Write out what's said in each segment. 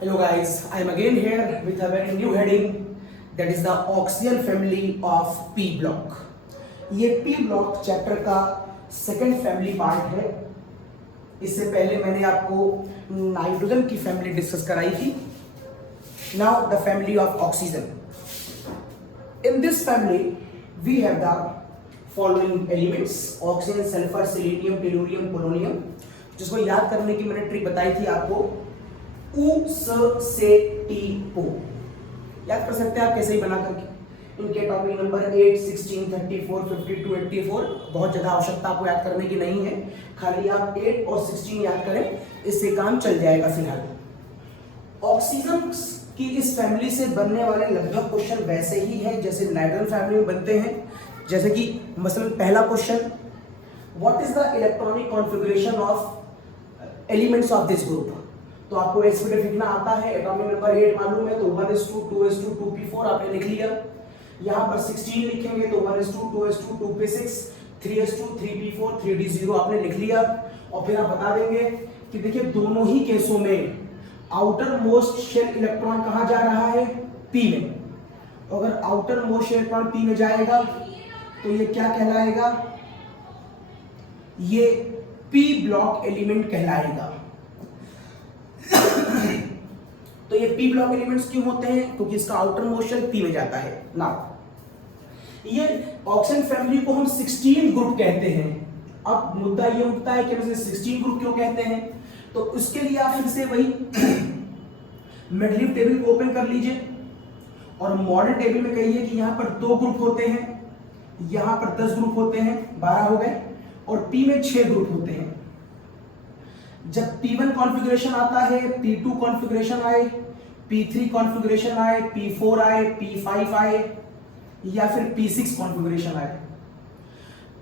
Hello guys, I am again here with a very new heading, that is the oxygen family of P block. ये P block chapter का second family part है। इससे पहले मैंने आपको nitrogen की family discuss कराई थी। Now the family of oxygen. In this family we have the following elements: oxygen, sulphur, selenium, tellurium, polonium. जिसको याद करने की मैंने ट्रिक बताई थी आपको, उ से टी पो याद कर सकते हैं आप कैसे ही बना करके। इनके टॉपिक नंबर 8, 16, 34, 52, 84 बहुत ज्यादा आवश्यकता आपको याद करने की नहीं है, खाली आप 8 और 16 याद करें, इससे काम चल जाएगा। फिलहाल ऑक्सीजन की इस फैमिली से बनने वाले लगभग क्वेश्चन वैसे ही हैं जैसे नाइट्रोजन फैमिली में बनते हैं। जैसे कि मसलन पहला question, what is the electronic configuration of elements of this group. तो आपको एसपीडी लिखना आता है, एटॉमिक नंबर 8 मालूम है तो 1s2 2s2 2p4 आपने लिख लिया। यहाँ पर 16 लिखेंगे तो 1s2 2s2 2p6 3s2 3p4 3d0 आपने लिख लिया। और फिर आप बता देंगे कि देखिए दोनों ही केसों में आउटर मोस्ट शेल इलेक्ट्रॉन कहाँ जा रहा है, p में। अगर outermost shell electron p में जाएगा तो ये क्या कहलाएगा, ये p ब्लॉक एलिमेंट कहलाएगा। तो ये p ब्लॉक एलिमेंट्स क्यों होते हैं, क्योंकि इसका आउटर मोस्ट शेल p में जाता है। नाउ ये ऑक्सीजन फैमिली को हम 16 ग्रुप कहते हैं। अब मुद्दा ये उठता है कि हम इसे 16 ग्रुप क्यों कहते हैं, तो उसके लिए आप फिर से वही मेडलिव टेबल को ओपन कर लीजिए और मॉडर्न टेबल में कहिए कि यहाँ पर 2 ग्रुप होते हैं, यहाँ पर 10 ग्रुप होते हैं, 12 हो गए, और p में 6 ग्रुप होते हैं। जब P1 कॉन्फ़िगरेशन आता है, P2 कॉन्फ़िगरेशन आए, P3 कॉन्फ़िगरेशन आए, P4 आए, P5 आए, या फिर P6 कॉन्फ़िगरेशन आए।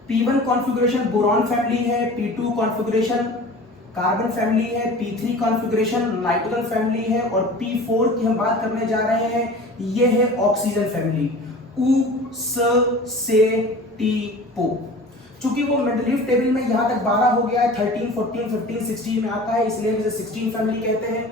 P1 कॉन्फ़िगरेशन बोरॉन फैमिली है, P2 कॉन्फ़िगरेशन कार्बन फैमिली है, P3 कॉन्फ़िगरेशन नाइट्रोजन फैमिली है, और P4 की हम बात करने जा रहे हैं, ये है ऑक्सीजन फैमिली, उ से टी पो। चूंकि वो मेंडलीव टेबल में यहां तक 12 हो गया है, 13, 14, 15, 16 में आता है, इसलिए हम इसे 16 फैमिली कहते हैं।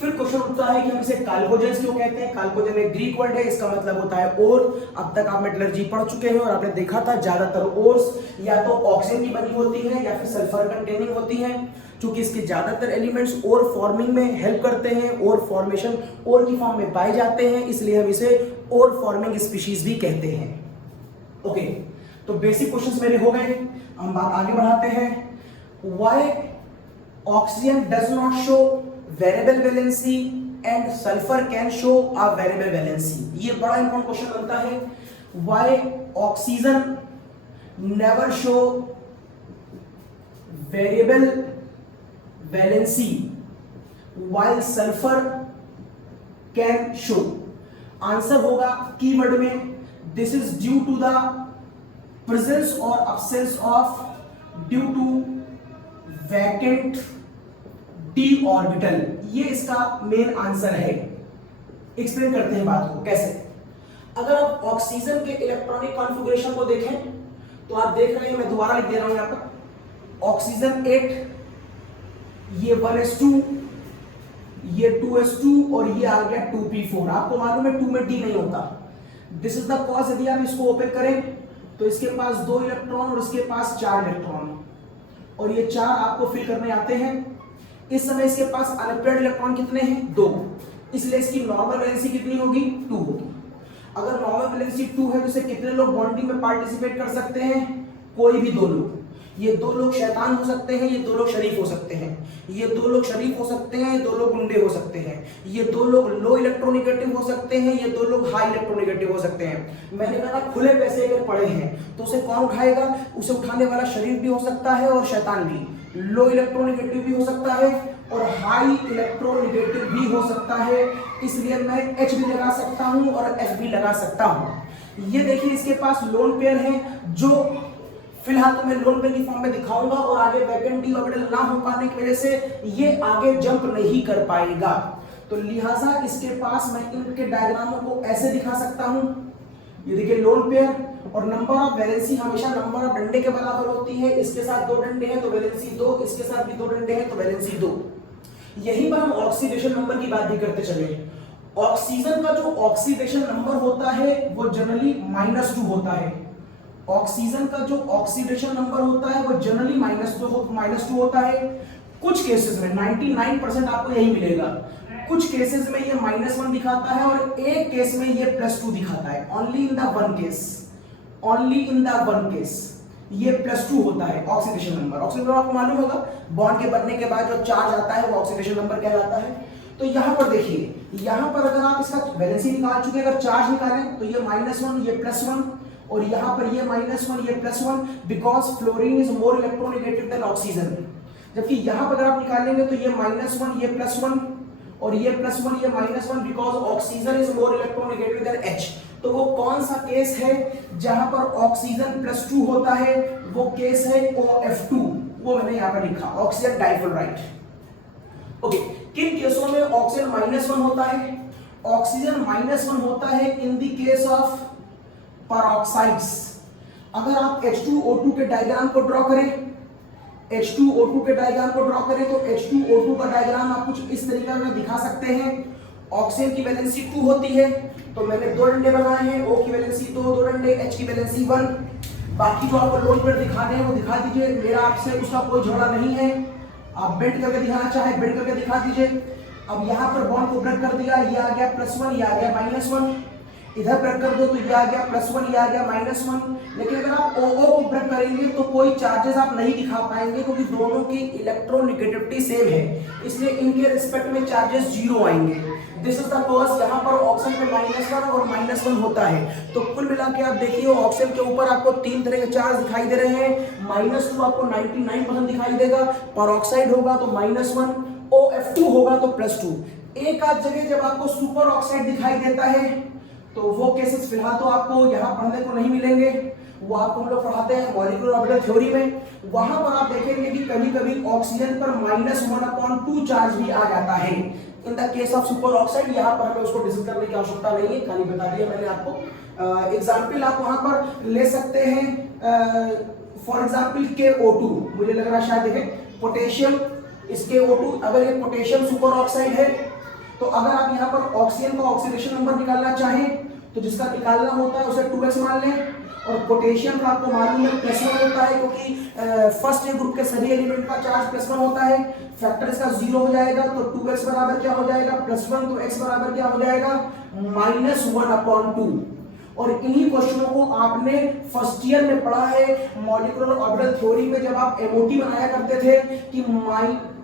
फिर क्वेश्चन उठता है कि हम इसे काल्कोजेंस क्यों कहते हैं। काल्कोजेन एक ग्रीक वर्ड है, इसका मतलब होता है ओर। अब तक आप मेटलर्जी पढ़ चुके हैं और आपने देखा था ज्यादातर ओर्स या तो ऑक्सीजन की बनी होती है या फिर सल्फर कंटेनिंग होती है। चूंकि इसके ज्यादातर एलिमेंट्स ओर फॉर्मिंग में हेल्प करते हैं, ओर फॉर्मेशन ओर की फॉर्म में पाए जाते हैं, इसलिए हम इसे ओर फॉर्मिंग स्पीशीज भी कहते हैं। ओके, तो बेसिक क्वेश्चंस मेरे हो गए। हम बात आगे बढ़ाते हैं। Why oxygen does not show variable valency and sulphur can show a variable valency. ये बड़ा इंपॉर्टेंट क्वेश्चन बनता है। Why oxygen never show variable valency while sulphur can show. Answer होगा कीवर्ड में, this is due to the presence or absence of due to vacant d orbital। ये इसका main answer है। Explain करते हैं बात को कैसे। अगर आप ऑक्सीजन के इलेक्ट्रॉनिक कॉन्फ़िगरेशन को देखें तो आप देख रहे हैं, मैं दोबारा लिख दे रहा हूं यहां पर, ऑक्सीजन 8, ये 1s2, ये 2s2 और ये आ गया 2p4। आपको मालूम है 2 में d नहीं होता। This is the cause. यदि आप इसको ओपन करें तो इसके पास 2 इलेक्ट्रॉन और इसके पास 4 इलेक्ट्रॉन, और ये 4 आपको फिल करने आते हैं। इस समय इसके पास अनपेयर्ड इलेक्ट्रॉन कितने हैं, 2, इसलिए इसकी नॉर्मल वैलेंसी कितनी होगी, 2 होगी। अगर नॉर्मल वैलेंसी 2 है तो इसे कितने लोग बॉन्डिंग में पार्टिसिपेट कर सकते हैं, कोई भी 2 लोग। ये 2 लोग शैतान हो सकते हैं, ये 2 लोग शरीफ हो सकते हैं, ये 2 लोग शरीफ हो सकते हैं, ये 2 लोग गुंडे हो सकते हैं, ये 2 लोग लो इलेक्ट्रोनेगेटिव हो सकते हैं, ये 2 लोग हाई इलेक्ट्रोनेगेटिव हो सकते हैं। मैंने कहा खुले पैसे अगर पड़े हैं तो उसे कौन उठाएगा, उसे उठाने वाला शरीफ भी हो सकता है और शैतान भी। लो इलेक्ट्रोनेगेटिव भी हो सकता है और हाई इलेक्ट्रोनेगेटिव भी हो सकता है, इसलिए मैं H भी लगा सकता हूं और F भी लगा सकता हूं। ये देखिए इसके पास लोन पेयर है, जो फिलहाल तो मैं लोन पेयर की फॉर्म में दिखाऊंगा, और आगे वैकेंट डी ऑर्बिटल ना हो पाने की वजह से ये आगे जंप नहीं कर पाएगा। तो लिहाजा इसके पास मैं इनके डायग्रामों को ऐसे दिखा सकता हूं। ये देखिए लोन पेयर, और नंबर ऑफ वैलेंसी हमेशा नंबर ऑफ डंडे के बराबर होती है। इसके साथ 2 डंडे हैं तो वैलेंसी 2, इसके साथ भी 2 डंडे हैं तो वैलेंसी 2। यहीं पर हम ऑक्सीडेशन नंबर की बात भी करते चले। ऑक्सीजन का जो ऑक्सीडेशन नंबर होता है वो जनरली -2 होता है। ऑक्सीजन का जो ऑक्सीडेशन नंबर होता है वो जनरली -2 होता है। कुछ केसेस में 99% आपको यही मिलेगा। कुछ केसेस में ये -1 दिखाता है और एक केस में ये +2 दिखाता है। Only in the one case ये +2 होता है ऑक्सीडेशन नंबर। ऑक्सीडेशन नंबर आपको मालूम होगा, बॉन्ड के बनने के बाद जो चार्ज आता है वो ऑक्सीडेशन नंबर कहलाता है। तो यहां पर देखिए, यहां पर अगर आप इसका वैलेंसी निकाल चुके, अगर चार्ज निकालें तो ये -1 ये +1 और यहां पर ये -1 ये +1, because fluorine is more electronegative than oxygen. जबकि यहां पर अगर आप निकालेंगे तो ये -1 ये +1 और ये +1 ये -1, because oxygen is more electronegative than H। तो वो कौन सा केस है जहां पर ऑक्सीजन +2 होता है? वो केस है OF2। वो मैंने यहां पर लिखा, ऑक्सीजन डाइफुलराइड। ओके, किन केसों में ऑक्सीजन -1 होता है? ऑक्सीजन -1 होता है इन द केस ऑफ पेरोक्साइड्स। अगर आप H2O2 के डायग्राम को ड्रॉ करें, H2O2 के डायग्राम को ड्रॉ करें तो H2O2 का डायग्राम आप कुछ इस तरीके में दिखा सकते हैं। ऑक्सीजन की वैलेंसी 2 होती है, तो मैंने 2 डंडे बनाए हैं, O की वैलेंसी 2 डंडे, H की वैलेंसी 1। बाकी जो आपको लोन पर दिखाने हैं वो दिखा दीजिए, मेरा आपसे उसका कोई झगड़ा नहीं है। आप बेंड करके दिखाना चाहे बेंड करके दिखा दीजिए। अब यहाँ पर बॉन्ड को ब्रेक कर दिया, ये आ गया +1 ये आ गया -1, इधर ब्रेक कर दो तो ये आ गया +1 ये आ गया -1। लेकिन अगर आप OO को ब्रेक करेंगे तो कोई चार्जेस आप नहीं दिखा पाएंगे, क्योंकि दोनों की इलेक्ट्रोनेगेटिविटी सेम है, इसलिए इनके रिस्पेक्ट में चार्जेस 0 आएंगे। दिस इज द कॉज यहाँ पर ऑक्सीजन में -1 और -1 होता है। तो कुल मिला के आप देखिए ऑक्सीजन के ऊपर आपको 3 तरह के चार्ज दिखाई दे रहे हैं। -2 आपको 99% दिखाई देगा, पेरोक्साइड होगा तो -1, OF2 होगा तो +2। एक आध जगह जब आपको सुपर ऑक्साइड दिखाई देता है तो वो केसेस फिलहाल तो आपको यहाँ पढ़ने को नहीं मिलेंगे, वो आपको हम लोग पढ़ाते हैं मॉलिक्यूलर ऑर्बिटल थ्योरी में। वहां पर आप देखेंगे कि कभी कभी ऑक्सीजन पर -1/2 चार्ज भी आ जाता है in the case of super oxide. यहाँ पर हमें उसको डिस्कस करने की आवश्यकता नहीं है, खाली बता दिया मैंने आपको। एग्जाम्पल आप वहां पर ले सकते हैं, फॉर एग्जाम्पल KO2, मुझे लग रहा है शायद देखें पोटेशियम, इस KO2 अगर ये पोटेशियम सुपर ऑक्साइड है तो अगर आप यहाँ पर ऑक्सीजन का ऑक्सीडेशन नंबर निकालना चाहें तो जिसका निकालना होता है उसे 2x मान लें, और पोटेशियम का आपको मालूम है +1 होता है, क्योंकि फर्स्ट ए ग्रुप के सभी एलिमेंट का चार्ज +1 होता है। फैक्टर इसका 0 हो जाएगा तो 2x बराबर क्या हो जाएगा +1, तो x बराबर क्या हो जाएगा -1/2। और इन्हीं क्वेश्चनों को आपने फर्स्ट ईयर में पढ़ा है मॉलिक्यूलर ऑर्बिटल थ्योरी में, जब आप MOT बनाया करते थे कि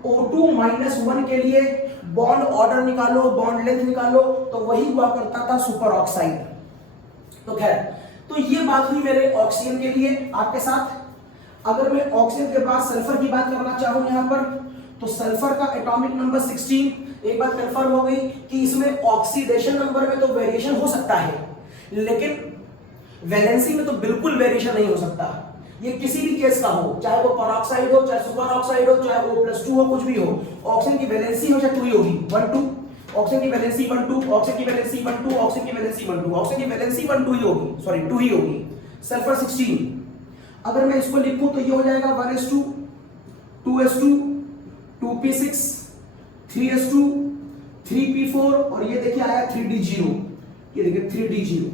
O2 -1 के लिए बॉन्ड ऑर्डर निकालो, बॉन्ड लेंथ निकालो, तो वही हुआ करता था सुपर ऑक्साइड। तो खैर, तो ये बात हुई मेरे ऑक्सीजन के लिए आपके साथ। अगर मैं ऑक्सीजन के बाद सल्फर की बात करना चाहूं यहां पर, तो सल्फर का एटॉमिक नंबर 16। एक बात कंफर्म हो गई कि इसमें ऑक्सीडेशन नंबर में तो वेरिएशन हो सकता है, लेकिन वैलेंसी में तो बिल्कुल वेरिएशन नहीं हो सकता। ये किसी भी केस का हो, चाहे वो पेरोक्साइड हो, चाहे सुपर ऑक्साइड हो, चाहे वो +2 हो, कुछ भी हो, ऑक्सीजन की वैलेंसी हमेशा 2 ही होगी, 1-2। ऑक्सीजन की वैलेंसी 1-2, ऑक्सीजन की वैलेंसी 1-2, ऑक्सीजन की वैलेंसी 1-2, ऑक्सीजन की वैलेंसी 1-2 ही होगी, सॉरी 2 ही होगी। सल्फर 16, अगर मैं इसको लिखूं तो ये हो जाएगा 1s2, 2s2, 2p6, 3s2, 3p4 और ये देखिए आया 3d0, ये देखिए 3d0।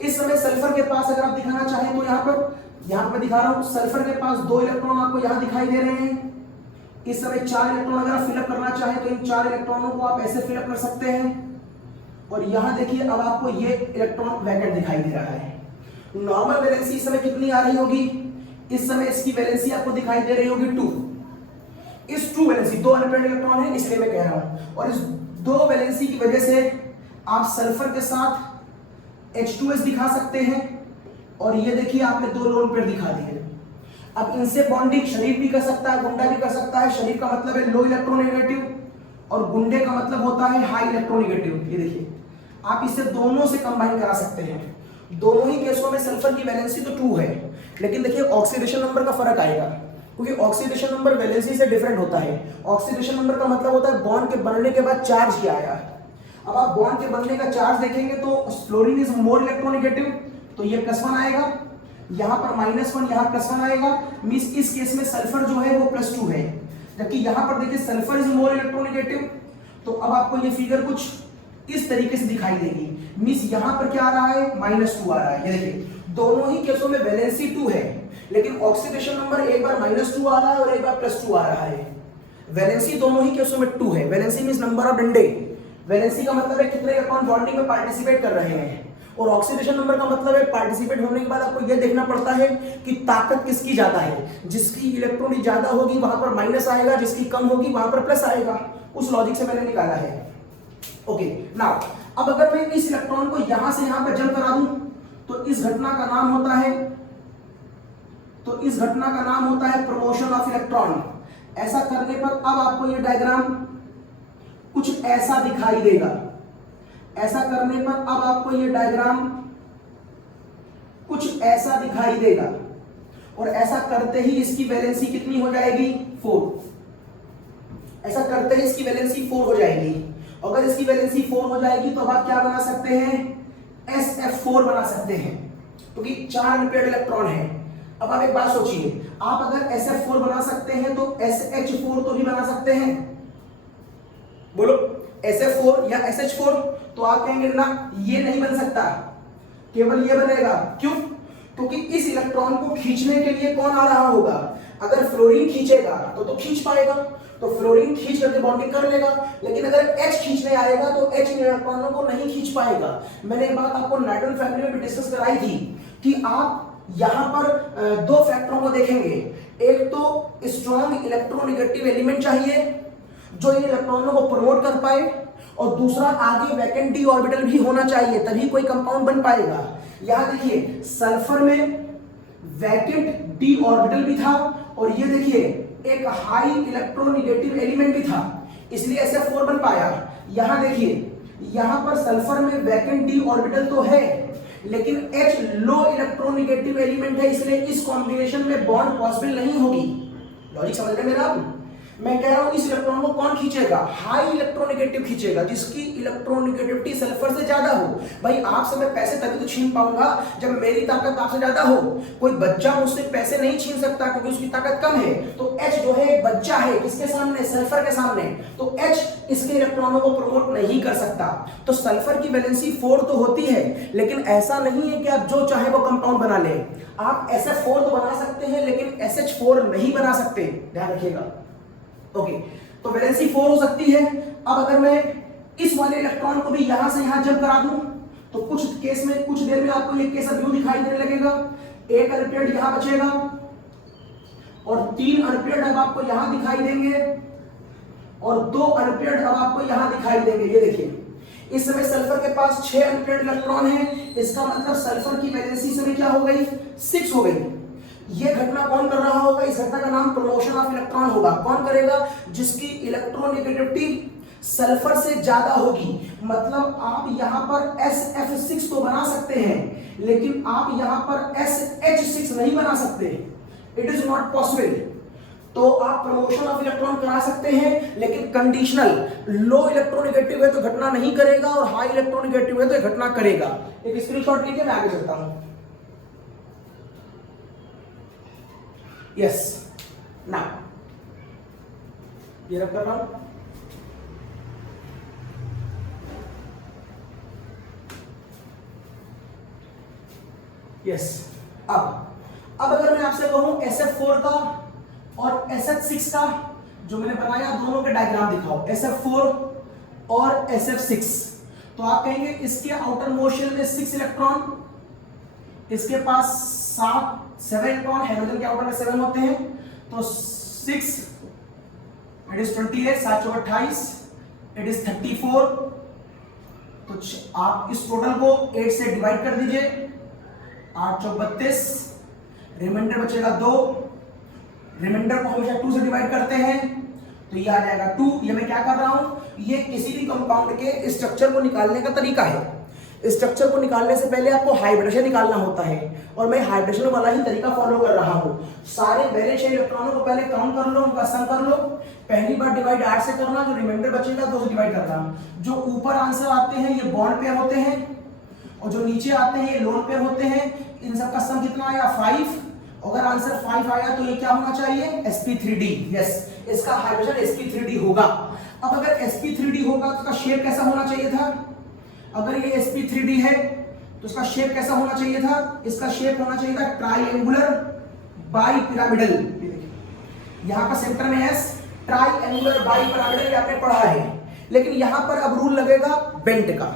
इस समय सल्फर के पास अगर आप दिखाना चाहें तो यहां पर दिखा रहा हूं, सल्फर के पास 2 इलेक्ट्रॉन आपको यहां दिखाई दे रहे हैं। इस समय 4 इलेक्ट्रॉन अगर आप फिलअप करना चाहें तो इन 4 इलेक्ट्रॉनों को आप ऐसे फिलअप कर सकते हैं। और यहां देखिए अब आपको ये इलेक्ट्रॉन वैकेंट दिखाई दे रहा है। नॉर्मल वैलेंसी इस समय कितनी आ रही होगी? इस समय इसकी वैलेंसी आपको दिखाई दे रही होगी 2। इस 2 वैलेंसी 2 अनपेयर्ड इलेक्ट्रॉन है इसलिए मैं कह रहा हूं, और इस 2 वैलेंसी की वजह से आप सल्फर के साथ H2S दिखा सकते हैं। और ये देखिए आपने 2 लोन पेयर दिखा दिए। अब इनसे बॉन्डिंग शरीर भी कर सकता है, गुंडा भी कर सकता है। शरीर का मतलब है लो इलेक्ट्रोनेगेटिव और गुंडे का मतलब होता है हाई इलेक्ट्रोनेगेटिव। ये देखिए आप इसे दोनों से कंबाइन करा सकते हैं। दोनों ही केसों में सल्फर की वैलेंसी तो 2 है, लेकिन देखिए ऑक्सीडेशन नंबर का फर्क आएगा, क्योंकि ऑक्सीडेशन नंबर वैलेंसी से डिफरेंट होता है। ऑक्सीडेशन नंबर का मतलब होता है बॉन्ड के बनने के बाद चार्ज क्या आया। अब आप बॉन्ड के बनने का चार्ज देखेंगे तो फ्लोरीन इज मोर इलेक्ट्रोनेगेटिव, तो ये +1 आएगा, यहाँ पर -1 यहाँ +1 आएगा। मींस इस केस में सल्फर जो है वो +2 है। जबकि यहां पर देखिए सल्फर इज मोर इलेक्ट्रोनेगेटिव। तो अब आपको ये फिगर कुछ इस तरीके से दिखाई देगी। मींस यहां पर क्या आ रहा है, -2 आ रहा है। ये देखिए दोनों ही केसों में वैलेंसी 2 है, लेकिन ऑक्सीडेशन नंबर एक बार -2 आ रहा है और एक बार +2 आ रहा है। वैलेंसी दोनों ही केसों में 2 है। वैलेंसी मींस नंबर ऑफ डंडे। वैलेंसी का मतलब है कितने इलेक्ट्रॉन बॉन्डिंग में पार्टिसिपेट कर रहे हैं, और ऑक्सीडेशन नंबर का मतलब है पार्टिसिपेट होने के बाद आपको यह देखना पड़ता है कि ताकत किसकी ज्यादा है। जिसकी इलेक्ट्रॉन ज्यादा होगी वहां पर माइनस आएगा, जिसकी कम होगी वहां पर प्लस आएगा। उस लॉजिक से मैंने निकाला है। ओके नाउ अब अगर मैं इस इलेक्ट्रॉन को यहां से यहां पर जंप करा दूं तो इस घटना का नाम होता है प्रमोशन ऑफ इलेक्ट्रॉन। ऐसा करने पर अब आपको यह डायग्राम कुछ ऐसा दिखाई देगा। ऐसा करने पर अब आपको यह डायग्राम कुछ ऐसा दिखाई देगा, और ऐसा करते ही इसकी वैलेंसी कितनी हो जाएगी, 4। ऐसा करते ही इसकी वैलेंसी 4 हो जाएगी। अगर इसकी वैलेंसी 4 हो जाएगी तो अब आप क्या बना सकते हैं, SF4 बना सकते हैं, क्योंकि 4 अनपेयर्ड इलेक्ट्रॉन है। अब आप एक बात सोचिए, आप अगर SF4 बना सकते हैं तो SH4 तो भी बना सकते हैं। बोलो SF4 या SH4। तो आप कहेंगे ना ये नहीं बन सकता, केवल ये बनेगा। क्यों? क्योंकि इस इलेक्ट्रॉन को खींचने के लिए कौन आ रहा होगा। अगर फ्लोरीन खींचेगा तो खींच पाएगा, तो फ्लोरीन खींच करके बॉन्डिंग कर लेगा। लेकिन अगर H खींचने आएगा तो H इलेक्ट्रॉनों को नहीं खींच पाएगा। मैंने एक बात आपको नाइट्रोजन फैमिली में भी डिस्कस कराई थी कि आप यहां पर 2 फैक्टरों को देखेंगे। एक तो स्ट्रॉन्ग इलेक्ट्रोनेगेटिव एलिमेंट चाहिए जो इन इलेक्ट्रॉनों को प्रमोट कर पाए, और दूसरा आगे वैकेंट डी ऑर्बिटल भी होना चाहिए, तभी कोई कंपाउंड बन पाएगा। यहां देखिए सल्फर में वैकेंट डी ऑर्बिटल भी था, और ये देखिए एक हाई इलेक्ट्रोनेगेटिव एलिमेंट भी था, इसलिए SF4 बन पाया। यहां देखिए यहां पर सल्फर में वैकेंट डी ऑर्बिटल तो है, लेकिन H लो इलेक्ट्रोनेगेटिव एलिमेंट है, इसलिए इस कॉम्बिनेशन में बॉन्ड पॉसिबल नहीं होगी। लॉजिक समझ रहे मेरा? मैं कह रहा हूं इस इलेक्ट्रॉन को कौन खींचेगा, हाई इलेक्ट्रोनेगेटिव खींचेगा, जिसकी इलेक्ट्रोनेगेटिविटी सल्फर से ज्यादा हो। भाई आपसे मैं पैसे तभी तो छीन पाऊंगा जब मेरी ताकत आपसे ज्यादा हो। कोई बच्चा मुझसे पैसे नहीं छीन सकता क्योंकि उसकी ताकत कम है। तो H जो है एक बच्चा है, किसके सामने, सल्फर के सामने। तो H इसके इलेक्ट्रॉनों को प्रमोट नहीं कर सकता। तो सल्फर की वैलेंसी 4 तो होती है, लेकिन ऐसा नहीं है कि आप जो चाहे वो कंपाउंड बना ले। आप SF4 तो बना सकते हैं, लेकिन SH4 नहीं बना सकते, ध्यान रखिएगा। ओके, तो वैलेंसी 4 हो सकती है। अब अगर मैं इस वाले इलेक्ट्रॉन को भी यहां से यहां जंप करा दूं तो कुछ केस में, कुछ देर में आपको ये केस व्यू दिखाई देने लगेगा। 1 अनपेयर्ड यहां बचेगा और 3 अनपेयर्ड अब आपको यहां दिखाई देंगे, और 2 अनपेयर्ड अब आपको यहां दिखाई देंगे। ये देखिए इस समय सल्फर के पास 6 अनपेयर्ड इलेक्ट्रॉन है। इसका मतलब सल्फर की वैलेंसी समय क्या हो गई, 6 हो गई। ये घटना कौन कर रहा होगा, इस घटना का नाम प्रमोशन ऑफ इलेक्ट्रॉन होगा। कौन करेगा, जिसकी इलेक्ट्रोनेगेटिविटी सल्फर से ज्यादा होगी। मतलब आप यहां पर SF6 तो बना सकते हैं, लेकिन आप यहां पर SH6 नहीं बना सकते, इट इज नॉट पॉसिबल। तो आप प्रमोशन ऑफ इलेक्ट्रॉन करा सकते हैं, लेकिन कंडीशनल। लो इलेक्ट्रोनेगेटिव है तो घटना नहीं करेगा, और हाई इलेक्ट्रोनेगेटिव है तो घटना करेगा। एक स्क्रीनशॉट लीजिए, मैं आगे चलता हूं। यस, नाउ ये रब कर रहा हूं। यस, अब अगर मैं आपसे कहूं SF4 का और SH6 का जो मैंने बनाया, दोनों के डायग्राम दिखाओ, SF4 और SF6। तो आप कहेंगे इसके आउटर मोशन में 6 इलेक्ट्रॉन, इसके पास 7 इलेक्ट्रॉन, हाइड्रोजन के आउटर में 7 होते हैं। तो 6 it is 28, 7 Chowk 28, it is 34। तो आप इस टोटल को 8 से डिवाइड कर दीजिए, 8 चौक 32, रिमाइंडर बचेगा 2। रिमाइंडर को हमेशा 2 से डिवाइड करते हैं, तो ये आ जाएगा 2। ये मैं क्या कर रहा हूं, ये किसी भी कंपाउंड के स्ट्रक्चर को निकालने का तरीका है। स्ट्रक्चर को निकालने से पहले आपको हाइब्रिडेशन निकालना होता है, और मैं हाइब्रिडेशन वाला ही तरीका फॉलो कर रहा हूं। सारे बैलेंस इलेक्ट्रॉनों को पहले काउंट कर लो, उनका सम कर लो। पहली बार डिवाइड 8 से करना, जो रिमाइंडर बचेगा 2 से डिवाइड करना। जो ऊपर आंसर आते हैं ये बॉन्ड पेयर होते हैं, और जो नीचे आते हैं ये लोन पेयर होते हैं। इन सबका सम कितना आया, 5, अगर आंसर 5 आया तो ये क्या होना चाहिए, sp3d। यस, इसका हाइड्रोजन sp3d होगा। अब अगर sp3d होगा तो इसका शेप कैसा होना चाहिए था, अगर ये sp3d है तो इसका शेप कैसा होना चाहिए था, इसका शेप होना चाहिए था ट्राइएंगुलर बाई पिरामिडल। यहां पर सेंटर में एस, ट्राइएंगुलर बाई पिरामिडल आपने पढ़ा है, लेकिन यहां पर अब रूल लगेगा बेंट का।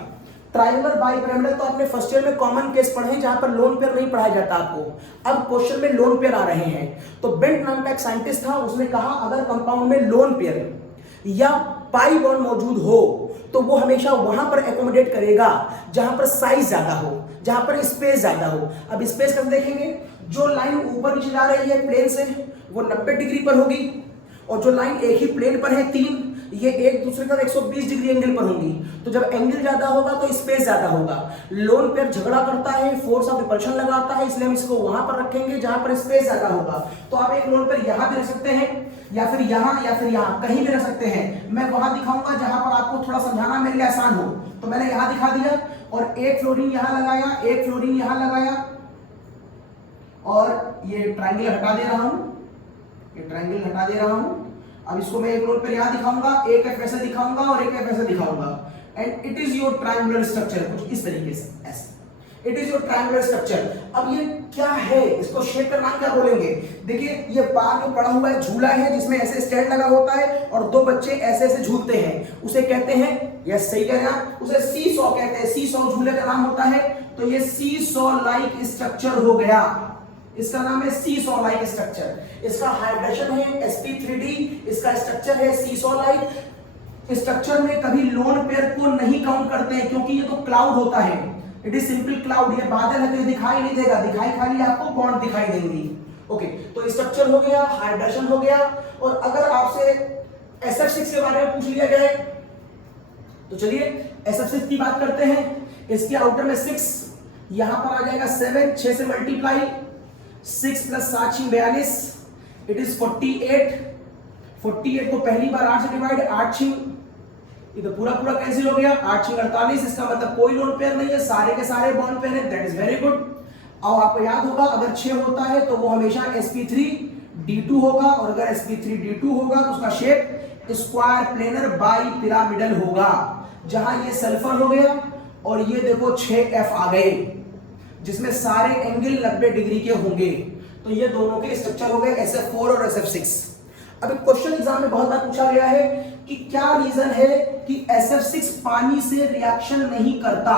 ट्राइएंगुलर बाई पिरामिडल तो आपने फर्स्ट ईयर में कॉमन केस पढ़े हैं, जहां पर लोन पेयर नहीं पढ़ाया जाता आपको। अब क्वेश्चन में लोन पेयर आ रहे हैं, तो बेंट नाम का एक साइंटिस्ट था, उसने कहा अगर कंपाउंड में लोन पेयर या पाई बॉन्ड मौजूद हो तो वो हमेशा वहां पर एकोमोडेट करेगा जहां पर साइज ज्यादा हो, जहां पर स्पेस ज्यादा हो। अब स्पेस कैसे देखेंगे, जो लाइन ऊपर नीचे जा रही है प्लेन से वो 90 डिग्री पर होगी, और जो लाइन एक ही प्लेन पर है 3, ये एक दूसरे का 120 डिग्री एंगल पर होंगी। तो जब एंगल ज्यादा होगा तो स्पेस ज्यादा होगा। लोन पेयर झगड़ा करता है, फोर्स ऑफ रिपल्शन लगाता है, इसलिए हम इसको वहां पर रखेंगे जहां पर स्पेस ज्यादा होगा। तो आप एक लोन पेयर यहां भी रख सकते हैं, या फिर यहां, या फिर यहां, कहीं भी रख सकते हैं। मैं वहां दिखाऊंगा जहां पर आपको थोड़ा समझाना मेरे लिए आसान हो। तो मैंने यहां दिखा दिया, और एक फ्लोरीन यहां लगाया, एक फ्लोरीन यहां लगाया, और ये ट्रायंगल हटा दे रहा हूं, ये ट्रायंगल हटा दे रहा हूं। अब इसको मैं एक लोन पर यहां दिखाऊंगा, एक एफ ऐसे दिखाऊंगा और एक एफ ऐसे दिखाऊंगा, and it is your triangular structure, कुछ इस तरीके से ऐसे। It is your triangular structure. अब ये क्या है, इसको शेप का नाम क्या बोलेंगे? देखिए ये बाहर में पड़ा हुआ है झूला है, जिसमें ऐसे स्टैंड लगा होता है और दो बच्चे ऐसे ऐसे झूलते हैं, उसे कहते हैं, यस सही कह रहे हैं, उसे सी सॉ कहते हैं। सी सॉ झूले का नाम होता है, तो ये सी सॉ लाइक स्ट्रक्चर हो गया, इसका नाम है सी सॉ लाइक स्ट्रक्चर। इसका हाइड्रेशन है sp3d, इसका स्ट्रक्चर है सी सॉ लाइक। स्ट्रक्चर में कभी लोन पेयर को नहीं काउंट करते हैं, क्योंकि ये तो क्लाउड होता है, इट इज सिंपल क्लाउड। ये बादल है तो ये दिखाई नहीं देगा, दिखाई खाली आपको बॉन्ड दिखाई देंगी। ओके, तो स्ट्रक्चर हो गया, हाइड्रेशन हो गया। और अगर आपसे SF6 के बारे में पूछ लिया जाए तो चलिए SF6 की बात करते हैं। इसके आउटर में 6, यहां पर आ जाएगा 7, 6 से मल्टीप्लाई, 6 + 7 = 42, इट इज 48। 48 को पहली बार 8 से डिवाइड, 8 6, ये तो पूरा पूरा कैंसिल हो गया, 8 6 48। इसका मतलब कोई लोन पेयर नहीं है, सारे के सारे बॉन्ड पेयर है, दैट इज वेरी गुड। अब आपको याद होगा अगर 6 होता है तो वो हमेशा sp3d2 होगा, और अगर sp3d2 होगा तो उसका shape square planar bi pyramidal होगा। जहां ये सल्फर हो गया और ये देखो 6f आ गए, जिसमें सारे एंगल 90 डिग्री के होंगे। तो ये दोनों के स्ट्रक्चर हो गए SF4 और SF6। अब क्वेश्चन एग्जाम में बहुत बार पूछा गया है कि क्या रीजन है कि SF6 पानी से रिएक्शन नहीं करता।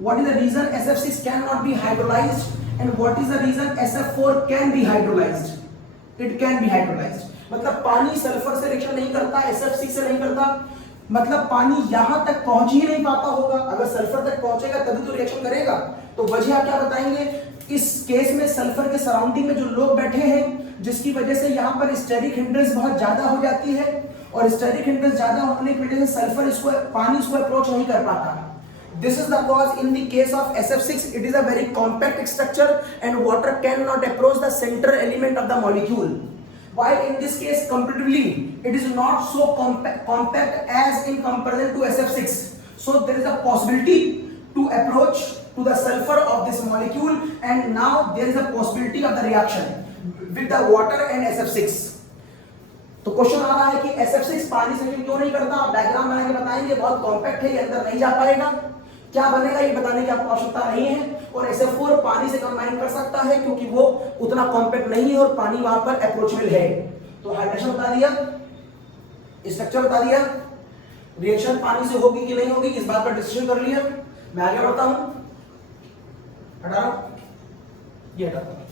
What is the reason SF6 can not be hydrolysed, and what is the reason SF4 can be hydrolysed? It can be hydrolysed. मतलब पानी सल्फर से रिएक्शन नहीं करता, SF6 से नहीं करता, मतलब पानी यहां तक पहुंच ही नहीं पाता होगा। अगर सल्फर तक पहुंचेगा तभी तो रिएक्शन करेगा। तो वजह आप क्या बताएंगे? इस केस में सल्फर के सराउंडिंग में जो लोग बैठे हैं, जिसकी वजह से यहाँ पर स्टेरिक हिंड्रेंस बहुत ज्यादा हो जाती है, और स्टेरिक हिंड्रेंस ज्यादा होने की वजह से सल्फर इसको, पानी इसको अप्रोच नहीं कर पाता। This is the cause in the case of SF6. It is a very compact structure and water cannot approach the center element of the molecule. While in this case, comparatively, it is not so compact as in comparison to SF6. So there is a possibility to approach to the sulfur of this molecule, and now there is a possibility of the reaction with the water and SF6. तो question आ रहा है कि SF6 पानी से क्यों नहीं करता? आप डायग्राम बना के बताएंगे, बहुत कॉम्पैक्ट है, ये अंदर नहीं जा पाएगा। क्या बनेगा ये बताने की आपको आवश्यकता नहीं है। और SF4 पानी से कंबाइन कर सकता है क्योंकि वो उतना कॉम्पैक्ट नहीं है और पानी वहां पर अप्रोचेबल है। तो हाइड्रेशन बता दिया, स्ट्रक्चर बता दिया, रिएक्शन पानी से होगी कि नहीं होगी इस बात पर डिस्कशन कर लिया। मैं आगे बढ़ता हूं, हटा रहा हूं, ये हटाता हूं।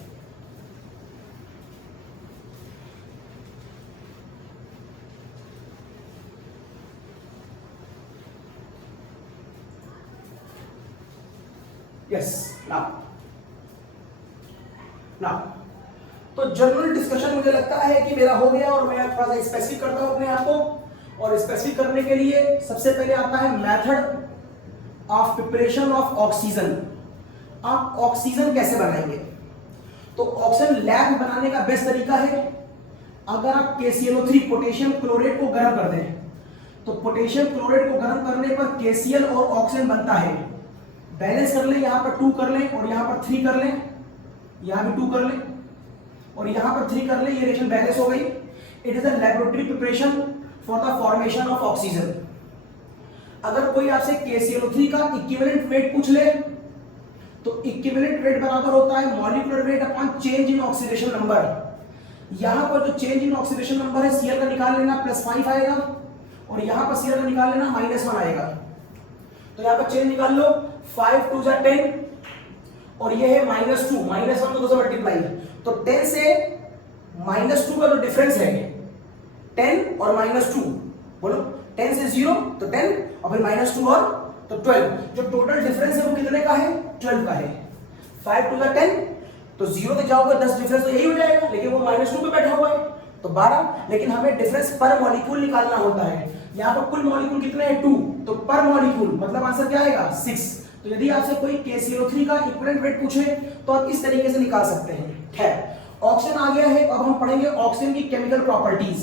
यस, नाउ तो जनरल डिस्कशन मुझे लगता है कि मेरा हो गया, और मैं थोड़ा सा स्पेसिफिक करता हूं अपने आप को। और स्पेसिफिक करने के लिए सबसे पहले आता है method of preparation of oxygen. आप ऑक्सीजन कैसे बनाएंगे? तो ऑक्सीजन लैब में बनाने का बेस्ट तरीका है, अगर आप KClO3 पोटेशियम क्लोरेट को गर्म कर दें, तो पोटेशियम क्लोरेट को गर्म करने पर KCl और ऑक्सीजन बनता है। बैलेंस कर लें, यहां पर 2 कर लें और यहां पर 3 कर लें, यहां भी 2 कर लें, और यहां पर 3 कर ले, ये रिएक्शन बैलेंस हो गई। It is a laboratory preparation for the formation of oxygen. अगर कोई आपसे KClO3 का इक्विवेलेंट वेट पूछ ले तो इक्विवेलेंट वेट बराबर होता है molecular weight upon change in oxidation number. यहां पर जो चेंज इन ऑक्सीडेशन नंबर है Cl का निकाल लेना +5 आएगा और यहां पर Cl का निकाल लेना -1 आएगा। तो यहां पर चेंज निकाल लो, 5 2 जा 10 और ये है -2, -1 को 2 से मल्टीप्लाई, तो 10 से -2 का जो डिफरेंस है 10 और -2, बोलो 10 से 0 तो 10 और फिर -2 और तो 12, जो टोटल डिफरेंस है वो कितने का है? 12 का है। 5 2 जा 10, तो 0 तक जाओगे 10 डिफरेंस तो यही हो जाएगा, लेकिन वो -2 पे बैठा हुआ है तो 12, लेकिन हमें डिफरेंस पर मॉलिक्यूल निकालना होता है। यहाँ पर कुल मॉलिक्यूल कितने हैं? 2, तो पर मॉलिक्यूल मतलब आंसर क्या आएगा? 6। तो यदि आपसे कोई KClO3 का इक्विवेलेंट वेट पूछे तो आप इस तरीके से निकाल सकते हैं। खैर, ऑक्सीजन आ गया है, अब हम पढ़ेंगे ऑक्सीजन की केमिकल प्रॉपर्टीज।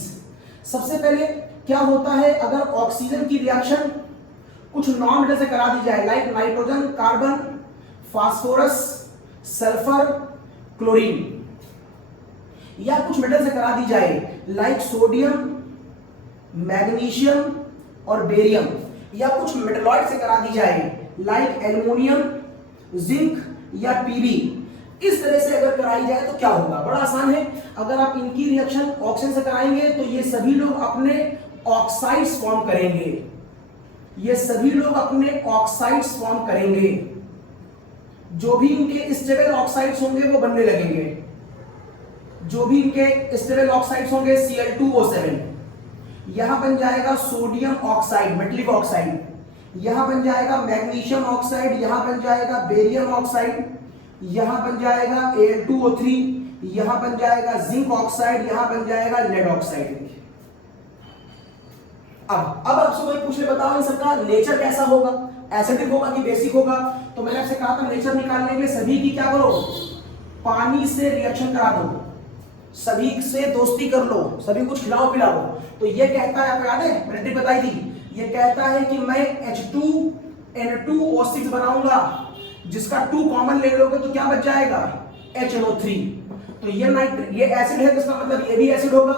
सबसे पहले क्या होता है अगर ऑक्सीजन की रिएक्शन कुछ नॉन मेटल से करा दी जाए, like nitrogen, carbon, phosphorus, sulphur, chlorine, या कुछ मेटल से करा दी जाए लाइक सोडियम, मैग्नीशियम और बेरियम, या कुछ मेटलॉइड से करा दी जाए लाइक एल्युमिनियम, जिंक या पीबी। इस तरह से अगर कराई जाए तो क्या होगा? बड़ा आसान है। अगर आप इनकी रिएक्शन ऑक्सीजन से कराएंगे तो ये सभी लोग अपने ऑक्साइड्स फॉर्म करेंगे, ये सभी लोग अपने ऑक्साइड्स फॉर्म करेंगे। जो भी इनके स्टेबल ऑक्साइड्स होंगे वो बनने लगेंगे, जो भी इनके स्टेबल ऑक्साइड्स होंगे Cl2O7, यहां बन जाएगा सोडियम ऑक्साइड, मेटलिक ऑक्साइड, यहां बन जाएगा मैग्नीशियम ऑक्साइड, यहां बन जाएगा बेरियम ऑक्साइड, यहां बन जाएगा Al2O3, यहां बन जाएगा जिंक ऑक्साइड, यहां बन जाएगा लेड ऑक्साइड। अब आपसे कोई पूछ ले, बताओ इन सबका नेचर कैसा होगा, एसिडिक होगा कि बेसिक होगा? तो मैंने आपसे कहा था नेचर निकालने के लिए सभी की क्या करो? पानी से रिएक्शन करा दो, सभी से दोस्ती कर लो, सभी कुछ खिलाओ पिलाओ। तो ये कहता है, आपको याद है मैंने ट्रिक बताई थी, ये कहता है कि मैं H2N2O6 बनाऊंगा, जिसका 2 कॉमन ले लोगे तो क्या बच जाएगा? HNO3। तो ये एसिड है तो इसका मतलब ये भी एसिड होगा,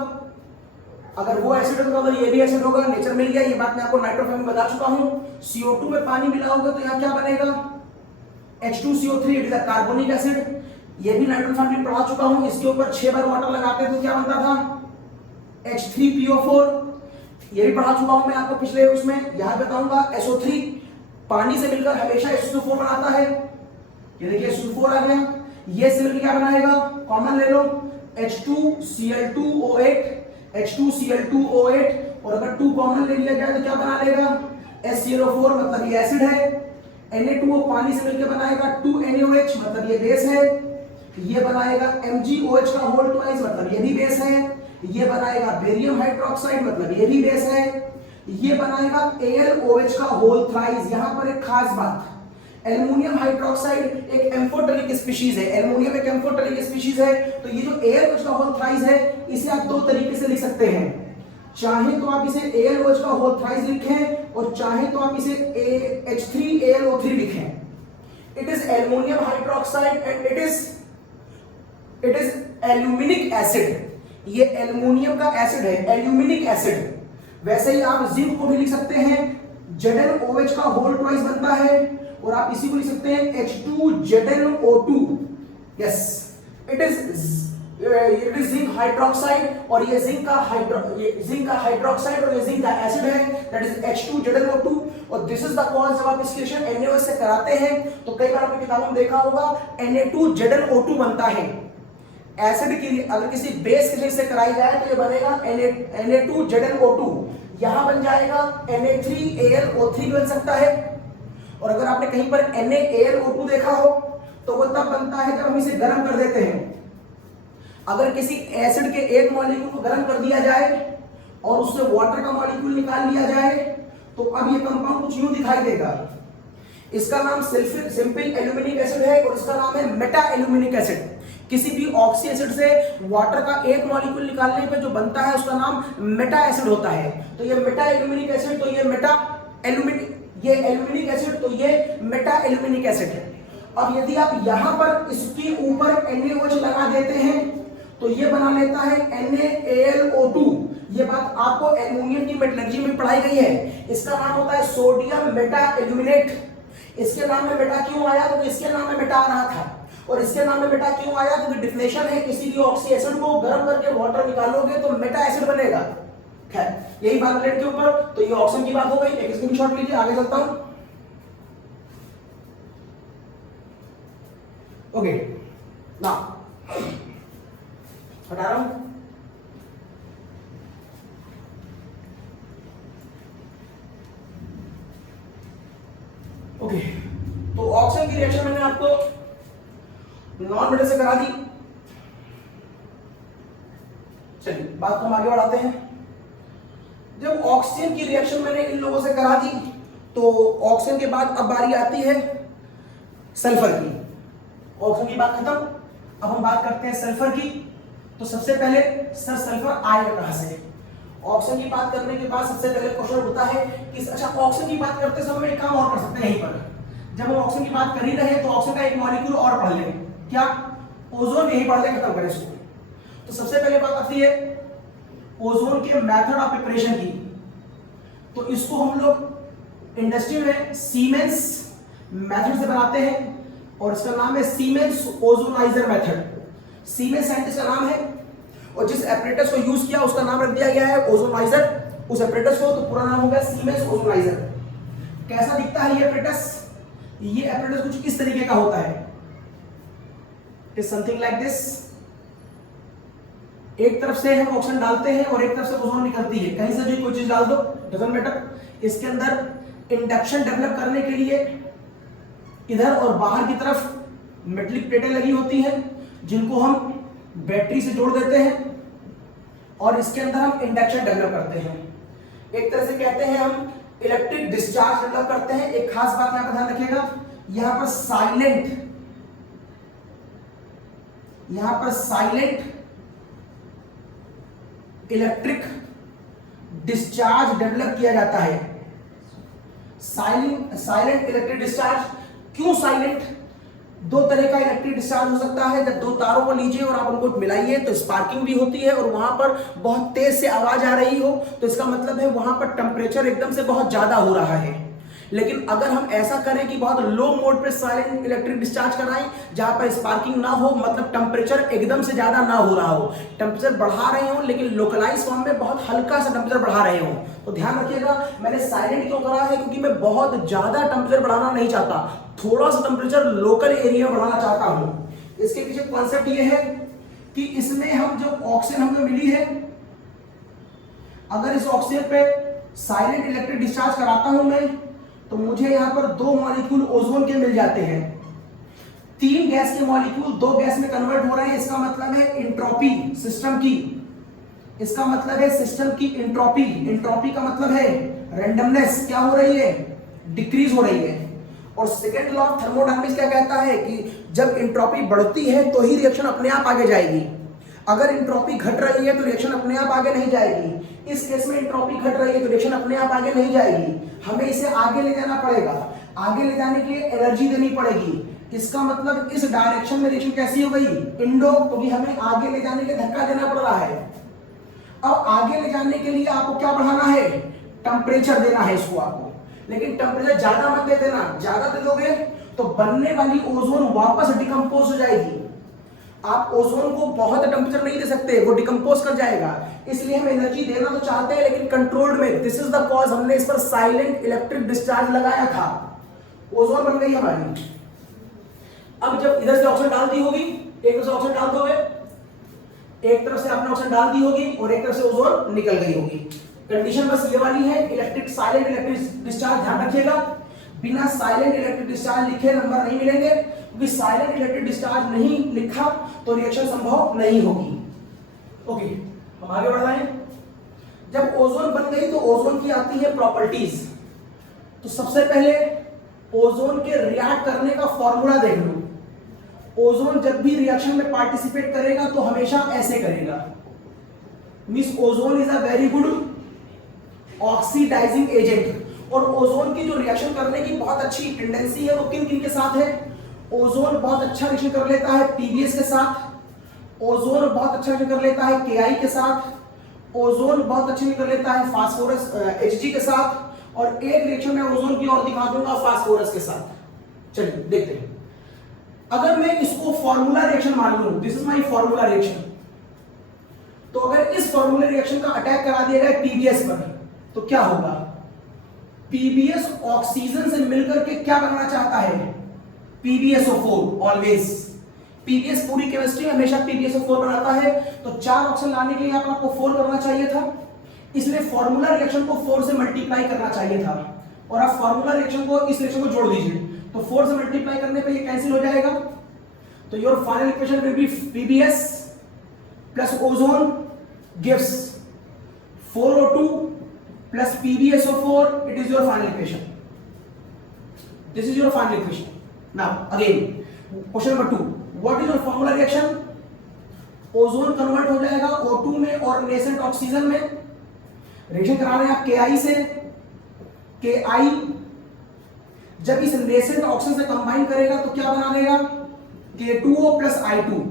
अगर वो एसिड होगा तो ये भी एसिड होगा। नेचर मिल गया, ये बात मैं आपको नाइट्रोफॉर्म में बता चुका हूं। CO2 में पानी मिलाओगे तो यहाँ क्या बनेगा? H2CO3, it is a carbonic acid, ये भी नाइट्रोजन फैमिली पढ़ा चुका हूं। इसके ऊपर 6 बार वाटर लगाते तो क्या बनता था? H3PO4, ये भी पढ़ा चुका हूं मैं आपको पिछले उसमें। यहां बताऊंगा SO3 पानी से मिलकर हमेशा H2O4 बनाता है, ये देखिए H2O4 आ गया। ये से मिलकर क्या बनाएगा? कॉमन ले लो, H2Cl2O8, H2Cl2O8, और अगर 2 कॉमन ले लिया जाए तो क्या बना लेगा? HClO4, मतलब ये एसिड है। Na2O पानी से मिलकर बनाएगा 2NaOH, मतलब ये बेस है। ये बनाएगा MgOH का होल ट्वाइस, मतलब ये भी बेस है। ये बनाएगा बेरियम हाइड्रोक्साइड, मतलब ये भी बेस है। ये बनाएगा AlOH का होल थ्राइस। यहां पर एक खास बात, एल्युमिनियम हाइड्रोक्साइड एक एम्फोटेरिक स्पीशीज है, एल्युमिनियम एक एम्फोटेरिक स्पीशीज है। तो ये जो AlOH का होल थ्राइस है, इसे आप 2 तरीके से लिख सकते हैं। चाहे तो आप इसे AlOH का होल थ्राइस लिखें और चाहे तो आप इसे H3AlO3 लिखें। It is aluminium hydroxide and it is aluminic acid. ये एल्युमिनियम का एसिड है, एल्यूमिनिक एसिड। वैसे ही आप जिंक को भी लिख सकते हैं, ZnOH का होल ट्वाइस बनता है, और आप इसी को लिख सकते हैं H2ZnO2। Yes, it is zinc hydroxide, और ये जिंक का हाइड्रोक्साइड और ये जिंक का एसिड है, दैट इज H2ZnO2। और दिस इज द कॉज, जब आप इसकी रिएक्शन NaOH से कराते हैं तो कई बार आपने किताबों में देखा होगा Na2ZnO2 बनता है। एसिड की अगर किसी बेस के से कराई जाए तो ये बनेगा Na2ZnO2, यहां बन जाएगा Na3AlO3 बन सकता है। और अगर आपने कहीं पर NaAlO2 देखा हो तो वो तब बनता है जब हम इसे गर्म कर देते हैं। अगर किसी एसिड के एक मॉलिक्यूल को गर्म कर दिया जाए और उससे वाटर का मॉलिक्यूल निकाल लिया जाए तो अब ये कंपाउंड कुछ यूं दिखाई देगा। इसका नाम सिंपल एल्यूमिनिक एसिड है और इसका नाम है मेटा एल्यूमिनिक एसिड। किसी भी ऑक्सी एसिड से वाटर का एक मॉलिक्यूल निकालने पे जो बनता है उसका नाम मेटा एसिड होता है। तो ये मेटा एल्यूमिनिक एसिड, तो ये मेटा एल्यूमिनिक, ये एल्यूमिनिक एसिड, तो ये मेटा एल्यूमिनिक एसिड है। अब यदि आप यहां पर इसके ऊपर NaOH लगा देते हैं तो ये बना लेता है NaAlO2। ये बात आपको एल्युमिनियम की मेटलर्जी में पढ़ाई गई है। इसका नाम होता है सोडियम मेटा एल्यूमिनेट। इसके नाम में मेटा क्यों आया? क्योंकि इसके नाम में मेटा आ रहा था। और इसके नाम में मेटा क्यों आया? क्योंकि डिफ्लेशन है, किसी भी ऑक्सी एसिड को गर्म करके वाटर निकालोगे तो मेटा एसिड बनेगा। खैर, यही बात प्लेट के ऊपर। तो ये ऑक्सीजन की बात हो गई। एक स्क्रीनशॉट लीजिए, आगे चलता हूं। ओके, ना हटा रहा हूं। ओके, तो ऑक्सीजन की रिएक्शन मैंने आपको नॉन मेटल से करा दी। चलिए बात को हम आगे बढ़ाते हैं। जब ऑक्सीजन की रिएक्शन मैंने इन लोगों से करा दी, तो ऑक्सीजन के बाद अब बारी आती है सल्फर की। ऑक्सीजन की बात खत्म, अब हम बात करते हैं सल्फर की। तो सबसे पहले सर सल्फर आएगा कहां से? ऑक्सीजन की बात करने के बाद सबसे पहले क्वेश्चन उठता है कि अच्छा, ऑक्सीजन की बात करते समय एक काम और कर सकते हैं यहीं पर। जब हम ऑक्सीजन की बात कर ही रहे हैं तो ऑक्सीजन का एक मॉलिक्यूल और पढ़ लें। क्या? ओजोन। यही पढ़ लें, खत्म करें इसको। तो सबसे पहले बात आती है ओजोन के मेथड ऑफ प्रिपरेशन की। तो इसको हम लोग इंडस्ट्री में सीमेंस मेथड से बनाते हैं और इसका नाम है Siemens ozoniser method. Siemens scientist का नाम है और जिस एपरेटस को यूज किया उसका नाम रख दिया गया है ओजोनाइजर। उस एपरेटस को, तो पूरा नाम हो गया सीमेंस ओजोनाइजर। कैसा दिखता है ये एपरेटस? ये एपरेटस कुछ इस तरीके का होता है, इज समथिंग लाइक दिस। एक तरफ से हम ऑक्सीजन डालते हैं और एक तरफ से ओजोन निकलती है। कहीं से भी कोई चीज डाल दो, डजंट मैटर। इसके अंदर इंडक्शन डेवलप करने के लिए इधर और बाहर की तरफ मेटलिक प्लेटें लगी होती हैं जिनको हम बैटरी से जोड़ देते हैं और इसके अंदर हम इंडक्शन डेवलप करते हैं। एक तरह से कहते हैं हम इलेक्ट्रिक डिस्चार्ज डेवलप करते हैं। एक खास बात यहां पर ध्यान रखिएगा, यहां पर साइलेंट इलेक्ट्रिक डिस्चार्ज डेवलप किया जाता है। Silent electric discharge. क्यों साइलेंट? दो तरह का इलेक्ट्रिक डिस्चार्ज हो सकता है। जब दो तारों को लीजिए और आप उनको मिलाइए तो स्पार्किंग भी होती है और वहां पर बहुत तेज से आवाज आ रही हो, तो इसका मतलब है वहां पर टेम्परेचर एकदम से बहुत ज्यादा हो रहा है। लेकिन अगर हम ऐसा करें कि बहुत लो मोड पे साइलेंट इलेक्ट्रिक डिस्चार्ज कराएं जहां पर स्पार्किंग ना हो, मतलब टेम्परेचर एकदम से ज्यादा ना हो रहा हो, टेम्परेचर बढ़ा रहे हो लेकिन लोकलाइज फॉर्म में बहुत हल्का सा टेम्परेचर बढ़ा रहे हो, तो ध्यान रखिएगा मैंने साइलेंट क्यों करा है, क्योंकि मैं बहुत ज्यादा टेम्परेचर बढ़ाना नहीं चाहता, थोड़ा सा टेम्परेचर लोकल एरिया में बढ़ाना चाहता हूं। इसके पीछे कॉन्सेप्ट ये है कि इसमें हम जो ऑक्सीजन हमें मिली है, अगर इस ऑक्सीजन पे साइलेंट इलेक्ट्रिक डिस्चार्ज कराता हूं मैं, तो मुझे यहां पर दो मॉलिक्यूल ओजोन के मिल जाते हैं। 3 गैस के मॉलिक्यूल 2 गैस में कन्वर्ट हो रहे हैं। इसका मतलब है इंट्रोपी सिस्टम की, इसका मतलब है सिस्टम की इंट्रोपी। इंट्रोपी का मतलब है रैंडमनेस, क्या हो रही है? डिक्रीज हो रही है। और सेकेंड लॉ ऑफ थर्मोडायनामिक्स क्या कहता है कि जब इंट्रोपी बढ़ती है तो ही रिएक्शन अपने आप आगे जाएगी, अगर इंट्रोपी घट रही है तो रिएक्शन अपने आप आगे नहीं जाएगी। इस केस में इंट्रोपी घट रही है तो रिएक्शन अपने आप आगे नहीं जाएगी, हमें इसे आगे ले जाना पड़ेगा। आगे ले जाने के लिए एनर्जी देनी पड़ेगी। इसका मतलब इस डायरेक्शन में रिएक्शन कैसी हो गई? इंडो, क्योंकि हमें आगे ले जाने के धक्का देना पड़ रहा है। अब आगे ले जाने के लिए आपको क्या बढ़ाना है? टेम्परेचर देना है इसको आपको, लेकिन टेम्परेचर ज्यादा मत दे देना। ज्यादा दे दोगे तो बनने वाली ओजोन वापस डिकम्पोज हो जाएगी। आप ओजोन को बहुत टेम्परेचर नहीं दे सकते, वो डिकम्पोज कर जाएगा। इसलिए हम एनर्जी देना तो चाहते हैं लेकिन कंट्रोल्ड में। दिस इज द कॉज हमने इस पर साइलेंट इलेक्ट्रिक डिस्चार्ज लगाया था। ओजोन बन गई हमारी। अब जब इधर से ऑक्सीजन डाल दी होगी, एक तरफ से ऑक्सीजन डाल दोगे, एक तरफ से आपने ऑक्सीजन डाल दी होगी और एक तरफ से ओजोन निकल गई होगी। कंडीशन बस ये वाली है, इलेक्ट्रिक साइलेंट इलेक्ट्रिक डिस्चार्ज, ध्यान रखिएगा। बिना साइलेंट इलेक्ट्रिक डिस्चार्ज लिखे नंबर नहीं मिलेंगे, क्योंकि साइलेंट इलेक्ट्रिक डिस्चार्ज नहीं लिखा तो रिएक्शन संभव नहीं होगी। ओके, हम आगे बढ़ रहे हैं। जब ओजोन बन गई तो ओजोन की आती है प्रॉपर्टीज। तो सबसे पहले ओजोन के रिएक्ट करने का फॉर्मूला देख लो। ओजोन जब भी रिएक्शन में पार्टिसिपेट करेगा तो हमेशा ऐसे करेगा, means ozone is a very good oxidising agent. और ओजोन की जो रिएक्शन करने की बहुत अच्छी टेंडेंसी है वो किन किन के साथ है? ओजोन बहुत अच्छा रिएक्शन कर लेता है पीवीएस के साथ, ओजोन बहुत अच्छा रिएक्शन कर लेता है Ki के साथ, ओजोन बहुत अच्छे से कर लेता है फास्फोरस Hg के साथ, और एक रिएक्शन में ओजोन की और दिखा दूंगा फास्फोरस के साथ। चलिए देखते हैं। अगर मैं इसको फॉर्मूला रिएक्शन मान लूं, this is my formula reaction, तो अगर इस फॉर्मूला रिएक्शन का अटैक करा दिया जाए पीबीएस पर, तो क्या होगा? पीबीएस ऑक्सीजन से मिलकर के क्या बनाना चाहता है? PbSO4 always. पीबीएस पूरी केमिस्ट्री में हमेशा PbSO4 बनाता है, तो 4 ऑक्सीजन लाने के लिए आपको 4 करना चाहिए था, इसलिए फॉर्मूला रिएक्शन को 4 से मल्टीप्लाई करना चाहिए था, और आप फॉर्मूला रिएक्शन को इस रिएक्शन को जोड़ दीजिए, तो 4 से मल्टीप्लाई करने पे ये कैंसिल हो जाएगा, तो your final equation will be PBS plus ozone gives 4O2 plus PbSO4. It is your final equation. This is your final equation. Now again, question number 2. What is your formula reaction? Ozone convert हो जाएगा O2 में और nascent oxygen में। Reaction करा रहे हैं आप Ki से, Ki जब इस नेसेंट ऑक्सीजन से कंबाइन करेगा तो क्या बना देगा? K2O plus I2।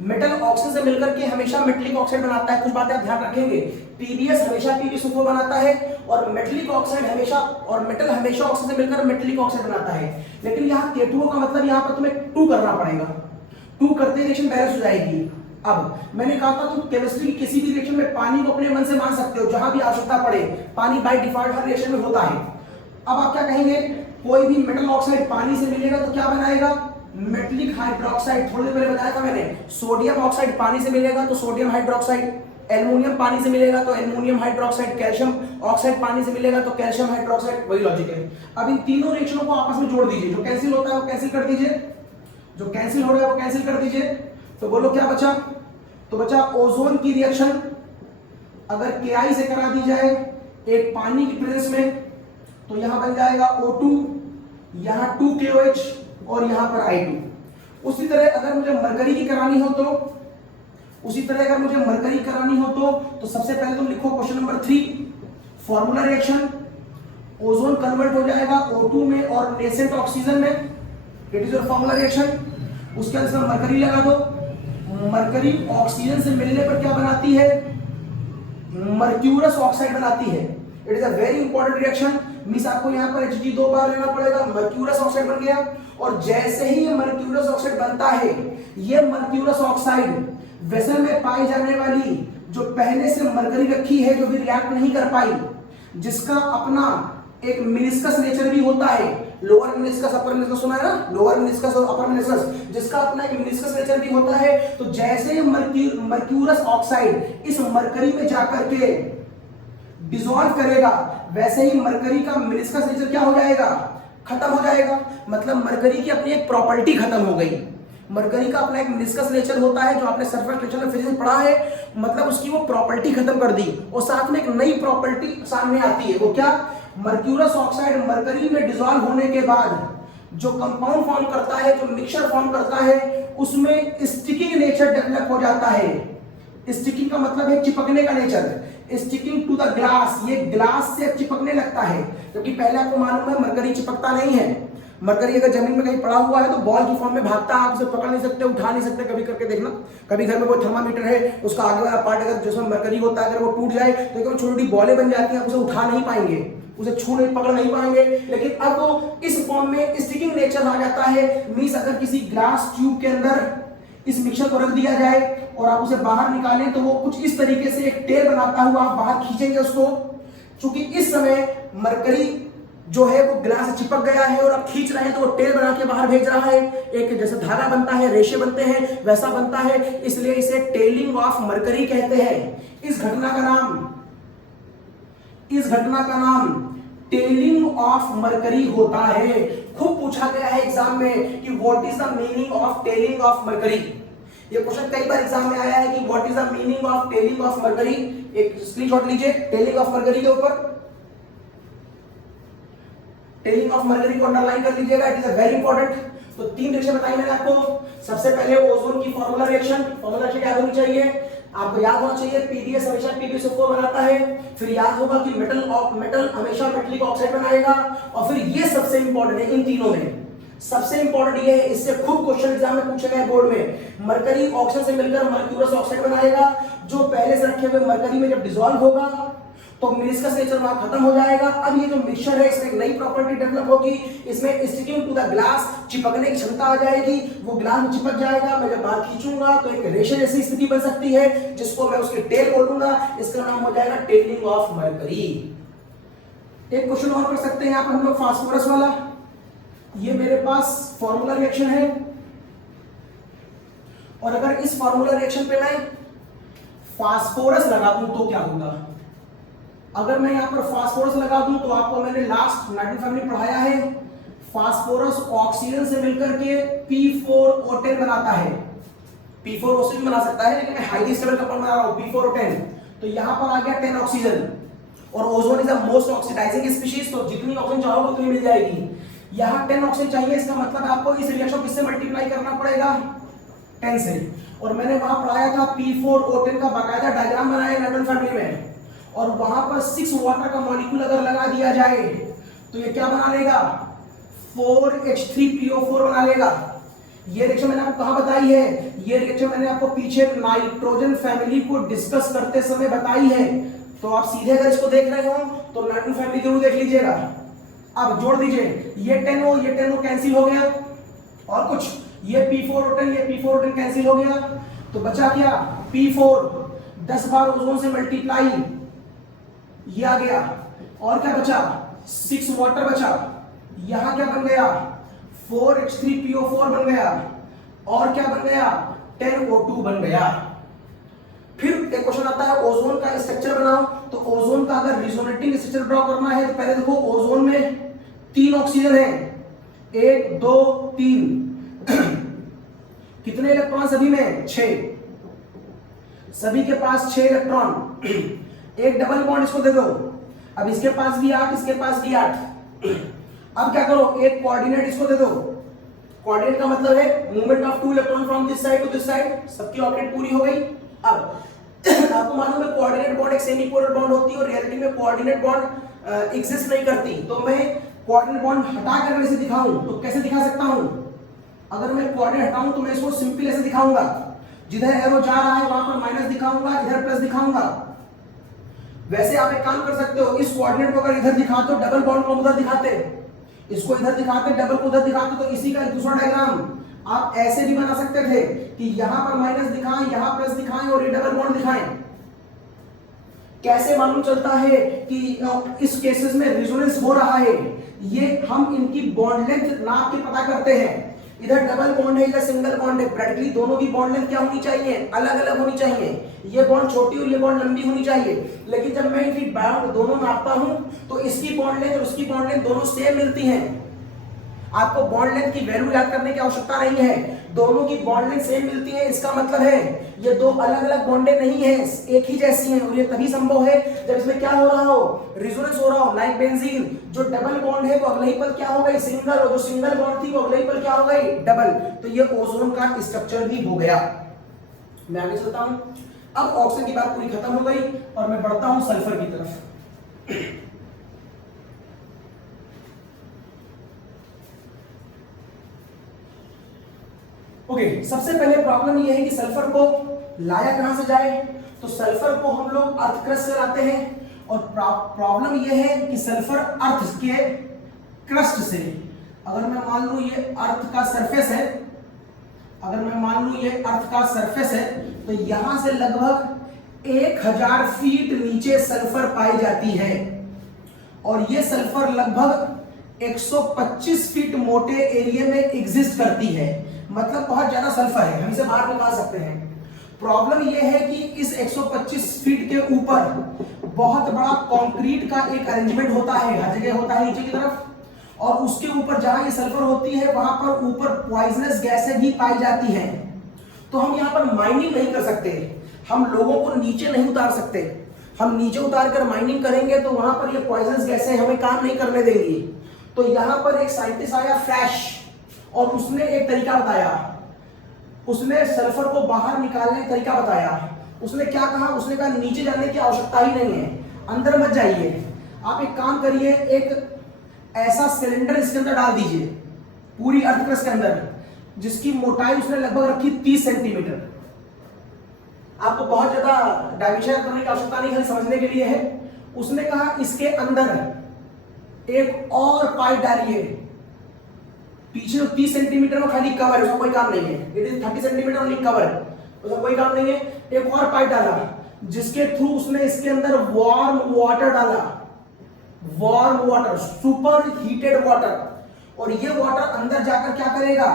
Metal oxygen से मिलकर के हमेशा मेटलिक ऑक्साइड बनाता है। कुछ बातें आप ध्यान रखेंगे, पीबीएस हमेशा PbSO4 बनाता है, और मेटलिक ऑक्साइड हमेशा, और मेटल हमेशा ऑक्सीजन से मिलकर मेटलिक ऑक्साइड बनाता है। लेकिन यहाँ K2O का मतलब यहाँ पर तुम्हें 2 करना पड़ेगा, 2 करते रिएक्शन बैलेंस हो जाएगी। अब मैंने कहा था तुम केमिस्ट्री की किसी भी रिएक्शन में पानी को अपने मन से मान सकते हो, जहां भी आवश्यकता पड़े। पानी बाय डिफॉल्ट हर रिएक्शन में होता है। अब आप क्या कहेंगे? कोई भी मेटल ऑक्साइड पानी से मिलेगा तो क्या बनाएगा? Metallic hydroxide. थोड़ी देर पहले बताया था मैंने, सोडियम ऑक्साइड पानी से मिलेगा तो सोडियम हाइड्रोक्साइड, एल्युमिनियम पानी से मिलेगा तो एल्युमिनियम हाइड्रोक्साइड, कैल्शियम ऑक्साइड पानी से मिलेगा तो कैल्शियम हाइड्रोक्साइड। वही लॉजिक है। अब इन तीनों रिएक्शनों को आपस में जोड़ दीजिए, जो कैंसिल होता है वो कैंसिल कर दीजिए, जो कैंसिल हो रहा है वो कैंसिल कर दीजिए, तो बोलो क्या बचा? तो बचा ओजोन की रिएक्शन अगर Ki से करा दी जाए एक पानी की प्रेजेंस में, तो यहां बन जाएगा O2, यहां 2KOH और यहां पर I2। उसी तरह अगर मुझे मरकरी की करानी हो तो, तो सबसे पहले तुम लिखो question number 3, formula reaction, ozone convert हो जाएगा O2 में और नेसेंट ऑक्सीजन में, it is your formula reaction. उसके बाद इसमें मरकरी लगा दो, मरकरी ऑक्सीजन से मिलने पर क्या बनाती है? मर्क्यूरस ऑक्साइड बनाती है। It is a very important reaction, means आपको यहां पर Hg 2 बार लेना पड़ेगा, मर्क्यूरस ऑक्साइड बन गया। और जैसे ही ये मर्क्यूरस ऑक्साइड बनता है, ये मर्क्यूरस ऑक्साइड वेसल में पाई जाने वाली जो पहले से मरकरी रखी है, जो भी रिएक्ट नहीं कर पाई, जिसका अपना एक मिनिस्कस नेचर भी होता है, लोअर मिनिस्कस अपर मिनिस्कस सुना है ना, लोअर मिनिस्कस और अपर मिनिस्कस, जिसका अपना एक मिनिस्कस नेचर भी होता है। तो जैसे मर्क्यूरस ऑक्साइड इस मरकरी में जाकर के डिसॉल्व करेगा, वैसे ही मरकरी का मिनिस्कस नेचर क्या हो जाएगा? खत्म हो जाएगा। मतलब मरकरी की अपनी एक प्रॉपर्टी खत्म हो गई। मरकरी का अपना एक मिनिस्कस नेचर होता है, जो आपने सरफेस टेंशन में फिजिक्स में पढ़ा है, मतलब उसकी वो प्रॉपर्टी खत्म कर दी, और साथ में एक नई प्रॉपर्टी सामने आती है। वो क्या? मर्क्यूरस ऑक्साइड मरकरी में डिसॉल्व होने के बाद जो कंपाउंड फॉर्म करता है, जो मिक्सचर फॉर्म करता है, उसमें स्टिकिंग नेचर डेवलप हो जाता है। स्टिकिंग का मतलब है चिपकने का nature, sticking to the glass, ये ग्लास से चिपकने लगता है, क्योंकि पहले आपको मालूम है मरकरी चिपकता नहीं है। मरकरी अगर जमीन में कहीं पड़ा हुआ है तो बॉल की फॉर्म में भागता है, आप उसे पकड़ नहीं सकते, उठा नहीं सकते। कभी करके देखना, कभी घर में कोई थर्मामीटर है, उसका आगे वाला पार्ट अगर जिसमें मरकरी होता है, अगर वो टूट जाए तो छोटी छोटी बॉलें बन जाती हैं, आप उसे उठा नहीं पाएंगे, उसे छू नहीं, पकड़ नहीं पाएंगे। लेकिन अब वो इस फॉर्म में स्टिकिंग नेचर आ जाता है। मींस अगर किसी ग्लास ट्यूब के अंदर इस मिक्सचर को रख दिया जाए और आप उसे बाहर निकालें, तो वो कुछ इस तरीके से एक टेल बनाता हुआ आप बाहर खींचेंगे उसको। चूंकि इस समय मरकरी जो है वो ग्लास से चिपक गया है और आप खींच रहे हैं, तो वो टेल बना के बाहर भेज रहा है। एक जैसे धागा बनता है, रेशे बनते हैं, वैसा बनता है, इसलिए इसे टेलिंग ऑफ मरकरी कहते हैं। इस घटना का नाम टेलिंग ऑफ मरकरी होता है। खूब पूछा गया है एग्जाम में कि what is the meaning of telling of mercury. ये क्वेश्चन कई बार एग्जाम में आया है कि what is the meaning of telling of mercury. एक स्क्रीनशॉट लीजिए टेलिंग ऑफ मरकरी के ऊपर, टेलिंग ऑफ मरकरी को अंडरलाइन कर लीजिएगा, it is a very important. तो 3 रिएक्शन बताई मैंने आपको। सबसे पहले ओजोन की फॉर्मूला रिएक्शन, फॉर्मूला से याद होनी चाहिए, आपको याद होना चाहिए पीबीएस हमेशा PbSO4 बनाता है। फिर याद होगा कि मेटल हमेशा मेटलिक ऑक्साइड बनाएगा। और फिर ये सबसे इंपॉर्टेंट है इन तीनों में, सबसे इंपॉर्टेंट ये है, इससे खूब क्वेश्चन एग्जाम में पूछे गए बोर्ड में। मरकरी ऑक्सीजन से मिलकर मर्क्यूरस ऑक्साइड बनाएगा, जो पहले से रखे हुए मरकरी में जब डिसॉल्व होगा तो मिनिस्कस नेचर वहां खत्म हो जाएगा। अब ये जो मिक्सचर है इसमें एक नई प्रॉपर्टी डेवलप होगी, इसमें स्टिकिंग टू द ग्लास, चिपकने की क्षमता आ जाएगी, वो ग्लास में चिपक जाएगा। मैं जब बाहर खींचूंगा तो एक रेशे जैसी स्थिति बन सकती है, जिसको मैं उसके टेल बोलूंगा, इसका नाम हो जाएगा टेलिंग ऑफ मरकरी। एक क्वेश्चन और कर सकते हैं यहाँ पर हम लोग फास्फोरस वाला। ये मेरे पास फॉर्मूला रिएक्शन है, और अगर इस फॉर्मूला रिएक्शन पे मैं फास्फोरस लगा दूं तो क्या होगा। अगर मैं यहां पर फास्फोरस लगा दूं तो आपको मैंने लास्ट नाइट्रोजन फैमिली पढ़ाया है, फास्फोरस ऑक्सीजन से मिलकर के P4O10 बनाता है। P4O6 भी बना सकता है, लेकिन मैं हाईली स्टेबल कंपाउंड बना रहा हूं P4O10। तो यहां पर आ गया 10 ऑक्सीजन, और ozone is the most oxidising species, तो जितनी ऑक्सीजन चाहोगे उतनी मिल जाएगी। यहां 10 ऑक्सीजन चाहिए, इसका मतलब आपको इस रिएक्शन को किससे मल्टीप्लाई करना पड़ेगा, 10 से। और मैंने वहां पढ़ाया था P4O10 का बाकायदा डायग्राम बनाया नाइट्रोजन फैमिली में, और वहां पर 6 वाटर का मॉलिक्यूल अगर लगा दिया जाए तो ये क्या बना लेगा, 4H3PO4 बना लेगा। ये रिएक्शन मैंने आपको कहां बताई है, ये रिएक्शन मैंने आपको पीछे नाइट्रोजन फैमिली को डिस्कस करते समय बताई है। तो आप सीधे अगर इसको देख रहे हो तो नाइट्रोजन फैमिली जरूर देख लीजिएगा। अब जोड़ दीजिए, ये 10O कैंसिल हो गया, और कुछ ये P4O10 कैंसिल हो गया, तो बचा क्या P4, 10 बार ओजोन से मल्टीप्लाई, ये आ गया, और क्या बचा 6 वाटर बचा, यहां क्या बन गया 4H3PO4 बन गया, और क्या बन गया 10O2 बन गया। फिर एक क्वेश्चन आता है ओजोन का स्ट्रक्चर बनाओ। तो ओजोन का अगर रिजोनेटिंग स्ट्रक्चर ड्रॉ करना है तो पहले देखो ओजोन में 3 ऑक्सीजन है, 1 2 3 कितने इलेक्ट्रॉन सभी में, 6, सभी के पास 6 इलेक्ट्रॉन। एक डबल बॉन्ड इसको दे दो, अब इसके पास भी 8, इसके पास भी 8। अब क्या करो, एक कोऑर्डिनेट इसको दे दो। कोऑर्डिनेट का मतलब है movement of 2 electron from this side to this side, सबकी ऑर्बिट पूरी हो गई। अब आपको मालूम है कोऑर्डिनेट बॉन्ड एक सेमी पोलर बॉन्ड होती है, और रियलिटी में कोऑर्डिनेट बॉन्ड एग्जिस्ट नहीं करती। तो मैं कोऑर्डिनेट बॉन्ड हटा कर इसे दिखाऊं तो कैसे दिखा सकता हूं, अगर मैं कोऑर्डिनेट हटाऊं तो मैं इसको सिंपल ऐसे दिखाऊंगा, जिधर एरो जा रहा है वहां पर माइनस दिखाऊंगा, इधर प्लस दिखाऊंगा। वैसे आप एक काम कर सकते हो, इस कोऑर्डिनेट को अगर इधर दिखाते हो डबल बॉन्ड को उधर दिखाते, इसको इधर दिखाते डबल को उधर दिखाते, तो इसी का एक दूसरा डायग्राम आप ऐसे भी बना सकते थे कि यहां पर माइनस दिखाएं, यहां प्लस दिखाएं, और ये डबल बॉन्ड दिखाएं। कैसे मालूम चलता है कि इस केसेस में रेजोनेंस हो रहा है, ये हम इनकी बॉन्ड लेंथ नाप के पता करते हैं। इधर डबल बॉन्ड है, इधर सिंगल बॉन्ड है, प्रैक्टिकली दोनों की बॉन्ड लेंथ क्या होनी चाहिए, अलग अलग होनी चाहिए। ये बॉन्ड छोटी और ये बॉन्ड लंबी होनी चाहिए। लेकिन जब मैं इनकी बॉन्ड दोनों नापता हूं तो इसकी बॉन्ड लेंथ और उसकी बॉन्ड लेंथ दोनों सेम मिलती हैं। आपको बॉन्ड लेंथ की वैल्यू याद करने की आवश्यकता नहीं है, दोनों की बॉन्ड लेंथ सेम मिलती है। इसका मतलब है ये दो अलग अलग बॉन्डें नहीं है, एक ही जैसी हैं, और ये तभी संभव है जब इसमें क्या हो रहा हो, रेजोनेंस हो रहा हो। लाइक बेंजीन, जो डबल बॉन्ड है वो अगले ही पल क्या हो गई सिंगल, और जो सिंगल बॉन्ड थी वो अगले ही पल क्या हो गई डबल। तो ये ओजोन का स्ट्रक्चर भी हो गया। मैं आगे चलता हूं। अब ऑक्सीजन की बात पूरी खत्म हो गई और मैं बढ़ता हूं सल्फर की तरफ। ओके, सबसे पहले प्रॉब्लम ये है कि सल्फर को लाया कहां से जाए। तो सल्फर को हम लोग अर्थ क्रस्ट से लाते हैं, और प्रॉब्लम ये है कि सल्फर अर्थ के क्रस्ट से, अगर मैं मान लूं ये अर्थ का सरफेस है, अगर मैं मान लूं ये अर्थ का सरफेस है, तो यहां से लगभग 1000 फीट नीचे सल्फर पाई जाती है, और ये सल्फर लगभग 125 फीट मोटे एरिया में एग्जिस्ट करती है। मतलब बहुत ज्यादा सल्फर है, हम इसे बाहर निकाल सकते हैं। प्रॉब्लम यह है कि इस 125 फीट के ऊपर बहुत बड़ा कंक्रीट का एक अरेंजमेंट होता है, हर जगह होता है नीचे की तरफ, और उसके ऊपर जहां ये सल्फर होती है वहां पर ऊपर पॉइजनस गैसें भी पाई जाती हैं। तो हम यहां पर माइनिंग नहीं कर सकते, हम लोगों को नीचे नहीं उतार सकते। हम नीचे उतार कर माइनिंग करेंगे तो वहां पर ये पॉइजनस गैसें हमें काम नहीं करने देंगी। तो यहां पर एक साइंटिस्ट आया फ्लैश, और उसने एक तरीका बताया, उसने सल्फर को बाहर निकालने का तरीका बताया। उसने क्या कहा, उसने कहा नीचे जाने की आवश्यकता ही नहीं है, अंदर मत जाइए, आप एक काम करिए, एक ऐसा सिलेंडर इसके अंदर डाल दीजिए, पूरी अर्थ क्रस्ट के अंदर, जिसकी मोटाई उसने लगभग रखी 30 सेंटीमीटर। आपको बहुत ज्यादा डायमेंशन करने की आवश्यकता नहीं है, समझने के लिए है। उसने कहा इसके अंदर एक और पाइप डालिए, पीछे जो 30 सेंटीमीटर में खाली कवर है, उसका कोई काम नहीं है, it is 30 centimetre only cover, उसका कोई काम नहीं है। एक और पाइप डाला जिसके थ्रू उसने इसके अंदर वार्म वाटर डाला, warm water, super heated water, और ये वाटर अंदर जाकर क्या करेगा,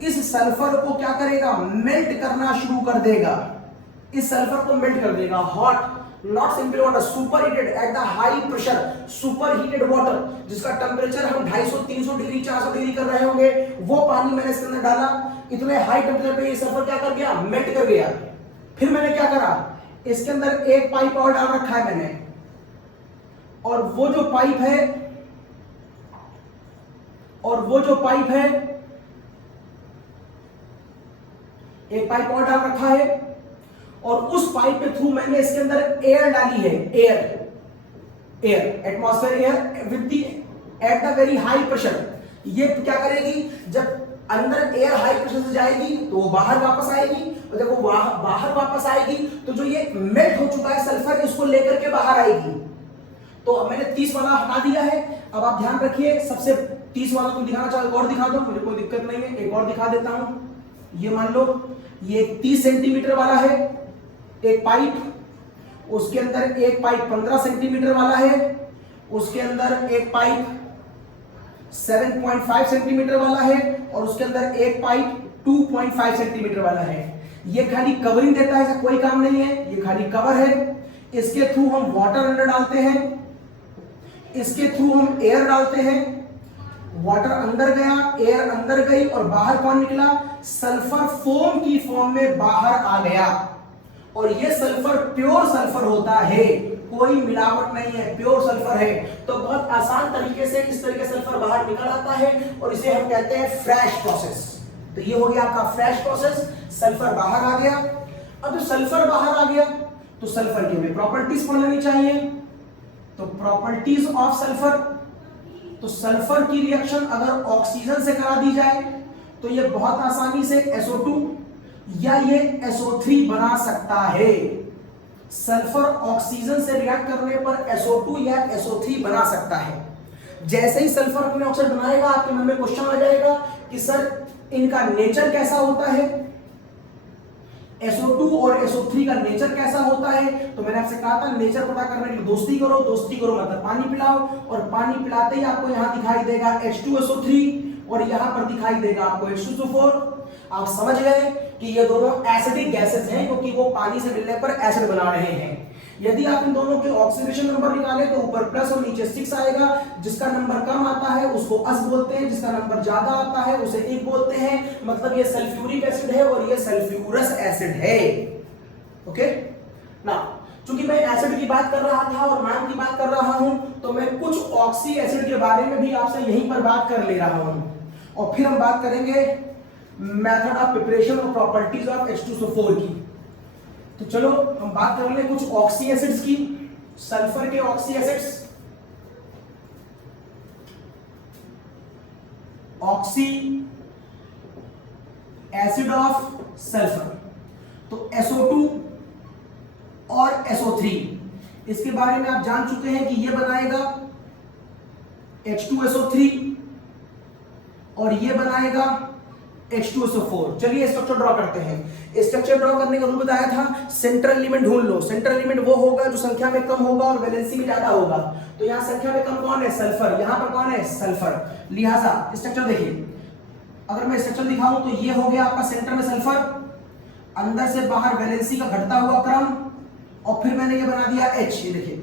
इस सल्फर को क्या करेगा, मेल्ट करना शुरू कर देगा, इस सल्फर को मेल्ट कर देगा। Hot, not simple water, super heated at the high pressure, super heated water, जिसका टेम्परेचर हम 250, 300 डिग्री, 400 डिग्री कर रहे होंगे, वो पानी मैंने इसके अंदर डाला। इतने हाई टेम्परेचर पे ये सल्फर क्या कर गया, मेल्ट कर गया। फिर मैंने क्या करा, इसके अंदर एक पाइप और डाल रखा है मैंने, और वो जो पाइप है, एक पाइप और डाल रखा है, और उस पाइप के थ्रू मैंने इसके अंदर एयर डाली है, air atmosphere air with the at the very high pressure. ये क्या करेगी, जब अंदर एयर हाई प्रेशर से जाएगी तो वो बाहर वापस आएगी, और जब वो बाहर वापस आएगी तो जो ये मेल्ट हो चुका है सल्फर, इसको लेकर के बाहर आएगी। तो अब मैंने 30 वाला हटा दिया है। अब आप ध्यान रखिए, सबसे 30 वाला तुम दिखाना चाहो, और दिखा दो, मुझे कोई दिक्कत नहीं है, एक और दिखा देता हूं। ये मान लो ये 30 सेंटीमीटर वाला है एक पाइप, उसके अंदर एक पाइप 15 सेंटीमीटर वाला है, उसके अंदर एक पाइप 7.5 सेंटीमीटर वाला है, और उसके अंदर एक पाइप 2.5 सेंटीमीटर वाला है। ये खाली कवरिंग देता है, ऐसा कोई काम नहीं है, ये खाली कवर है। इसके थ्रू हम वाटर अंदर डालते हैं, इसके थ्रू हम एयर डालते हैं, वाटर अंदर गया, एयर अंदर गई, और बाहर कौन निकला, सल्फर फोम की फॉर्म में बाहर आ गया। और ये सल्फर प्योर सल्फर होता है, कोई मिलावट नहीं है, प्योर सल्फर है। तो बहुत आसान तरीके से इस तरीके सल्फर बाहर निकल आता है, और इसे हम कहते हैं फ्रेश प्रोसेस। तो ये हो गया आपका फ्रेश प्रोसेस, सल्फर बाहर आ गया। अब जो सल्फर बाहर आ गया तो सल्फर की हमें प्रॉपर्टीज पढ़ लेनी चाहिए। तो प्रॉपर्टीज ऑफ सल्फर, तो सल्फर की रिएक्शन अगर ऑक्सीजन से करा दी जाए तो ये बहुत आसानी से SO2 या ये SO3 बना सकता है। सल्फर ऑक्सीजन से रिएक्ट करने पर SO2 या SO3 बना सकता है। जैसे ही सल्फर अपने ऑक्साइड बनाएगा, आपके मन में क्वेश्चन आ जाएगा कि सर इनका नेचर कैसा होता है, SO2 और SO3 का नेचर कैसा होता है। तो मैंने आपसे कहा था नेचर पता करने के लिए दोस्ती करो, दोस्ती करो मतलब पानी पिलाओ, और पानी पिलाते ही आपको यहां दिखाई देगा H2SO3, और यहां पर दिखाई देगा आपको H2SO4। आप समझ गए कि ये दोनों एसिडिक गैसेस हैं, क्योंकि वो पानी से मिलने पर एसिड बना रहे हैं। यदि आप इन दोनों के ऑक्सीडेशन नंबर निकालें तो ऊपर प्लस और नीचे 6 आएगा। जिसका नंबर कम आता है उसको अस बोलते हैं, जिसका नंबर ज्यादा आता है उसे एक बोलते हैं। मतलब ये सल्फ्यूरिक एसिड है और ये सल्फ्यूरस एसिड है। ओके ना, चूंकि मैं एसिड की बात कर रहा था और नाम की बात कर रहा हूं, तो मैं कुछ ऑक्सी एसिड के बारे में भी आपसे यहीं पर बात कर ले रहा हूं, और फिर हम बात करेंगे मेथड ऑफ प्रिपरेशन और प्रॉपर्टीज ऑफ H2SO4 की। तो चलो हम बात कर लें कुछ ऑक्सी एसिड्स की, सल्फर के oxy acids. Oxy acid of sulphur, तो SO2 और SO3, इसके बारे में आप जान चुके हैं कि यह बनाएगा H2SO3 और यह बनाएगा H2SO4। चलिए स्ट्रक्चर ड्रॉ करते हैं। स्ट्रक्चर ड्रॉ करने का रूल बताया था, सेंट्रल एलिमेंट ढूंढ लो। सेंट्रल एलिमेंट वो होगा जो संख्या में कम होगा और वैलेंसी में ज्यादा होगा। तो यहाँ संख्या में कम कौन है, सल्फर, यहाँ पर कौन है, सल्फर। लिहाजा स्ट्रक्चर देखिए, अगर मैं स्ट्रक्चर दिखाऊं तो ये हो गया आपका सेंटर में सल्फर, अंदर से बाहर वैलेंसी का घटता हुआ क्रम, और फिर मैंने ये बना दिया H। ये देखिए,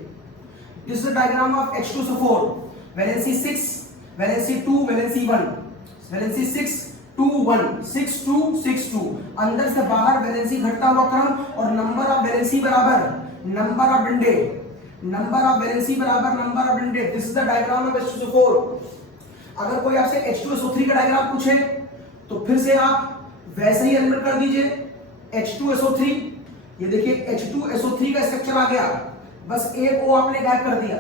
this is diagram of H2SO4। Valency 6, valency 2, valency 1, valency 6 2 1 6 2 6 2, अंदर से बाहर वैलेंसी घटता हुआ क्रम, और नंबर ऑफ वैलेंसी बराबर नंबर ऑफ डंडे, नंबर ऑफ वैलेंसी बराबर नंबर ऑफ डंडे। This is the diagram of H2SO4। अगर कोई आपसे H2SO3 का डायग्राम पूछे तो फिर से आप वैसे ही एलिमेंट कर दीजिए H2SO3। ये देखिए H2SO3 का स्ट्रक्चर आ गया, बस एक O आपने गायब कर दिया।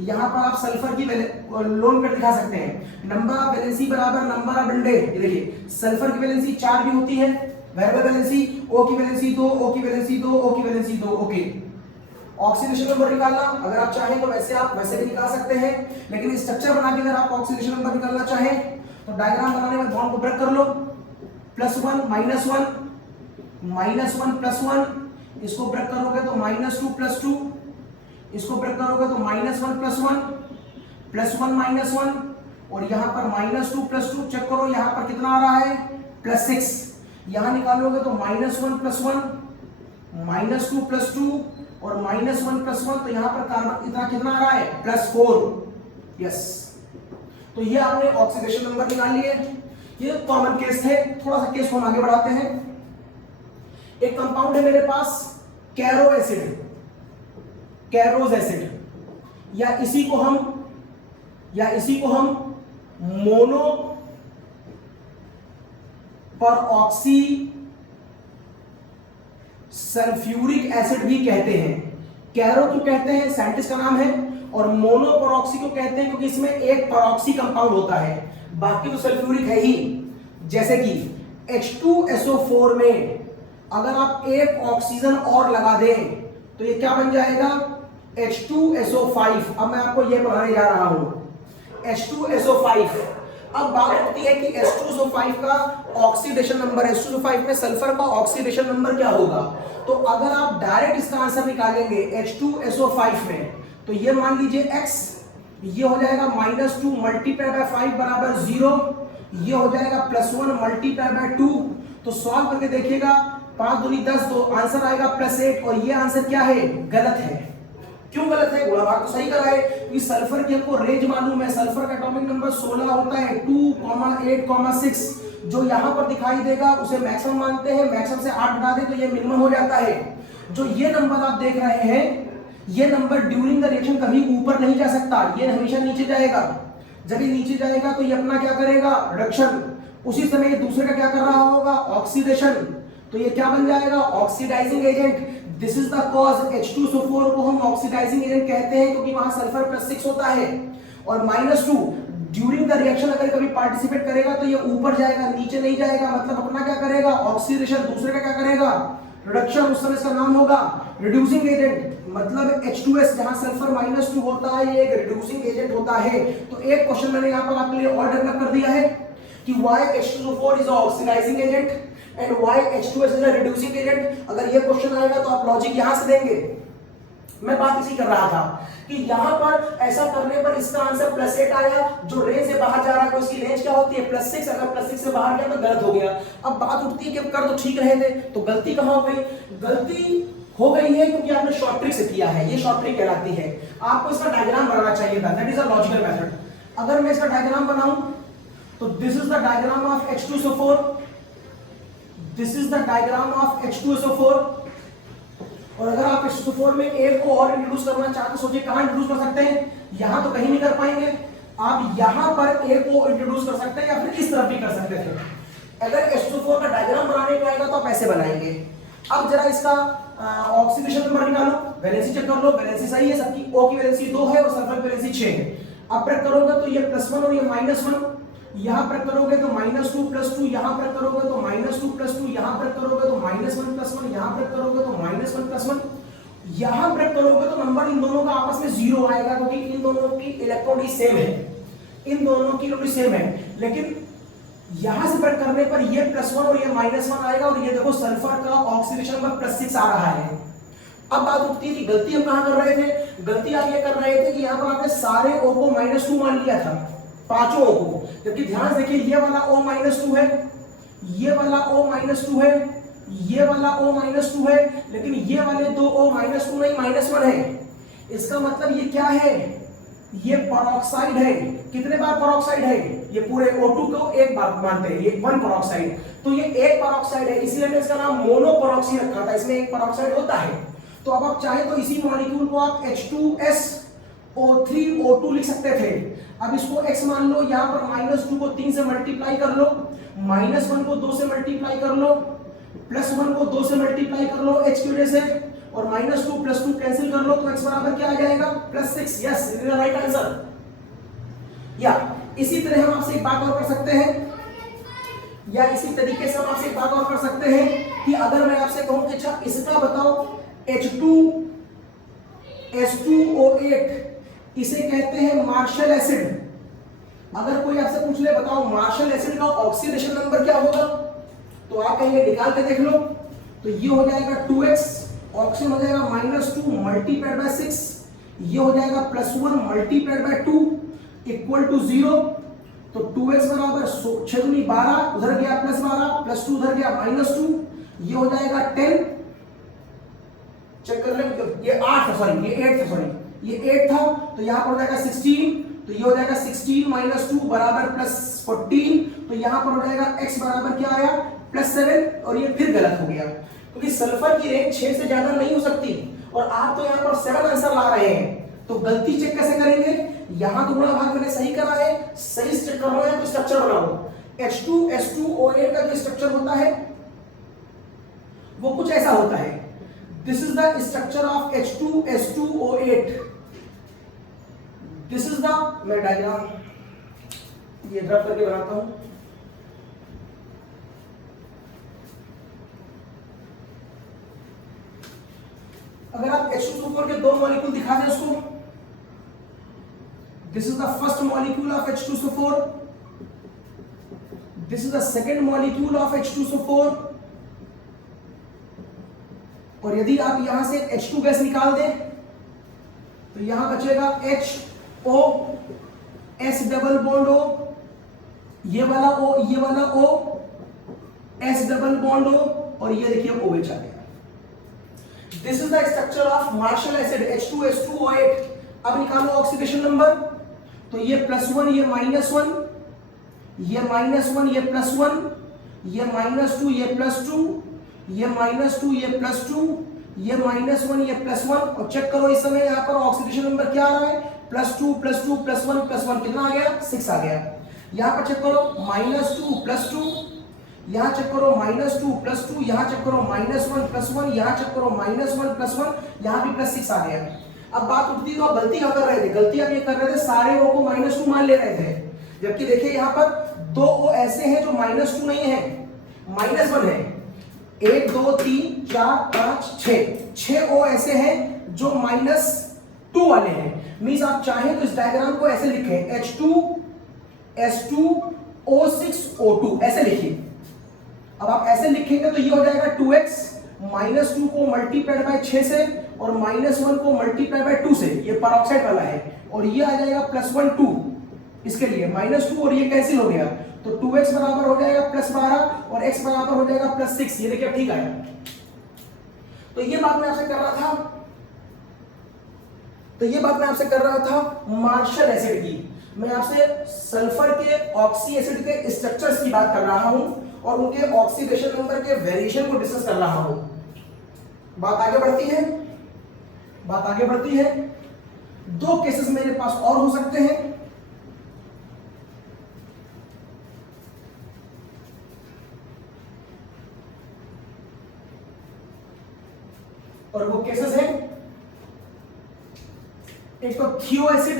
यहाँ पर आप सल्फर की लोन कर दिखा सकते हैं। नंबर ऑफ वैलेंसी बराबर नंबर ऑफ बंडेल। ये देखिए सल्फर की वैलेंसी 4 भी होती है, वेरिएबल वैलेंसी, O की वैलेंसी 2, O की वैलेंसी 2, O की वैलेंसी 2। ओके, ऑक्सीडेशन नंबर निकालना अगर आप चाहें तो वैसे आप वैसे भी निकाल सकते हैं, लेकिन स्ट्रक्चर बना के अगर आप ऑक्सीडेशन नंबर निकालना चाहें तो डायग्राम बनाने में बॉन्ड को ब्रेक कर लो, +1 -1 -1 +1, इसको ब्रेक करोगे तो -2 +2, इसको ब्रेक करोगे तो -1 +1 +1 -1, और यहाँ पर -2 +2 चेक करो यहाँ पर कितना आ रहा है +6, यहाँ निकालोगे तो -1 +1 -2 +2 और -1 +1, तो यहाँ पर कार्बन इतना कितना आ रहा है +4। यस, तो ये आपने ऑक्सीडेशन नंबर निकाल लिए। ये कॉमन केस थे, थोड़ा सा केस को हम आगे बढ़ाते हैं। एक कंपाउंड है मेरे पास कैरो एसिड, कैरोज एसिड, या इसी को हम मोनो पर ऑक्सी सल्फ्यूरिक एसिड भी कहते हैं। कैरो क्यों कहते हैं, साइंटिस्ट का नाम है, और मोनो परऑक्सी को कहते हैं क्योंकि इसमें एक परऑक्सी कंपाउंड होता है, बाकी तो सल्फ्यूरिक है ही। जैसे कि H2SO4 में अगर आप एक ऑक्सीजन और लगा दें तो ये क्या बन जाएगा H2SO5। अब मैं आपको ये पढ़ाने जा रहा हूं H2SO5। अब बात होती है कि H2SO5 का ऑक्सीडेशन नंबर, H2SO5 में सल्फर का ऑक्सीडेशन नंबर क्या होगा। तो अगर आप डायरेक्ट इसका आंसर निकालेंगे H2SO5 में, तो ये मान लीजिए X, ये हो जाएगा -2 मल्टीप्लाई बाय 5 बराबर 0, ये हो जाएगा +1 मल्टीप्लाई बाय 2। तो सॉल्व करके देखिएगा, 5 दूनी 10, तो आंसर आएगा +8, और ये आंसर क्या है, गलत है। क्यों गलत है, गुणा भाग तो सही करा है, क्योंकि सल्फर की आपको रेंज मालूम है, सल्फर का एटॉमिक नंबर 16 होता है, 2, 8, 6। जो यहाँ पर दिखाई देगा उसे मैक्सिमम मानते हैं, मैक्सिमम से 8 घटा दे तो ये मिनिमम हो जाता है। जो ये नंबर आप देख रहे हैं, ये नंबर ड्यूरिंग द रिएक्शन कभी ऊपर नहीं जा सकता, ये हमेशा नीचे जाएगा। जब ये नीचे जाएगा तो ये अपना क्या करेगा, रिडक्शन। उसी समय दूसरे का क्या कर रहा होगा, ऑक्सीडेशन। तो ये क्या बन जाएगा, oxidising agent. This is the cause, H2SO4 को हम ऑक्सीडाइजिंग एजेंट कहते हैं क्योंकि वहां सल्फर +6 होता है, और -2 ड्यूरिंग द रिएक्शन अगर कभी पार्टिसिपेट करेगा तो ये ऊपर जाएगा, नीचे नहीं जाएगा, मतलब अपना क्या करेगा, ऑक्सीडेशन। दूसरे का क्या करेगा, रिडक्शन। उस समय इसका नाम होगा रिड्यूसिंग एजेंट। मतलब H2S जहां सल्फर -2 होता है, ये एक रिड्यूसिंग एजेंट होता है। तो एक क्वेश्चन मैंने यहाँ पर आपके लिए और डेवलप कर दिया है कि why H2SO4 is oxidising agent and why H2S is a reducing agent। अगर ये क्वेश्चन आएगा तो आप लॉजिक यहां से देंगे। मैं बात इसी कर रहा था कि यहां पर ऐसा करने पर इसका आंसर +8 आया, जो रेंज से बाहर जा रहा है, उसकी रेंज क्या होती है +6। अगर +6 से बाहर गया तो गलत हो गया। अब बात उठती है कि कर तो ठीक रहे थे, तो गलती कहां हो गई, गलती हो गई है क्योंकि आपने शॉर्ट ट्रिक से किया है, ये शॉर्ट ट्रिक कहलाती है। आपको इसका डायग्राम बनाना चाहिए था, that is a logical method. अगर मैं इसका डायग्राम बनाऊं तो this is the diagram of H2SO4, this is the diagram of H2SO4। और अगर आप H2SO4 में एक को और इंट्रोड्यूस करना चाहते हैं, सोचिए कहां इंट्रोड्यूस कर सकते हैं, यहां तो कहीं नहीं कर पाएंगे, आप यहां पर एक को इंट्रोड्यूस कर सकते हैं या फिर इस तरफ भी कर सकते थे। अगर H2SO4 का डायग्राम बनाने का आएगा तो आप ऐसे बनाएंगे। अब जरा इसका ऑक्सीडेशन नंबर निकालो, वैलेंसी चेक कर लो, वैलेंसी सही है सबकी, O की वैलेंसी 2 है और सल्फर की वैलेंसी 6 है। अब ब्रेक करोगे तो ये +1 और ये -1, यहां ब्रेक करोगे तो -2 +2, यहां ब्रेक करोगे तो -2 +2, यहां ब्रेक करोगे तो -1 +1, यहां ब्रेक करोगे तो -1 +1, यहां ब्रेक करोगे तो नंबर इन दोनों का आपस में 0 आएगा क्योंकि इन दोनों की इलेक्ट्रॉन सेम है, इन दोनों की इलेक्ट्रॉन सेम है। लेकिन यहां से ब्रेक करने पर ये +1 और ये -1 आएगा, और ये देखो सल्फर का ऑक्सीडेशन नंबर +6 आ रहा है। अब बात उठती है कि गलती हम कहां कर रहे थे, गलती आप ये कर रहे थे कि यहां पर आपने सारे O को -2 मान लिया था, पांचों O को, जबकि ध्यान से देखिए ये वाला O -2 है, ये वाला O -2 है, ये वाला O -2 है, लेकिन ये वाले दो O -2 नहीं -1 है। इसका मतलब ये क्या है, ये परऑक्साइड है। कितने बार परऑक्साइड है, ये पूरे O2 को एक बार मानते हैं, ये 1 परऑक्साइड, तो ये एक परऑक्साइड है, इसलिए मैंने इसका नाम मोनो परऑक्सी रखा था, इसमें एक परऑक्साइड होता है। तो अब आप चाहे तो इसी मॉलिक्यूल को आप H2SO3O2 लिख सकते थे। अब इसको x मान लो, यहां पर -2 को 3 से मल्टीप्लाई कर लो, -1 को 2 से मल्टीप्लाई कर लो, +1 को 2 से मल्टीप्लाई कर लो H की वजह से, और -2 + 2 कैंसिल कर लो तो x 2x बराबर क्या आ जाएगा +6। Yes, it is the right answer. या इसी तरह हम आपसे एक बात और कर सकते हैं, या इसी तरीके से हम आपसे एक बात और कर सकते हैं कि अगर मैं आपसे कहूं कि अच्छा इसका बताओ H2S2O8, इसे कहते हैं मार्शल एसिड। अगर कोई आपसे पूछ ले बताओ मार्शल एसिड का ऑक्सीडेशन नंबर क्या होगा, तो आप कहेंगे निकाल के देख लो। तो ये हो जाएगा 2x, ऑक्सीजन हो जाएगा -2 मल्टीप्लाइड बाय 6, ये हो जाएगा +1 मल्टीप्लाइड बाय 2 इक्वल टू 0। तो 2x बराबर 6 दूनी 12, उधर गया +12, +2 उधर गया -2, ये हो जाएगा 10। चेक कर लें, ये 8 था, सॉरी ये 8 था, सॉरी ये 8 था, तो यहां पर हो जाएगा 16, तो ये हो जाएगा 16 - 2 बराबर +14। तो यहां पर हो जाएगा x बराबर क्या आया +7, और ये फिर गलत हो गया क्योंकि सल्फर की रेंज 6 से ज्यादा नहीं हो सकती, और आप तो यहां पर 7 आंसर ला रहे हैं। तो गलती चेक कैसे करेंगे, यहां तो गुणा भाग मैंने सही करा है, सही चेक करना है तो स्ट्रक्चर बनाओ। H2S2O8 का जो स्ट्रक्चर होता है वो कुछ ऐसा होता है। This is the structure of H2S2O8। This is the, मैं डायग्राम ये ड्रॉ करके बनाता हूं। अगर आप H2SO4 के दो मॉलिक्यूल दिखा दें उसको, this is the first molecule of H2SO4, this is the second molecule of H2SO4, और यदि आप यहां से H2 गैस निकाल दें तो यहां बचेगा HO, S double bond O, ये वाला O, ये वाला O, S double bond O, और ये देखिए OH आ गया। This is the structure of Marshall acid H2S2O8। अब निकालो ऑक्सीडेशन नंबर, तो ये +1, ये -1, ये -1, ये +1, ये -2, ये +2, ये -2, ये +2, ये -1, ये +1, और चेक करो इस समय यहाँ पर ऑक्सीडेशन नंबर क्या आ रहा है +2 +2 +1 +1, कितना आ गया 6 आ गया। यहाँ पर चेक करो -2 +2, यहाँ चेक करो -2 +2, यहाँ चेक करो -1 +1, यहाँ चेक करो -1 +1, यहाँ भी +6 आ गया। अब बात उठती तो आप गलती क्या कर रहे थे, गलती आप ये कर रहे थे सारे O को -2 मान ले रहे थे, जबकि देखिए यहाँ पर 2 O ऐसे हैं जो -2 नहीं है, -1 है। 1 2 3 4 5 6 O ऐसे हैं जो -2 वाले हैं। मींस आप चाहें तो इस डायग्राम को ऐसे लिखें H2S2O6O2 ऐसे लिखिए। अब आप ऐसे लिखेंगे तो ये हो जाएगा 2x, -2 को मल्टीप्लाइड बाय 6 से और -1 को मल्टीप्लाई बाय 2 से, ये पेरोक्साइड वाला है, और ये आ जाएगा +1 2 इसके लिए -2, और ये कैंसिल हो गया, तो 2x बराबर हो जाएगा +12 और x बराबर हो जाएगा +6। ये देखिए ठीक आया। तो ये बात मैं आपसे कर रहा था, मार्शल एसिड की। मैं आपसे सल्फर के ऑक्सी एसिड के स्ट्रक्चर्स की बात कर रहा हूं और उनके ऑक्सीडेशन नंबर के वेरिएशन को डिस्कस कर रहा हूं। बात आगे बढ़ती है। दो केसेस मेरे पास और हो सकते हैं। और वो केसेस हैं, एक तो थियो एसिड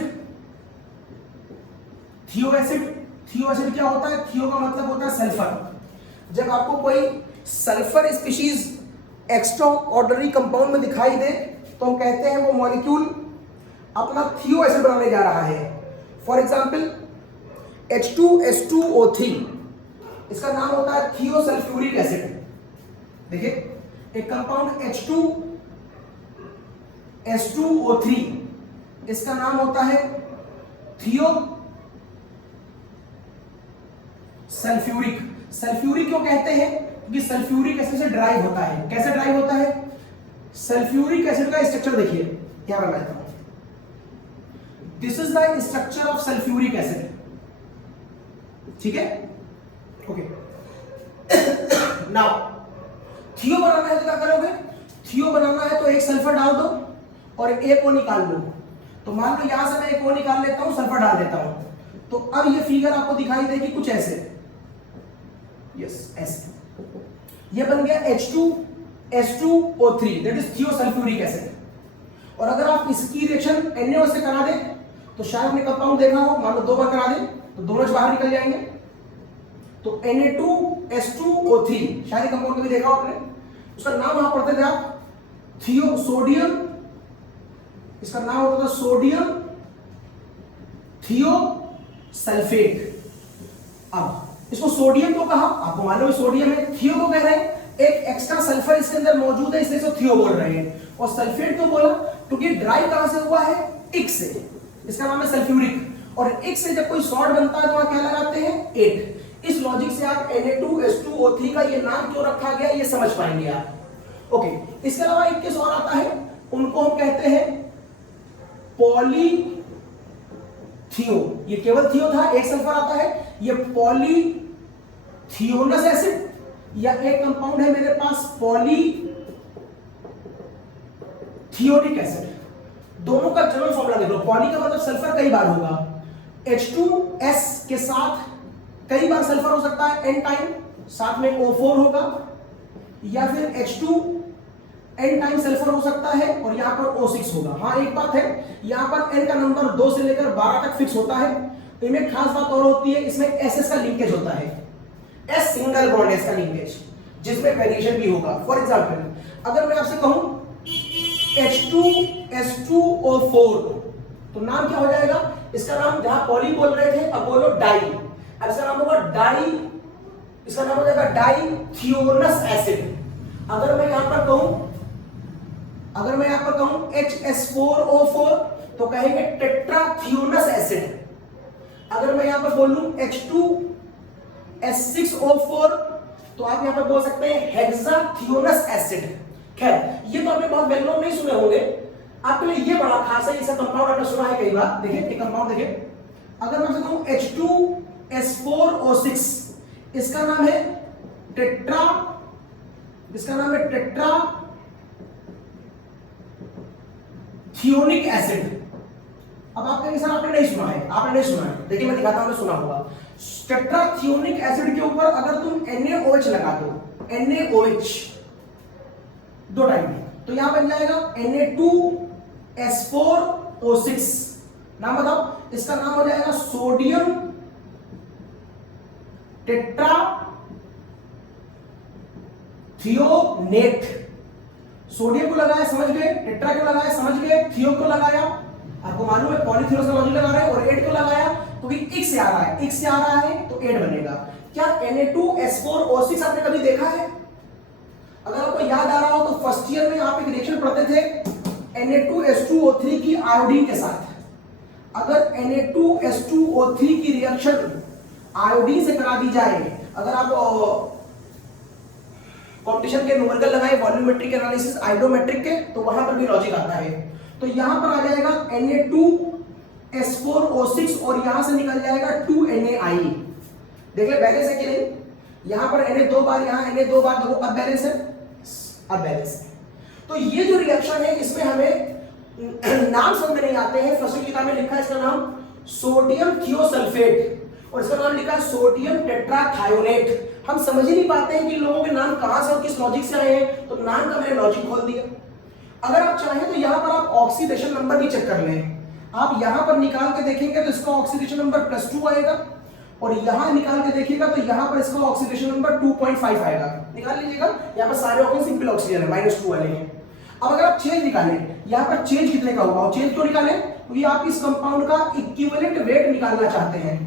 क्या होता है, थियो का मतलब होता है सल्फर। जब आपको कोई sulphur species extra ordinary compound में दिखाई दे तो हम कहते हैं वो मॉलिक्यूल अपना थियो एसिड बनाने जा रहा है। फॉर एग्जाम्पल H2S2O3, इसका नाम होता है थियो सल्फ्यूरिक एसिड। देखिए एक कंपाउंड H2S2O3, इसका नाम होता है थियो सल्फ्यूरिक। सल्फ्यूरिक क्यों कहते हैं, क्योंकि सल्फ्यूरिक एसिड से ड्राइव होता है। कैसे ड्राइव होता है, सल्फ्यूरिक एसिड का स्ट्रक्चर देखिए, यहां पर लाता हूं। This is the structure of sulphuric acid, ठीक है, ओके। नाउ थियो बनाना है तो क्या करोगे, थियो बनाना है तो एक सल्फर डाल दो और एक O निकाल लो। तो मान लो यहां से मैं एक O निकाल लेता हूं, सल्फर डाल देता हूं, तो अब ये फिगर आपको दिखाई देगी कुछ ऐसे, यस ऐसे। ये बन गया H2S2O3, दैट इज थियोसल्फ्यूरिक एसिड। और अगर आप इसकी रिएक्शन Na से करा दें तो शायद आपने कंपाउंड देखा हो, मान लो 2 बार करा दें तो दोनों बाहर निकल जाएंगे। तो Na2S2O3 शायद कंपाउंड कभी देखा हो आपने, उसका नाम वहां पढ़ते थे आप सोडियम, इसका नाम होता था सोडियम थियोसल्फेट। अब इसको सोडियम को कहा, आपको मालूम है सोडियम है, थियो को कह रहे हैं एक एक्स्ट्रा सल्फर इसके अंदर मौजूद है इसलिए इसको थियो बोल रहे हैं। और सल्फेट क्यों बोला, क्योंकि ड्राइव कहां से हुआ है, इक से, इसका नाम है सल्फ्यूरिक। और इक से जब कोई सॉल्ट बनता है तो वहां क्या लगाते हैं, 8। इस लॉजिक से आप Na2S2O3 का ये नाम क्यों रखा गया ये समझ पाएंगे आप। ओके, इसके अलावा एक केस और आता है, उनको हम कहते हैं पॉलीथियो। ये केवल थियो था, एक सल्फर आता है, ये पॉलीथियोनस एसिड, या एक कंपाउंड है मेरे पास पॉलीथियोनिक एसिड। दोनों का जनरल फॉर्मूला देख लो, पॉली का मतलब सल्फर कई बार होगा, H2S के साथ कई बार सल्फर हो सकता है n टाइम, साथ में O4 होगा, या फिर H2n टाइम सल्फर हो सकता है और यहां पर O6 होगा। हाँ एक बात है, यहां पर n का नंबर 2 से लेकर 12 तक फिक्स होता है। तो इनमें खास बात और होती है, इसमें SS का लिंकेज होता है, S सिंगल बॉन्ड S का लिंकेज, जिसमें वेरिएशन भी होगा। फॉर एग्जांपल अगर मैं आपसे कहूं H2S2O4 तो नाम क्या हो जाएगा, इसका नाम जहां पॉली बोल रहे थे अब बोलो डाई, अब इसका नाम होगा डाई, इसका नाम हो जाएगा डाईथियोनस एसिड। अगर मैं यहां पर कहूं HS4O4 तो कहेंगे टेट्राथियोनस एसिड। अगर मैं यहां पर बोलूं H2S6O4 तो आप यहां पर बोल सकते हैं हेक्साथियोनस एसिड। खैर ये तो आपने बहुत वेल नोन नहीं सुने होंगे, आपके लिए ये बड़ा खास है, इसका कंपाउंड आपने सुना है कई बार। देखिए एक कंपाउंड देखिए, अगर मैं आपसे कहूं H2S4O6 इसका नाम है टेट्राथियोनिक एसिड। अब आप कहेंगे सर आपने नहीं सुना है, देखिए मैं दिखाता हूं, सुना होगा। टेट्राथियोनिक एसिड के ऊपर अगर तुम NaOH लगा दो, NaOH 2 टाइम, तो यहां बन जाएगा Na2S4O6। नाम बताओ, इसका नाम हो जाएगा सोडियम टेट्राथियोनेट। सोडियम को लगाया समझ गए, टेट्रा को लगाया समझ गए, थियो को लगाया, आपको मालूम है पॉलीथियोनस का लॉजिक लगा रहे हैं, और 8 को लगाया क्योंकि इक से आ रहा है तो 8 बनेगा। क्या Na2S4O6 आपने कभी देखा है? अगर आपको याद आ रहा हो तो फर्स्ट ईयर में आप एक रिएक्शन पढ़ते थे Na2S2O3 की आयोडीन के साथ। अगर Na2S2O3 की रिएक्शन आयोडीन से करा दी जाए, अगर आप कंपटीशन के न्यूमेरिकल लगाए वॉल्यूमेट्रिक एनालिसिस आइडोमेट्रिक के, तो वहां पर भी लॉजिक आता है। तो यहां पर आ जाएगा Na2S4O6 और यहां से निकल जाएगा 2NaI। देख ले बैलेंस है कि नहीं, यहां पर Na 2 बार, यहां Na 2 बार, देखो अब बैलेंस है, अब बैलेंस है। तो ये जो रिएक्शन है इसमें हमें नाम समझ में नहीं आते हैं। फर्स्ट किताब में लिखा है इसका नाम सोडियम थियोसल्फेट और इसका नाम लिखा है सोडियम टेट्राथायोनेट। हम समझ ही नहीं पाते हैं कि लोगों के नाम कहां से और किस लॉजिक से आए हैं, तो नाम का मैंने लॉजिक खोल दिया। अगर आप चाहें तो यहां पर आप ऑक्सीडेशन नंबर भी चेक कर लें। आप यहां पर निकाल के देखेंगे तो इसका ऑक्सीडेशन नंबर +2 आएगा, और यहां निकाल के देखिएगा तो यहां पर इसका ऑक्सीडेशन नंबर 2.5 आएगा। निकाल लीजिएगा, यहां पर सारे ऑक्सीजन सिंपल ऑक्सीजन है, -2 वाले हैं। अब अगर आप चेंज निकालें, यहां पर चेंज कितने का होगा, और चेंज क्यों निकालें, क्योंकि आप इस कंपाउंड का इक्विवेलेंट वेट निकालना चाहते हैं,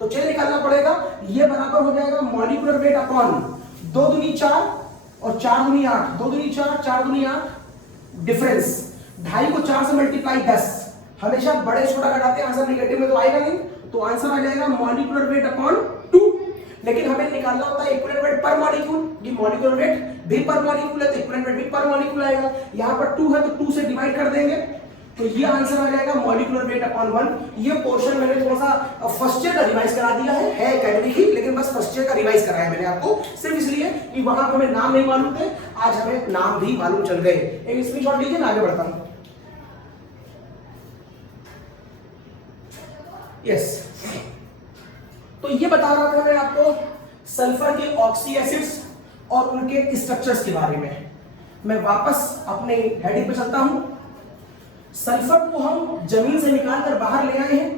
तो चेंज निकालना पड़ेगा। ये बराबर हो जाएगा मॉलिक्यूलर वेट अपॉन 2 दूनी 4 और 4 दूनी 8, 2 दूनी 4, 4 दूनी 8, डिफरेंस 2.5 को 4 से मल्टीप्लाई 10। हमेशा बड़े छोटा घटाते हैं, आंसर नेगेटिव में तो आएगा नहीं, तो आंसर आ जाएगा मॉलिक्यूलर वेट अपॉन 2। लेकिन हमें निकालना होता है इक्विवेलेंट वेट पर मॉलिक्यूल, ये मॉलिक्यूलर वेट भी पर मॉलिक्यूल है तो इक्विवेलेंट वेट भी पर मॉलिक्यूल आएगा। यहां पर 2 है तो 2 से डिवाइड कर देंगे, तो ये आंसर आ जाएगा मॉलिक्यूलर वेट अपॉन 1। ये पोर्शन मैंने थोड़ा सा फर्स्ट ईयर का रिवाइज करा दिया है एकेडमिक ही, लेकिन बस फर्स्ट ईयर का रिवाइज कराया मैंने आपको सिर्फ इसलिए कि वहां पर हमें नाम नहीं मालूम थे, आज हमें नाम भी मालूम चल गए। एक स्क्रीनशॉट लीजिए, मैं आगे बढ़ता हूं। यस, तो ये बता रहा था मैं आपको सल्फर के ऑक्सी एसिड्स और उनके स्ट्रक्चर्स के बारे में। मैं वापस अपने हेडिंग पे चलता हूं। सल्फर को हम जमीन से निकाल कर बाहर ले आए हैं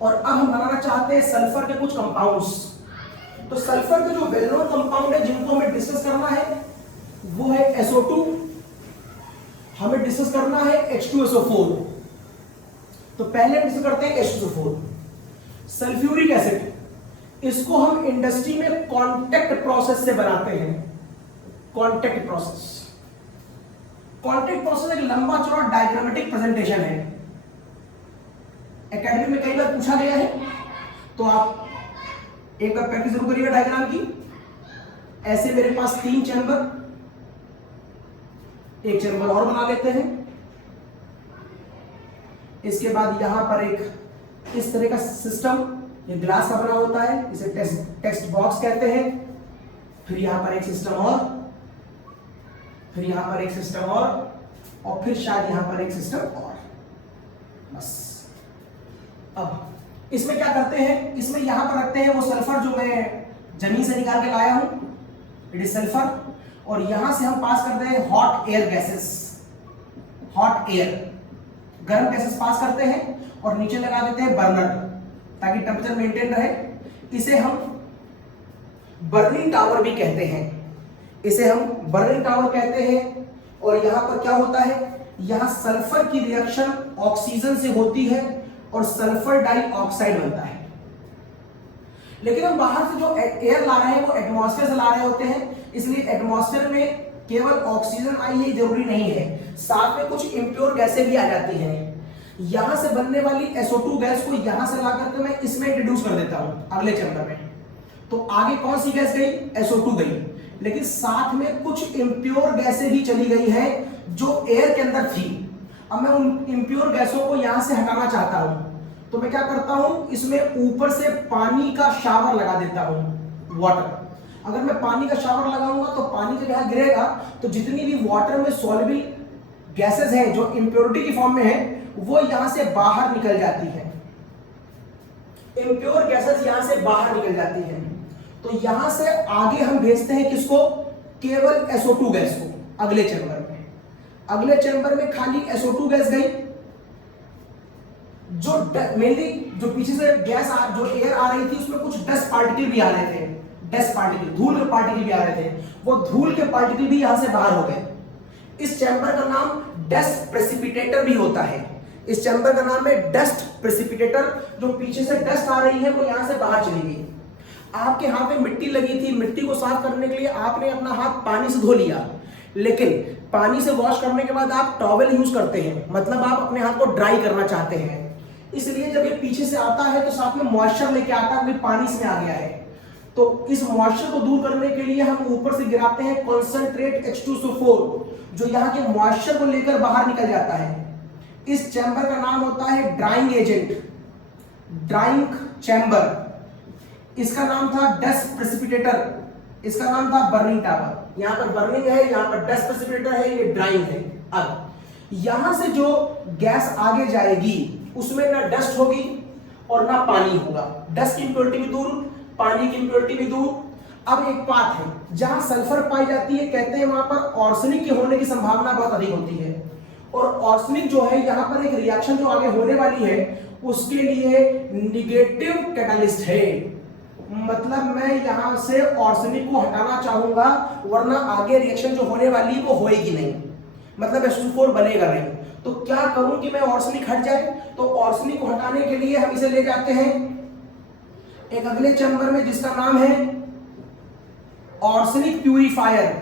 और अब हम बनाना चाहते हैं सल्फर के कुछ कंपाउंड्स। तो सल्फर के जो वेल नोन कंपाउंड है जिनको हमें डिस्कस करना है वो है SO2, हमें डिस्कस करना है H2SO4। तो पहले हम डिस्कस करते हैं H2SO4। सल्फ्यूरिक एसिड, इसको हम इंडस्ट्री में कॉन्टैक्ट प्रोसेस से बनाते हैं। कॉन्टैक्ट प्रोसेस, कॉन्टैक्ट प्रोसेस एक लंबा चौड़ा डायग्रामेटिक प्रेजेंटेशन है, एकेडमी में कई बार पूछा गया है, तो आप एक बार प्रैक्टिस जरूर करिएगा डायग्राम की। ऐसे मेरे पास 3 चैम्बर, एक चैम्बर और बना लेते हैं। इसके बाद यहां पर एक इस तरह का सिस्टम, ये ग्लास का बना होता है, इसे टेक्स्ट बॉक्स कहते हैं। फिर यहां पर एक सिस्टम और, फिर यहां पर एक सिस्टम और फिर शायद यहां पर एक सिस्टम और, बस। अब इसमें क्या करते हैं, इसमें यहां पर रखते हैं वो सल्फर जो मैं जमीन से निकाल के लाया हूं, इट इज सल्फर। और यहां से हम पास करते हैं hot air gases, hot air, गर्म गैसेस पास करते हैं और नीचे लगा देते हैं बर्नर ताकि टेंपरेचर मेंटेन रहे। इसे हम बर्निंग टावर भी कहते हैं, इसे हम बर्निंग टावर कहते हैं। और यहां पर क्या होता है, यहां सल्फर की रिएक्शन ऑक्सीजन से होती है और सल्फर डाइऑक्साइड बनता है। लेकिन हम बाहर से जो एयर ला रहे हैं वो एटमॉस्फेयर से ला रहे होते हैं, इसलिए एटमॉस्फेयर में केवल ऑक्सीजन आई है जरूरी नहीं है, साथ में कुछ इम्प्योर गैसें भी आ जाती हैं। यहां से बनने वाली SO2 गैस को यहां से ला करके मैं इसमें इंट्रोड्यूस कर देता हूं अगले चैप्टर में। तो आगे कौन सी गैस गई, SO2 गई, लेकिन साथ में कुछ इम्प्योर गैसें भी चली गई है जो एयर के अंदर थी। अब मैं उन इम्प्योर गैसों को यहां से हटाना चाहता हूं, तो मैं क्या करता हूं, इसमें ऊपर से पानी का शावर लगा देता हूं, वाटर। अगर मैं पानी का शावर लगाऊंगा तो पानी जब यहां गिरेगा तो जितनी भी वाटर में सॉल्युबल गैसेस हैं जो इम्प्योरिटी की फॉर्म में है वो यहां से बाहर निकल जाती है, इम्प्योर गैसेस यहां से बाहर निकल जाती है। तो यहां से आगे हम भेजते हैं किसको, केवल SO2 गैस को अगले चैम्बर में। अगले चैम्बर में खाली SO2 गैस गई, जो मेनली जो पीछे से गैस जो एयर आ रही थी उसमें कुछ डस्ट पार्टिकल भी आ रहे थे, डस्ट पार्टिकल, धूल के पार्टिकल भी आ रहे थे, वो धूल के पार्टिकल भी यहां से बाहर हो गए। इस चैम्बर का नाम डस्ट प्रेसिपिटेटर भी होता है, इस चैम्बर का नाम है डस्ट प्रेसिपिटेटर। जो पीछे से डस्ट आ रही है वो यहां से बाहर चली गई। आपके हाथ में मिट्टी लगी थी, मिट्टी को साफ करने के लिए आपने अपना हाथ पानी से धो लिया, लेकिन पानी से वॉश करने के बाद आप टॉवेल यूज करते हैं, मतलब आप अपने हाथ को ड्राई करना चाहते हैं। इसलिए जब ये पीछे से आता है तो साथ में मॉइस्चर लेके आता है, पानी इसमें आ गया है। तो इस मॉइस्चर को दूर करने के लिए हम ऊपर से गिराते हैं कॉन्सेंट्रेट H2SO4 जो यहाँ के मॉइस्चर को लेकर बाहर निकल जाता है। इस चैम्बर का नाम होता है ड्राइंग एजेंट, ड्राइंग चैम्बर। इसका नाम था डस्ट प्रेसिपिटेटर, इसका नाम था बर्निंग टावर। यहाँ पर बर्निंग है, यहाँ पर डस्ट प्रेसिपिटेटर है, ये ड्राइंग है। अब यहां से जो गैस आगे जाएगी उसमें ना डस्ट होगी और ना पानी होगा, डस्ट की इंप्योरिटी भी दूर, पानी की इंप्योरिटी भी दूर। अब एक बात है, जहां सल्फर पाई जाती है कहते हैं वहां पर ऑर्सेनिक के होने की संभावना बहुत अधिक होती है, और ऑर्सेनिक जो है यहां पर एक रिएक्शन जो आगे होने वाली है उसके लिए निगेटिव कैटालिस्ट है। मतलब मैं यहां से ऑर्सेनिक को हटाना चाहूंगा, वरना आगे रिएक्शन जो होने वाली है वो होएगी नहीं, मतलब H2SO4 बनेगा नहीं। तो क्या करूं कि मैं ऑर्सेनिक हट जाए, तो ऑर्सेनिक को हटाने के लिए हम इसे ले जाते हैं एक अगले चैम्बर में जिसका नाम है ऑर्सेनिक प्यूरिफायर,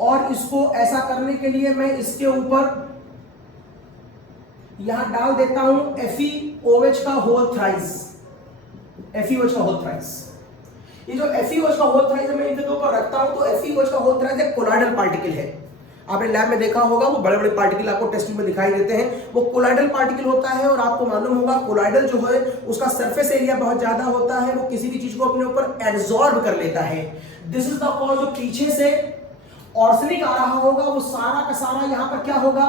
और इसको ऐसा करने के लिए मैं इसके ऊपर यहां डाल देता हूं FeOH का होल थ्राइस, FeOH का होल थ्राइस। ये जो FeOH का होल थ्राइस मैं इनके ऊपर रखता हूं तो FeOH का होल थ्राइस एक कोलाइडल पार्टिकल है। आपने लैब में देखा होगा, वो बड़े बड़े पार्टिकल आपको टेस्ट में दिखाई देते हैं, वो कोलाइडल पार्टिकल होता है। और आपको मालूम होगा कोलाइडल जो है उसका सरफेस एरिया बहुत ज्यादा होता है, वो किसी भी चीज को अपने ऊपर एब्जॉर्ब कर लेता है। दिस इज द कॉज, जो पीछे से ऑर्सेनिक आ रहा होगा वो सारा का सारा यहाँ पर क्या होगा,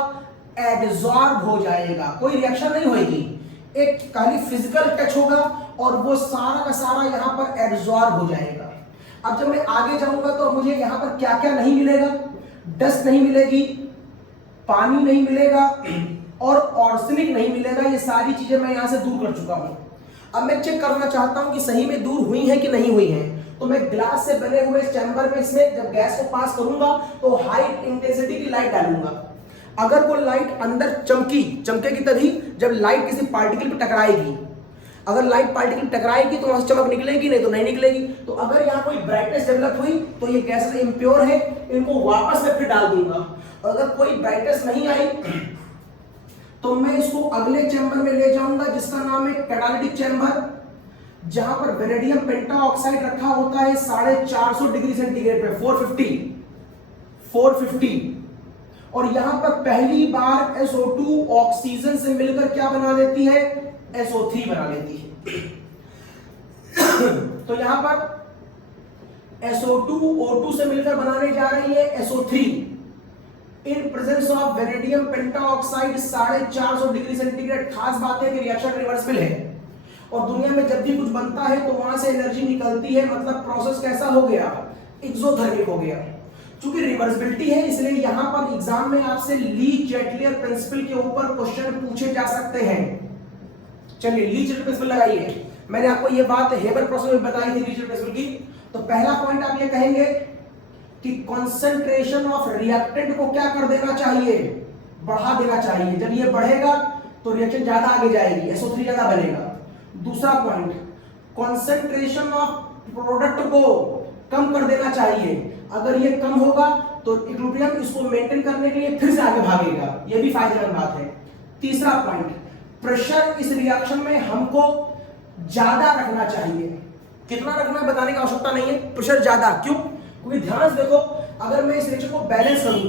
एब्जॉर्ब हो जाएगा, कोई रिएक्शन नहीं होगी, एक खाली फिजिकल टच होगा और वो सारा का सारा यहाँ पर एब्जॉर्ब हो जाएगा। अब जब मैं आगे जाऊंगा तो मुझे यहाँ पर क्या क्या नहीं मिलेगा, डस्ट नहीं मिलेगी, पानी नहीं मिलेगा और ऑर्सेनिक नहीं मिलेगा। ये सारी चीजें मैं यहां से दूर कर चुका हूं। अब मैं चेक करना चाहता हूं कि सही में दूर हुई है कि नहीं हुई है। तो मैं ग्लास से बने हुए इस चैम्बर में इसमें जब गैस को पास करूंगा तो हाई इंटेंसिटी की लाइट डालूंगा। अगर वो लाइट अंदर चमकेगी तभी जब लाइट किसी पार्टिकल पे टकराएगी। अगर लाइट पार्टिकल टकराएगी तो वहां से चमक निकलेगी, नहीं तो नहीं निकलेगी। तो अगर यहाँ कोई ब्राइटनेस डेवलप हुई तो ये गैसेस इम्प्योर है, इनको वापस मैं फिर डाल दूंगा। अगर कोई ब्राइटनेस नहीं आई तो मैं इसको अगले चैम्बर में ले जाऊंगा जिसका नाम है कैटालिटिक चैम्बर, जहां पर वेनेडियम पेंटाऑक्साइड रखा होता है 450 डिग्री सेंटीग्रेड पे, 450। और यहां पर पहली बार SO2 ऑक्सीजन से मिलकर क्या बना देती है, SO3 बना लेती है। तो यहां पर SO2 O2 से मिलकर बनाने जा रही है SO3 in presence of vanadium pentoxide 450 degree centigrade. खास बात है कि रिएक्शन रिवर्सिबल है और दुनिया में जब भी कुछ बनता है तो वहां से एनर्जी निकलती है, मतलब प्रोसेस कैसा हो गया, एक्सोथर्मिक हो गया। चूंकि रिवर्सिबिलिटी है इसलिए यहां पर एग्जाम में आपसे ली चैटलियर प्रिंसिपल के ऊपर क्वेश्चन पूछे जा सकते हैं। चलिए ली चैटलियर प्रिंसिपल लगाइए। मैंने आपको ये बात हेबर प्रोसेस में बताई थी ली चैटलियर प्रिंसिपल की। तो पहला पॉइंट आप ये कहेंगे कि कंसंट्रेशन ऑफ रिएक्टेंट को क्या कर देना चाहिए, बढ़ा देना चाहिए। जब ये बढ़ेगा तो रिएक्शन ज्यादा आगे जाएगी, SO3 ज्यादा बनेगा। दूसरा पॉइंट, कंसंट्रेशन ऑफ प्रोडक्ट को कम कर देना चाहिए। अगर ये कम होगा तो इक्विलिब्रियम इसको मेंटेन करने के लिए फिर से आगे भागेगा, ये भी फायदेमंद बात है। तीसरा पॉइंट, प्रेशर इस रिएक्शन में हमको ज्यादा रखना चाहिए। कितना रखना बताने की आवश्यकता नहीं है, प्रेशर ज्यादा। क्यों? क्योंकि ध्यान से देखो, अगर मैं इस रिएक्शन को बैलेंस करूं,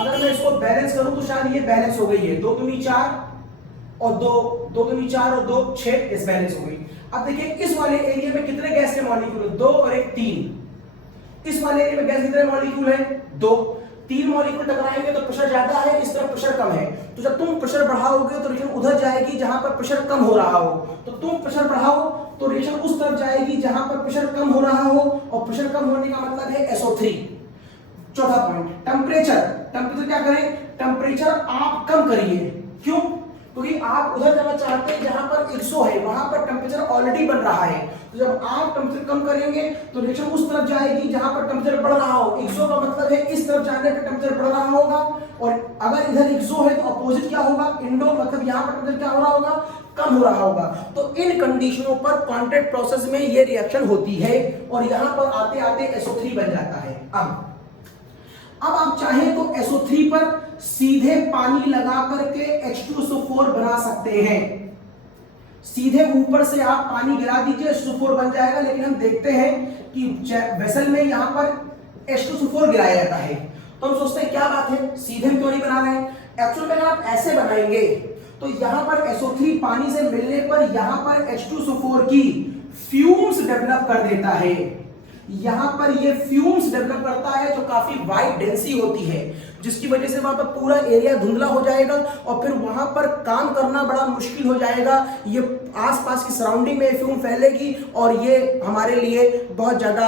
अगर मैं इसको बैलेंस करूं तो शायद ये बैलेंस हो गई है, 2 दूनी 4 और 2 दूनी 4 और 2 6 इस बैलेंस हो गई। अब देखिए इस वाले एरिया में कितने गैस के मॉलिक्यूल है, 2 और 1 3। इस वाले एरिया में गैस कितने मॉलिक्यूल है, 2। 3 मॉलिक्यूल टकराएंगे तो प्रेशर ज्यादा है, इस तरफ प्रेशर कम है। तो जब तुम प्रेशर बढ़ाओगे तो रिएक्शन उधर जाएगी जहां पर प्रेशर कम हो रहा हो। तो तुम प्रेशर बढ़ाओ तो रिएक्शन उस तरफ जाएगी जहां पर प्रेशर कम हो रहा हो, और प्रेशर कम होने का मतलब है SO3। चौथा पॉइंट, टेम्परेचर। टेम्परेचर क्या करें, टेम्परेचर आप कम करिए। क्यों? क्योंकि आप उधर जाना चाहते हैं जहां पर 100 है, वहां पर टेम्परेचर ऑलरेडी बन रहा है। तो जब आप टेम्परेचर कम करेंगे तो रिएक्शन उस तरफ जाएगी जहां पर टेम्परेचर बढ़ रहा हो। 100 का मतलब है इस तरफ जाने पर टेम्परेचर बढ़ रहा होगा, और अगर इधर 100 है तो अपोजिट क्या होगा, इंडो, मतलब यहां पर टेम्परेचर क्या हो रहा होगा, कम हो रहा होगा। तो इन कंडीशनों पर कॉन्टैक्ट प्रोसेस में ये रिएक्शन होती है और यहां पर आते आते SO3 बन जाता है। अब आप चाहें तो SO3 पर सीधे पानी लगा करके H2SO4 बना सकते हैं। सीधे ऊपर से आप पानी गिरा दीजिए, SO4 बन जाएगा। लेकिन हम देखते हैं कि वेसल में यहां पर H2SO4 गिराया जाता है, तो हम सोचते हैं क्या बात है, सीधे क्यों नहीं बना रहे हैं। एक्चुअल में आप ऐसे बनाएंगे तो यहां पर SO3 पानी से मिलने पर यहां पर H2SO4 की फ्यूम्स डेवलप कर देता है। यहां पर ये फ्यूम्स डेवलप करता है जो काफी वाइड डेंसी होती है, जिसकी वजह से वहां पर पूरा एरिया धुंधला हो जाएगा और फिर वहां पर काम करना बड़ा मुश्किल हो जाएगा। ये आसपास की सराउंडिंग में फ्यूम फैलेगी और ये हमारे लिए बहुत ज्यादा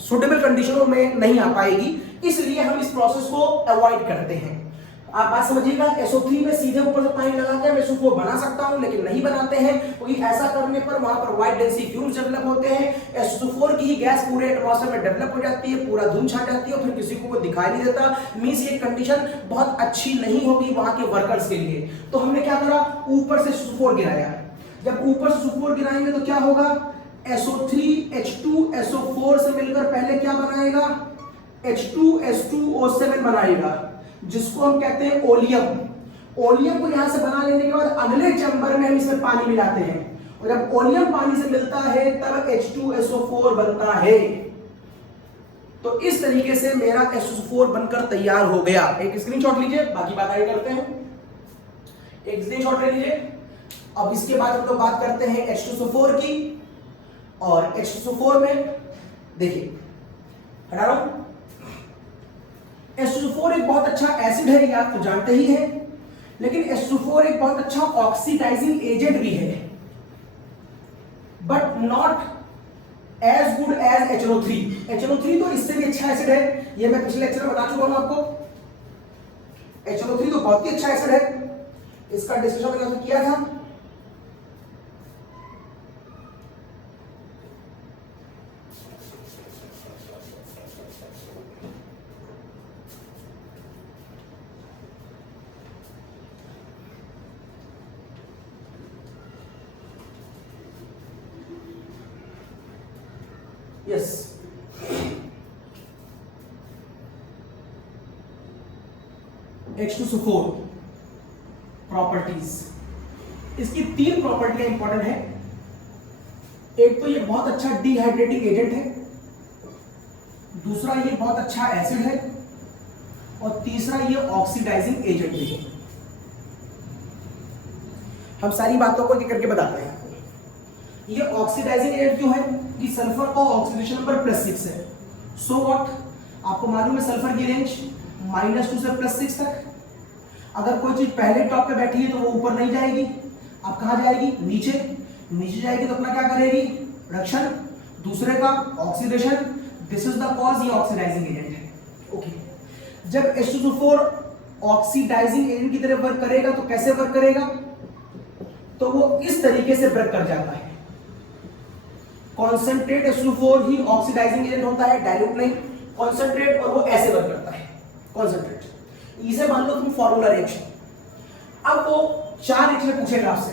सुटेबल कंडीशनों में नहीं आ पाएगी। इसलिए हम इस प्रोसेस को अवॉइड करते हैं। आप बात समझिएगा, SO3 में सीधे ऊपर से पानी लगा के मैं SO4 बना सकता हूं, लेकिन नहीं बनाते हैं क्योंकि ऐसा करने पर वहां पर वाइड डेंसी फ्यूम्स डेवलप होते हैं। SO4 की ही गैस पूरे एटमॉस्फेयर में डेवलप हो जाती है, पूरा धुंध छा जाती है और फिर किसी को वो दिखाई नहीं देता। मींस ये कंडीशन बहुत अच्छी नहीं होगी वहां के वर्कर्स के लिए। तो हमने क्या करा, ऊपर से SO4 गिराया। जब ऊपर से SO4 गिराएंगे तो क्या होगा, SO3 H2SO4 से मिलकर पहले क्या बनाएगा, H2S2O7 बनाएगा, जिसको हम कहते हैं ओलियम। ओलियम को यहां से बना लेने के बाद अगले चैम्बर में हम इसमें पानी मिलाते हैं, और जब ओलियम पानी से मिलता है तब H2SO4 बनता है। तो इस तरीके से मेरा H2SO4 बनकर तैयार हो गया। एक स्क्रीनशॉट लीजिए, बाकी बात आगे करते हैं। एक स्क्रीनशॉट ले लीजिए। अब इसके बाद हम लोग बात करते हैं H2SO4 की, और H2SO4 में देखिए हटा रहा हूं। H2SO4 एक बहुत अच्छा एसिड है, ये आप तो जानते ही हैं, लेकिन H2SO4 एक बहुत अच्छा ऑक्सीडाइजिंग एजेंट भी है, but not as good as HNO3। HNO3 तो इससे भी अच्छा एसिड है, ये मैं पिछले लेक्चर में बता चुका हूं आपको। HNO3 तो बहुत ही अच्छा एसिड है, इसका डिस्कशन मैंने किया था। यस, H2SO4 प्रॉपर्टीज, इसकी 3 प्रॉपर्टियां इंपॉर्टेंट है। एक तो ये बहुत अच्छा डिहाइड्रेटिंग एजेंट है, दूसरा ये बहुत अच्छा एसिड है, और तीसरा ये ऑक्सीडाइजिंग एजेंट भी है। हम सारी बातों को एक करके बताते हैं। ये ऑक्सीडाइजिंग एजेंट क्यों है कि सल्फर का ऑक्सीडेशन नंबर +6 है। सो व्हाट, आपको मालूम है सल्फर की रेंज -2 से +6 तक। अगर कोई चीज पहले टॉप पे बैठी है तो वो ऊपर नहीं जाएगी, अब कहां जाएगी, नीचे। नीचे जाएगी तो अपना क्या करेगी, रिडक्शन, दूसरे का oxidation. This is the cause, ये ऑक्सीडाइजिंग एजेंट है। ओके, जब H2SO4 ऑक्सीडाइजिंग एजेंट की तरह वर्क करेगा तो कैसे वर्क करेगा, तो वो इस तरीके से वर्क कर जाता है। कॉन्सेंट्रेट H2SO4 ही ऑक्सीडाइजिंग एजेंट होता है, डाइल्यूट नहीं, कॉन्सेंट्रेट, और वो ऐसे वर्क करता है, कॉन्सेंट्रेट। इसे मान लो तुम फॉर्मूला रिएक्शन। अब वो 4 रिएक्शन पूछेगा आपसे,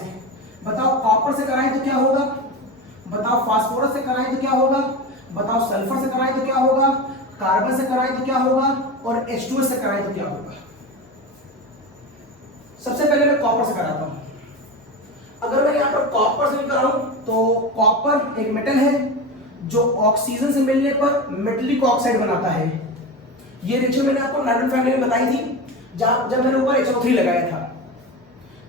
बताओ कॉपर से कराएं तो क्या होगा, बताओ फास्फोरस से कराएं तो क्या होगा, बताओ सल्फर से कराएं तो क्या होगा, कार्बन से कराएं तो क्या होगा, और H2S से कराएं तो क्या होगा। सबसे पहले मैं कॉपर से कराता हूं। अगर मैं यहां पर कॉपर से कराऊं तो कॉपर एक मेटल है जो ऑक्सीजन से मिलने पर मेटलिक ऑक्साइड बनाता है। ये रिएक्शन मैंने आपको नाइट्रोजन फैमिली में बताई थी, जब मैंने ऊपर HNO3 लगाया था।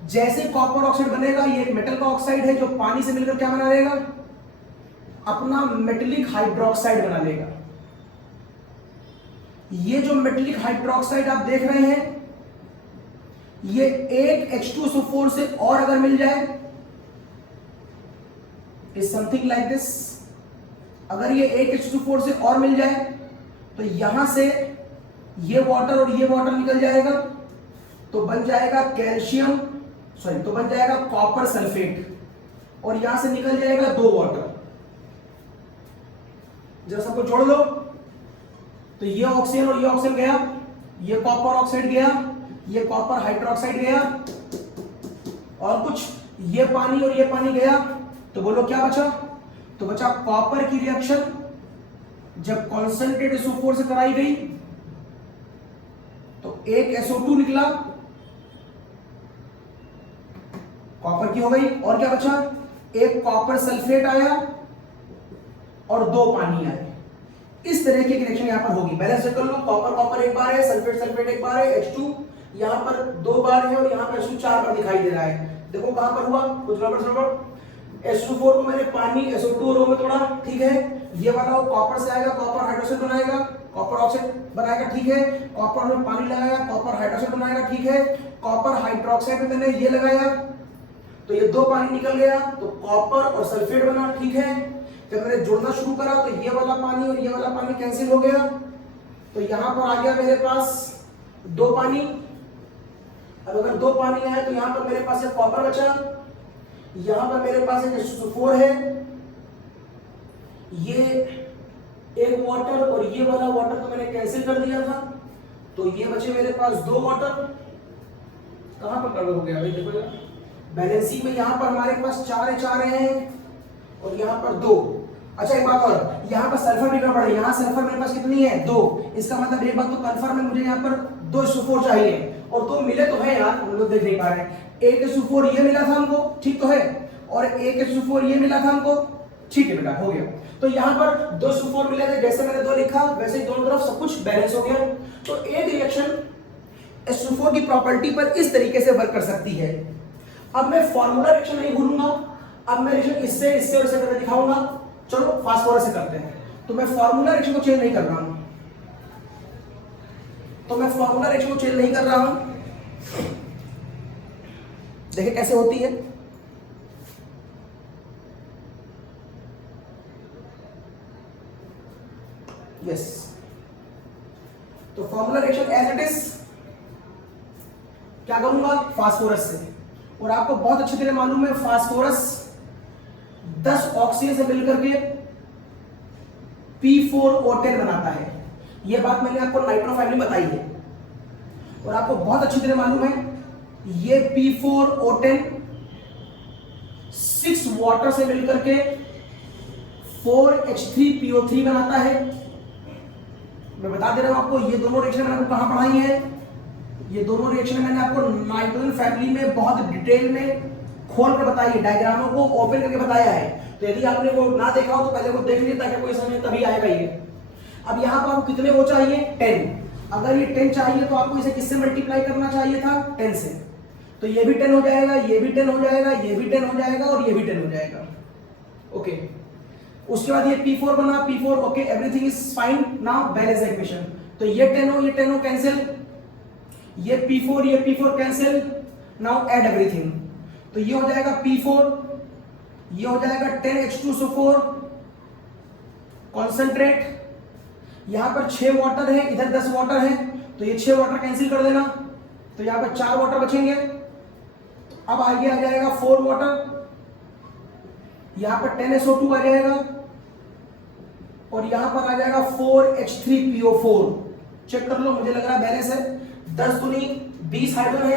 जैसे कॉपर ऑक्साइड बनेगा, ये एक मेटल का ऑक्साइड है जो पानी से मिलकर क्या बना लेगा, अपना मेटलिक हाइड्रोक्साइड बना लेगा। ये जो मेटलिक हाइड्रोक्साइड आप देख रहे हैं, ये एक H2SO4 से और अगर मिल जाए, इज समथिंग लाइक दिस। अगर ये एक H2SO4 से और मिल जाए तो यहां से ये वाटर और ये वाटर निकल जाएगा, तो बन जाएगा कैल्शियम, सॉरी, तो बन जाएगा कॉपर सल्फेट, और यहां से निकल जाएगा 2 वाटर। जब सबको जोड़ लो तो ये ऑक्सीजन और ये ऑक्सीजन गया, ये कॉपर ऑक्साइड गया, ये कॉपर हाइड्रोक्साइड गया, और कुछ ये पानी और ये पानी गया, तो बोलो क्या बचा, तो बचा कॉपर की रिएक्शन। जब कॉन्सेंट्रेट SO4 से कराई गई तो एक SO2 निकला, कॉपर की हो गई, और क्या बचा, एक कॉपर सल्फेट आया और 2 पानी आए। इस तरह की रिएक्शन यहां पर होगी। बैलेंस चेक कर लो, कॉपर कॉपर एक बार है, सल्फेट सल्फेट एक बार है, H2 यहां पर 2 बार है, और यहां पर H2 4 बार दिखाई दे रहा है। देखो कहां पर हुआ, कुछ गड़बड़। H2SO4 को मैंने पानी SO2 रो में तोड़ा, ठीक है। ये वाला कॉपर से आएगा, कॉपर हाइड्रोक्साइड बनाएगा, कॉपर ऑक्साइड बनाएगा, ठीक है। कॉपर में पानी लगाया, कॉपर हाइड्रोक्साइड बनाएगा, ठीक है। कॉपर हाइड्रोक्साइड में मैंने ये लगाया तो ये 2 पानी निकल गया, तो कॉपर और सल्फेट बना, ठीक है। जब मैंने जोड़ना शुरू करा तो ये वाला पानी और ये वाला पानी कैंसिल हो गया, तो यहां पर आ गया मेरे पास 2 पानी। अब अगर 2 पानी आए तो यहां पर मेरे पास एक कॉपर बचा, यहां पर मेरे पास एक H2SO4 है, ये एक वाटर और ये वाला वाटर तो मैंने कैंसिल कर दिया था, तो ये बचे मेरे पास 2 वाटर। कहां पर गड़बड़ हो गया भाई, देखो जरा बैलेंसिंग में यहां पर हमारे पास 4 हैं और यहां पर 2। अच्छा एक बात और, यहां पर सल्फर भी गड़बड़ है, यहां सल्फर मेरे पास कितनी है, 2। इसका मतलब एक बात तो कंफर्म है, मुझे यहां पर 2 H2SO4 चाहिए, और 2 मिले तो है यार, हम लोग देख नहीं पा रहे हैं। एक H2SO4 ये मिला था हमको, ठीक तो है, और एक H2SO4 ये मिला था हमको, ठीक है बेटा, हो गया। तो यहां पर 2 H2SO4 मिले थे, जैसे मैंने 2 लिखा वैसे ही दोनों तरफ सब कुछ बैलेंस हो गया। तो एक रिएक्शन H2SO4 की प्रॉपर्टी पर इस तरीके से वर्क कर सकती है। अब मैं फॉर्मूला रिएक्शन नहीं भूलूंगा, अब मैं रिएक्शन इससे इससे और इससे करके दिखाऊंगा। चलो फास्फोरस से करते हैं, तो मैं फॉर्मूला रिएक्शन को चेंज नहीं कर रहा हूं, देखिए कैसे होती है। यस, तो formula reaction as it is, क्या करूंगा, फास्फोरस से। और आपको बहुत अच्छी तरह मालूम है फास्फोरस 10 ऑक्सीजन से मिलकर के P4O10 बनाता है। यह बात मैंने आपको नाइट्रोफाइलिन बताई है। और आपको बहुत अच्छी तरह मालूम है ये P4O10 6 वाटर से मिलकर के 4H3PO3 बनाता है। मैं बता दे रहा हूं आपको, ये दोनों रिएक्शन मैंने आपको कहां पढ़ाई है, ये दोनों रिएक्शन मैंने आपको नाइट्रोजन फैमिली में बहुत डिटेल में खोल कर बताई है, डायग्रामों को ओपन करके बताया है। तो यदि आपने वो ना देखा हो तो पहले वो देख लीजिए, ताकि कोई समय तभी आएगा ये। अब यहाँ पर आपको कितने वो चाहिए, 10। अगर ये 10 चाहिए तो आपको इसे किससे मल्टीप्लाई करना चाहिए था, 10 से। तो ये भी 10 हो जाएगा, ये भी 10 हो जाएगा, ये भी 10 हो जाएगा और ये भी 10 हो जाएगा। ओके, उसके बाद ये P4 बना, P4 okay, everything is fine. Now balance equation. तो ये 10 हो, ये 10 हो, कैंसिल। ये P4 cancel. Now add everything. तो ये हो जाएगा P4, ये हो जाएगा 10H2SO4 कॉन्सेंट्रेट। यहां पर 6 वाटर है, इधर 10 वाटर है, तो ये 6 वाटर कैंसिल कर देना। तो यहां पर 4 वाटर बचेंगे। अब आगे आ जाएगा 4 वाटर, यहां पर 10SO2 आ जाएगा और यहां पर आ जाएगा 4H3PO4। चेक कर लो, मुझे लग रहा है बैलेंस है। 10 दूनी 20 हाइड्रोजन है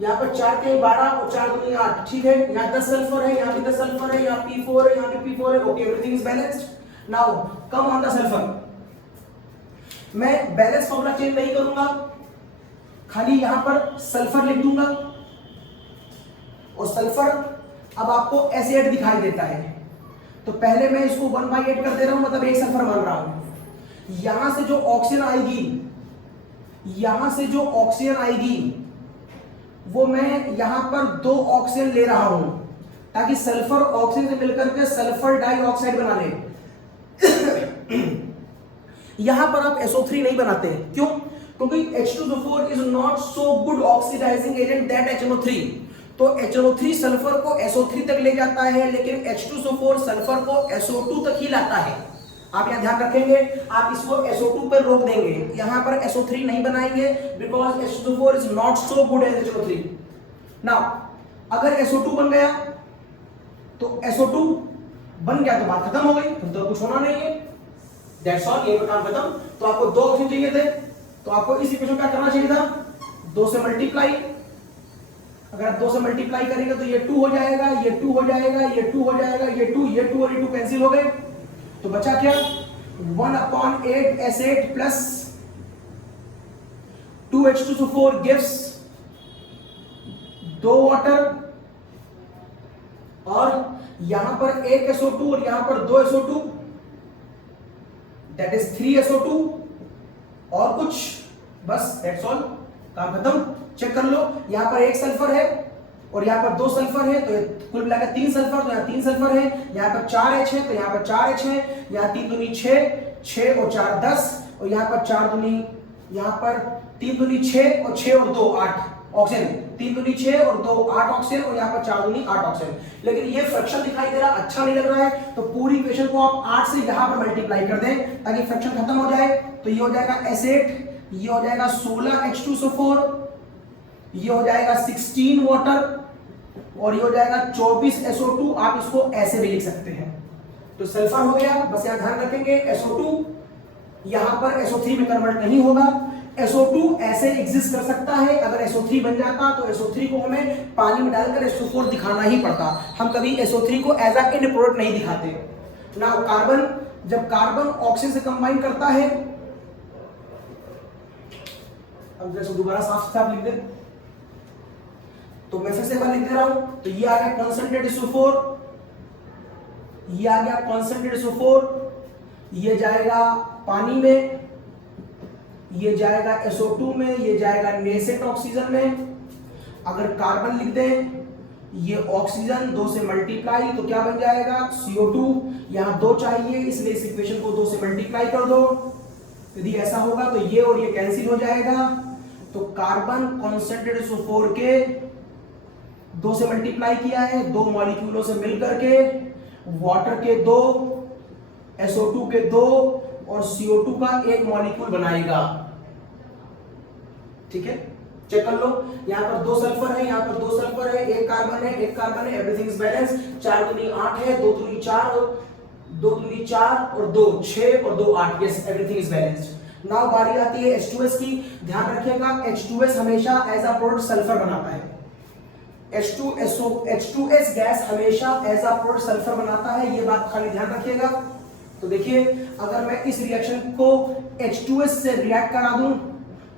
यहाँ पर 4 के 12 और 4 दूनी 8। ठीक है, यहाँ 10 सल्फर है, यहाँ भी 10 सल्फर है, यहाँ P4 है, यहाँ भी P4 है। Okay, everything is balanced. Now come on the sulphur. मैं बैलेंस फॉर्मूला चेंज नहीं करूंगा, खाली यहां पर सल्फर लिख दूंगा। और सल्फर अब आपको एसिड दिखाई देता है, तो पहले मैं इसको 1/8 कर दे रहा हूं, मतलब 1 सल्फर मान रहा हूं। यहां से जो ऑक्सीजन आएगी, यहां से जो ऑक्सीजन आएगी वो मैं यहां पर 2 ऑक्सीजन ले रहा हूं, ताकि सल्फर ऑक्सीजन से मिलकर के सल्फर डाइऑक्साइड बना ले। यहां पर आप SO3 नहीं बनाते हैं, क्यों? क्योंकि H2SO4 is not so good oxidising agent that HNO3। तो HNO3 सल्फर को SO3 तक ले जाता है, लेकिन H2SO4 सल्फर को SO2 तक ही लाता है। आप यहां ध्यान रखेंगे, आप इसको SO2 पर रोक देंगे, यहां पर SO3 नहीं बनाएंगे, because H2SO4 is not so good as HNO3। Now अगर SO2 बन गया तो SO2 बन गया तो बात खत्म हो गई, फिर तो कुछ होना नहीं है। दैट्स ऑल, ये काम खत्म। तो आपको 2 ऑक्सीजन चाहिए थे, तो आपको इस इक्वेशन क्या करना चाहिए था, 2 से मल्टीप्लाई। अगर आप 2 से मल्टीप्लाई करेंगे तो ये 2 हो जाएगा, ये 2 हो जाएगा, ये 2 हो जाएगा, ये 2 और ये 2 कैंसिल हो गए। तो बचा क्या, 1/8 S8 plus 2H2SO4 gives 2 water, और यहां पर 1 SO2 और यहां पर 2 SO2, दैट इज 3 SO2 और कुछ, बस दैट्स ऑल, काम खत्म। चेक कर लो, यहां पर 1 सल्फर है और यहां पर 2 सल्फर है, तो कुल मिलाकर 3 सल्फर, तो यहां 3 सल्फर है, यहां पर 4H है, तो यहां पर 4H है, यहां 3 दूनी 6 और 4 10, और यहां पर 4 दूनी, यहां पर 3 दूनी 6 और 6 और 2 8 ऑक्सीजन, 3 दूनी 6 और 2 8 ऑक्सीजन, और यहां पर 4 दूनी 8 ऑक्सीजन। लेकिन ये फ्रैक्शन दिखाई दे रहा, अच्छा नहीं लग रहा है, तो पूरी इक्वेशन को आप 8 से यहां पर मल्टीप्लाई कर दें ताकि फ्रैक्शन खत्म हो जाए। तो ये हो जाएगा S8, ये हो जाएगा 16 H2SO4, ये हो जाएगा 16 वाटर, और ये हो जाएगा 24 SO2। आप इसको ऐसे भी लिख सकते हैं। तो सल्फर हो गया, बस यहां ध्यान रखेंगे SO2 यहां पर SO3 में कन्वर्ट नहीं होगा। SO2 ऐसे एग्जिस्ट कर सकता है, अगर SO3 बन जाता तो SO3 को हमें पानी में डालकर SO4 दिखाना ही पड़ता। हम कभी SO3 को एज अ एंड प्रोडक्ट नहीं दिखाते ना। कार्बन, जब कार्बन ऑक्सीजन से कंबाइन करता है, अब जैसे दोबारा साफ साफ लिख दे, तो मैं फिर से एक बार लिख दे रहा हूं। तो ये आ गया कॉन्सेंट्रेट SO4, ये आ गया कॉन्सेंट्रेट SO4, ये जाएगा पानी में, ये जाएगा SO2 में, ये जाएगा नेसेंट ऑक्सीजन में। अगर कार्बन लिख दें, ये ऑक्सीजन 2 से मल्टीप्लाई, तो क्या बन जाएगा CO2। यहां 2 चाहिए, इसलिए इस इक्वेशन को 2 से मल्टीप्लाई कर दो। यदि ऐसा होगा तो ये और ये कैंसिल हो जाएगा। तो कार्बन कॉन्सेंट्रेट SO4 के 2 से मल्टीप्लाई किया है, 2 मॉलिक्यूलों से मिलकर के, वाटर के 2, SO2 के 2 और CO2 का 1 मॉलिक्यूल बनाएगा। ठीक है, चेक कर लो, यहाँ पर 2 सल्फर है, यहाँ पर 2 सल्फर है, एक कार्बन है, एवरीथिंग इज बैलेंस। 4 दूनी 8 है, 2 दूनी 4 और 2 दूनी 4 और 2 6 और 2 8। Yes, everything is balanced. Now बारी आती है H2S की। ध्यान रखिएगा H2S हमेशा एज अ प्रोडक्ट सल्फर बनाता है। H2S गैस हमेशा एज अ प्रोडक्ट सल्फर बनाता है, ये बात खाली ध्यान रखिएगा। तो देखिए, अगर मैं इस रिएक्शन को H2S से रिएक्ट करा दूं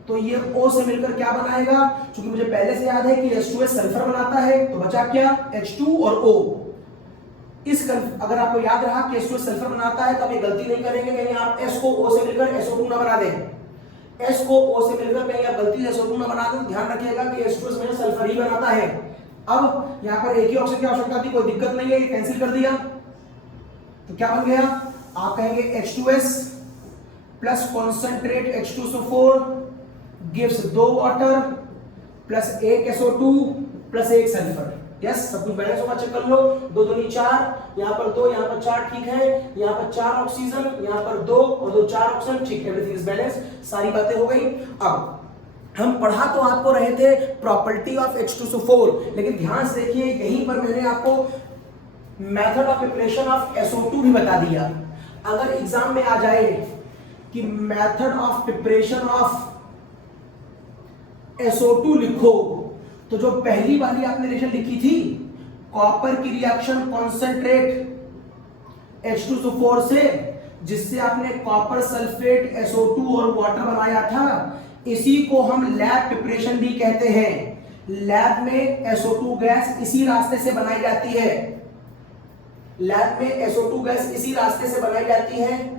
तो ये O से मिलकर क्या बनाएगा, क्योंकि मुझे पहले से याद है कि H2S सल्फर बनाता है, तो बचा क्या, H2 और O। अगर आपको याद रहा कि H2S सल्फर बनाता है तो आप ये गलती नहीं करेंगे कहीं आप S को O से मिलकर SO2 ना बना दें। S को O से मिलकर कहीं आप गलती से SO2 ना बना दें। ध्यान रखिएगा कि H2S में सल्फर ही बनाता है। अब यहाँ पर एक ही ऑप्शन की आवश्यकता थी, कोई दिक्कत नहीं है, ये कैंसिल कर दिया। तो क्या बन गया, आप कहेंगे H2S plus concentrate H2SO4 gives 2 water plus 1 SO2 plus 1 sulphur. Yes, सब कुछ बैलेंस होगा, चेक कर लो। 2 दूनी 4, यहाँ पर 2, यहाँ पर 4, ठीक है। यहाँ पर 4 ऑक्सीजन, यहाँ पर 2 और 2 4 ऑक्सीजन, ठीक है, एवरीथिंग इज बैलेंस। सारी बातें हो गई। अब हम पढ़ा तो आपको रहे थे प्रॉपर्टी ऑफ H2SO4, लेकिन ध्यान से देखिए यहीं पर मैंने आपको method of preparation of SO2 भी बता दिया। अगर एग्जाम में आ जाए कि method of preparation of SO2 लिखो, तो जो पहली वाली आपने रिएक्शन लिखी थी, कॉपर की रिएक्शन कॉन्सेंट्रेट H2SO4 से, जिससे आपने कॉपर सल्फेट SO2 और वाटर बनाया था, इसी को हम लैब प्रिपरेशन भी कहते हैं। लैब में SO2 गैस इसी रास्ते से बनाई जाती है। लैब में SO2 गैस इसी रास्ते से बनाई जाती है।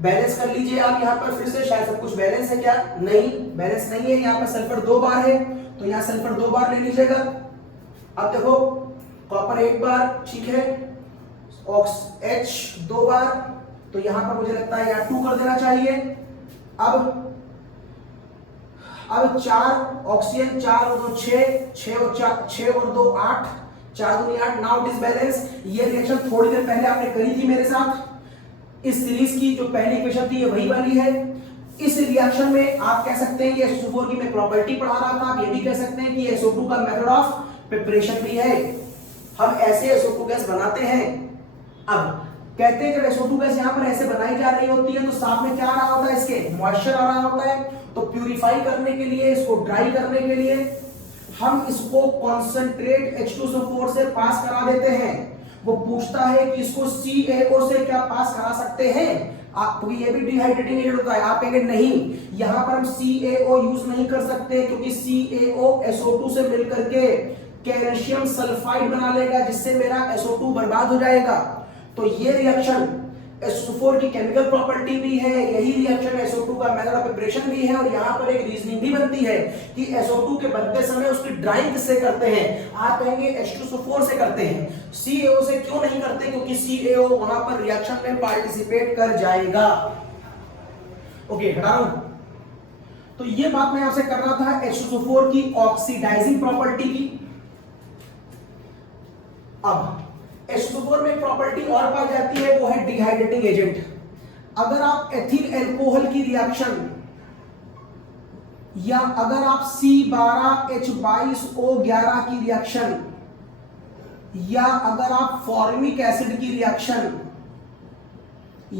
बैलेंस कर लीजिए आप यहाँ पर फिर से, शायद सब कुछ बैलेंस है क्या, नहीं बैलेंस नहीं है। यहाँ पर सल्फर 2 बार है, तो यहाँ सल्फर 2 बार ले लीजिएगा। अब देखो, कॉपर 1 बार, ठीक है, H 2 बार, तो यहाँ पर मुझे लगता है यहाँ 2 कर देना चाहिए। अब 4 ऑक्सीजन, 4 और 2 6 और 2 8, 4 दूनी 8। Now it is balance. ये रिएक्शन थोड़ी देर पहले आपने करी थी मेरे साथ। इस सीरीज की जो पहली इक्वेशन थी ये वही वाली है। इस रिएक्शन में आप कह सकते हैं कि SO4 की मैं प्रॉपर्टी पढ़ा रहा था, आप ये भी कह सकते हैं कि SO2 का मेथड ऑफ प्रिपरेशन भी है। हम ऐसे SO2 गैस बनाते हैं। अब कहते हैं जब SO2 गैस यहाँ पर ऐसे बनाई जा रही होती है तो साथ में क्या आ रहा होता है, इसके मॉइस्चर आ रहा होता है। तो प्यूरिफाई करने के लिए, इसको ड्राई करने के लिए हम इसको कॉन्सेंट्रेट H2SO4 से पास करा देते हैं। वो पूछता है कि इसको CaO से क्या पास करा सकते हैं आप, क्योंकि ये भी डिहाइड्रेटिंग एजेंट होता है। आप कहेंगे नहीं, यहां पर हम CaO यूज नहीं कर सकते, क्योंकि CaO SO2 से मिलकर के कैल्शियम सल्फाइड बना लेगा, जिससे मेरा SO2 बर्बाद हो जाएगा। तो ये रिएक्शन SO4 की केमिकल प्रॉपर्टी भी है, यही रिएक्शन SO2 का मेथड ऑफ प्रिपरेशन भी है। और यहाँ पर एक रीजनिंग भी बनती है कि SO2 के बनते समय उसकी ड्राइंग किससे करते हैं। आप कहेंगे H2SO4 से करते हैं, CaO से क्यों नहीं करते, क्योंकि CaO वहां पर रिएक्शन में पार्टिसिपेट कर जाएगा। ओके, हटा रहा हूं। तो ये बात मैं आपसे कर रहा था H2SO4 की ऑक्सीडाइजिंग प्रॉपर्टी की। अब H2SO4 में एक प्रॉपर्टी और पाई जाती है, वो है डिहाइड्रेटिंग एजेंट। अगर आप एथिल अल्कोहल की रिएक्शन, या अगर आप C12H22O11 की रिएक्शन, या अगर आप फॉर्मिक एसिड की रिएक्शन,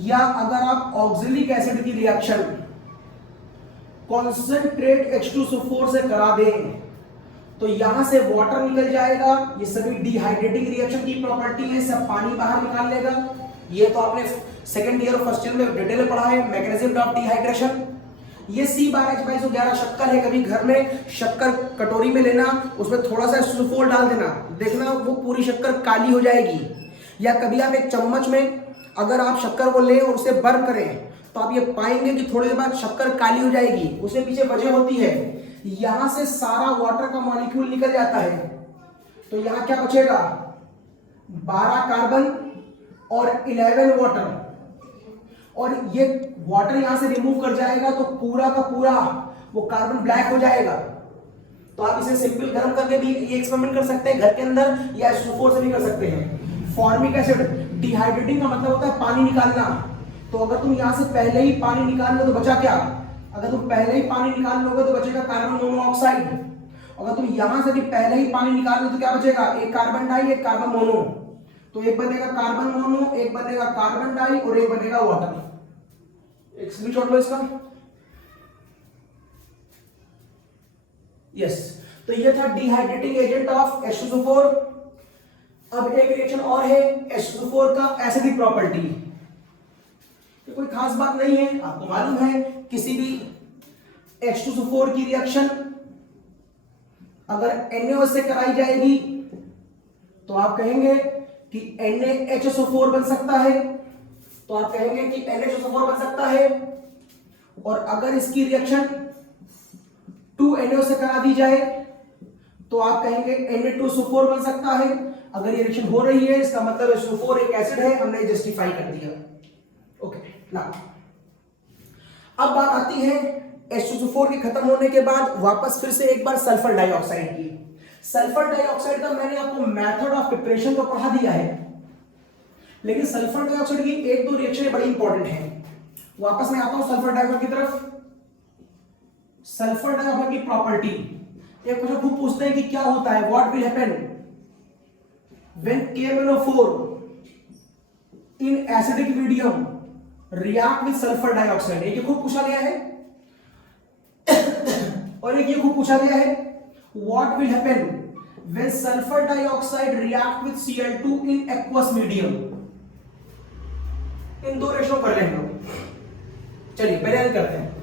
या अगर आप ऑक्जेलिक एसिड की रिएक्शन कॉन्सेंट्रेट H2SO4 से करा दें, तो यहां से वाटर निकल जाएगा। ये सभी डिहाइड्रेटिंग रिएक्शन की प्रॉपर्टी है, सब पानी बाहर निकाल लेगा। ये तो आपने सेकंड ईयर और फर्स्ट ईयर में डिटेल में पढ़ा है, मैकेनिज्म ऑफ डिहाइड्रेशन। ये C12H22O11 शक्कर है, कभी घर में शक्कर कटोरी में लेना, उसमें थोड़ा सा H2SO4 डाल देना, देखना वो पूरी शक्कर काली हो जाएगी। या कभी आप एक चम्मच में अगर आप शक्कर को लें और उसे बर्न करें, तो आप ये पाएंगे कि थोड़ी देर बाद शक्कर काली हो जाएगी। उसके पीछे वजह होती है, यहां से सारा वाटर का मॉलिक्यूल निकल जाता है, तो यहां क्या बचेगा, 12 कार्बन और 11 वाटर। और ये वाटर यहां से रिमूव कर जाएगा तो पूरा का पूरा वो कार्बन ब्लैक हो जाएगा। तो आप इसे सिंपल गर्म करके भी ये एक्सपेरिमेंट कर सकते हैं घर के अंदर, या H2SO4 से भी कर सकते हैं। फॉर्मिक एसिड, डिहाइड्रेटिंग का मतलब होता है पानी निकालना। तो अगर तुम यहां से पहले ही पानी निकाल लो तो बचा क्या, अगर तुम पहले ही पानी निकाल लोगे तो बचेगा कार्बन मोनोऑक्साइड। अगर तुम यहां से भी पहले ही पानी निकाल दो तो क्या बचेगा, एक कार्बन डाई एक कार्बन मोनो, तो एक बनेगा कार्बन मोनो, एक बनेगा कार्बन डाई और एक बनेगा वाटर। एक स्क्रीनशॉट लो इसका। यस, तो ये था डिहाइड्रेटिंग एजेंट ऑफ H2SO4। अब एक रिएक्शन और है H2SO4 का एसिडिक प्रॉपर्टी। तो कोई खास बात नहीं है, आपको मालूम है किसी भी H2SO4 की रिएक्शन अगर NaO से कराई जाएगी तो आप कहेंगे कि NaHSO4 बन सकता है, तो आप कहेंगे कि NHSO4 बन सकता है। और अगर इसकी रिएक्शन 2NaO से करा दी जाए तो आप कहेंगे Na2SO4 बन सकता है। अगर ये रिएक्शन हो रही है इसका मतलब SO4 एक एसिड है, हमने जस्टिफाई कर दिया। ओके, नाउ अब बात आती है H2SO4 के खत्म होने के बाद वापस फिर से एक बार सल्फर डाइऑक्साइड की। सल्फर डाइऑक्साइड का मैंने आपको मेथड ऑफ प्रिपरेशन तो पढ़ा दिया है, लेकिन सल्फर डाइऑक्साइड की एक दो रिएक्शन बड़ी इंपॉर्टेंट है। वापस मैं आता हूं सल्फर डाइऑक्साइड की तरफ। सल्फर डाइऑक्साइड की प्रॉपर्टी, एक क्वेश्चन खूब पूछते हैं कि क्या होता है, what will happen when KMnO4 in acidic medium react with sulphur dioxide. एक ये खूब पूछा गया है और एक ये खूब पूछा गया है, what will happen when sulphur dioxide react with Cl2 in aqueous medium. इन दो रेशो कर लेंगे हम लोग। चलिए पहले करते हैं।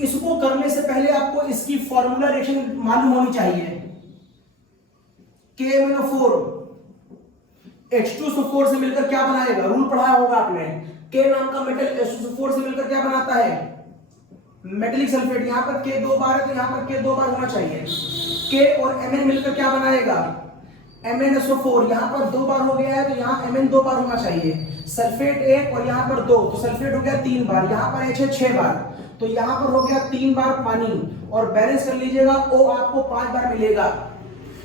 इसको करने से पहले आपको इसकी फॉर्मूला रिएक्शन मालूम होनी चाहिए। KMnO4 H2SO4 से मिलकर क्या बनाएगा, रूल पढ़ाया होगा आपने। K नाम का मेटल H2SO4 से मिलकर क्या बनाता है, मेटेलिक सल्फेट। यहां पर K दो बार है तो यहां पर K दो बार होना चाहिए। K और Mn मिलकर क्या बनाएगा, MnSO4। यहां पर दो बार हो गया है तो यहां Mn दो बार होना चाहिए। सल्फेट एक और यहां पर दो, तो सल्फेट हो गया तीन बार। यहां पर H है 6 बार, तो यहां पर हो गया 3 बार पानी। और बैलेंस कर लीजिएगा, O आपको 5 बार मिलेगा।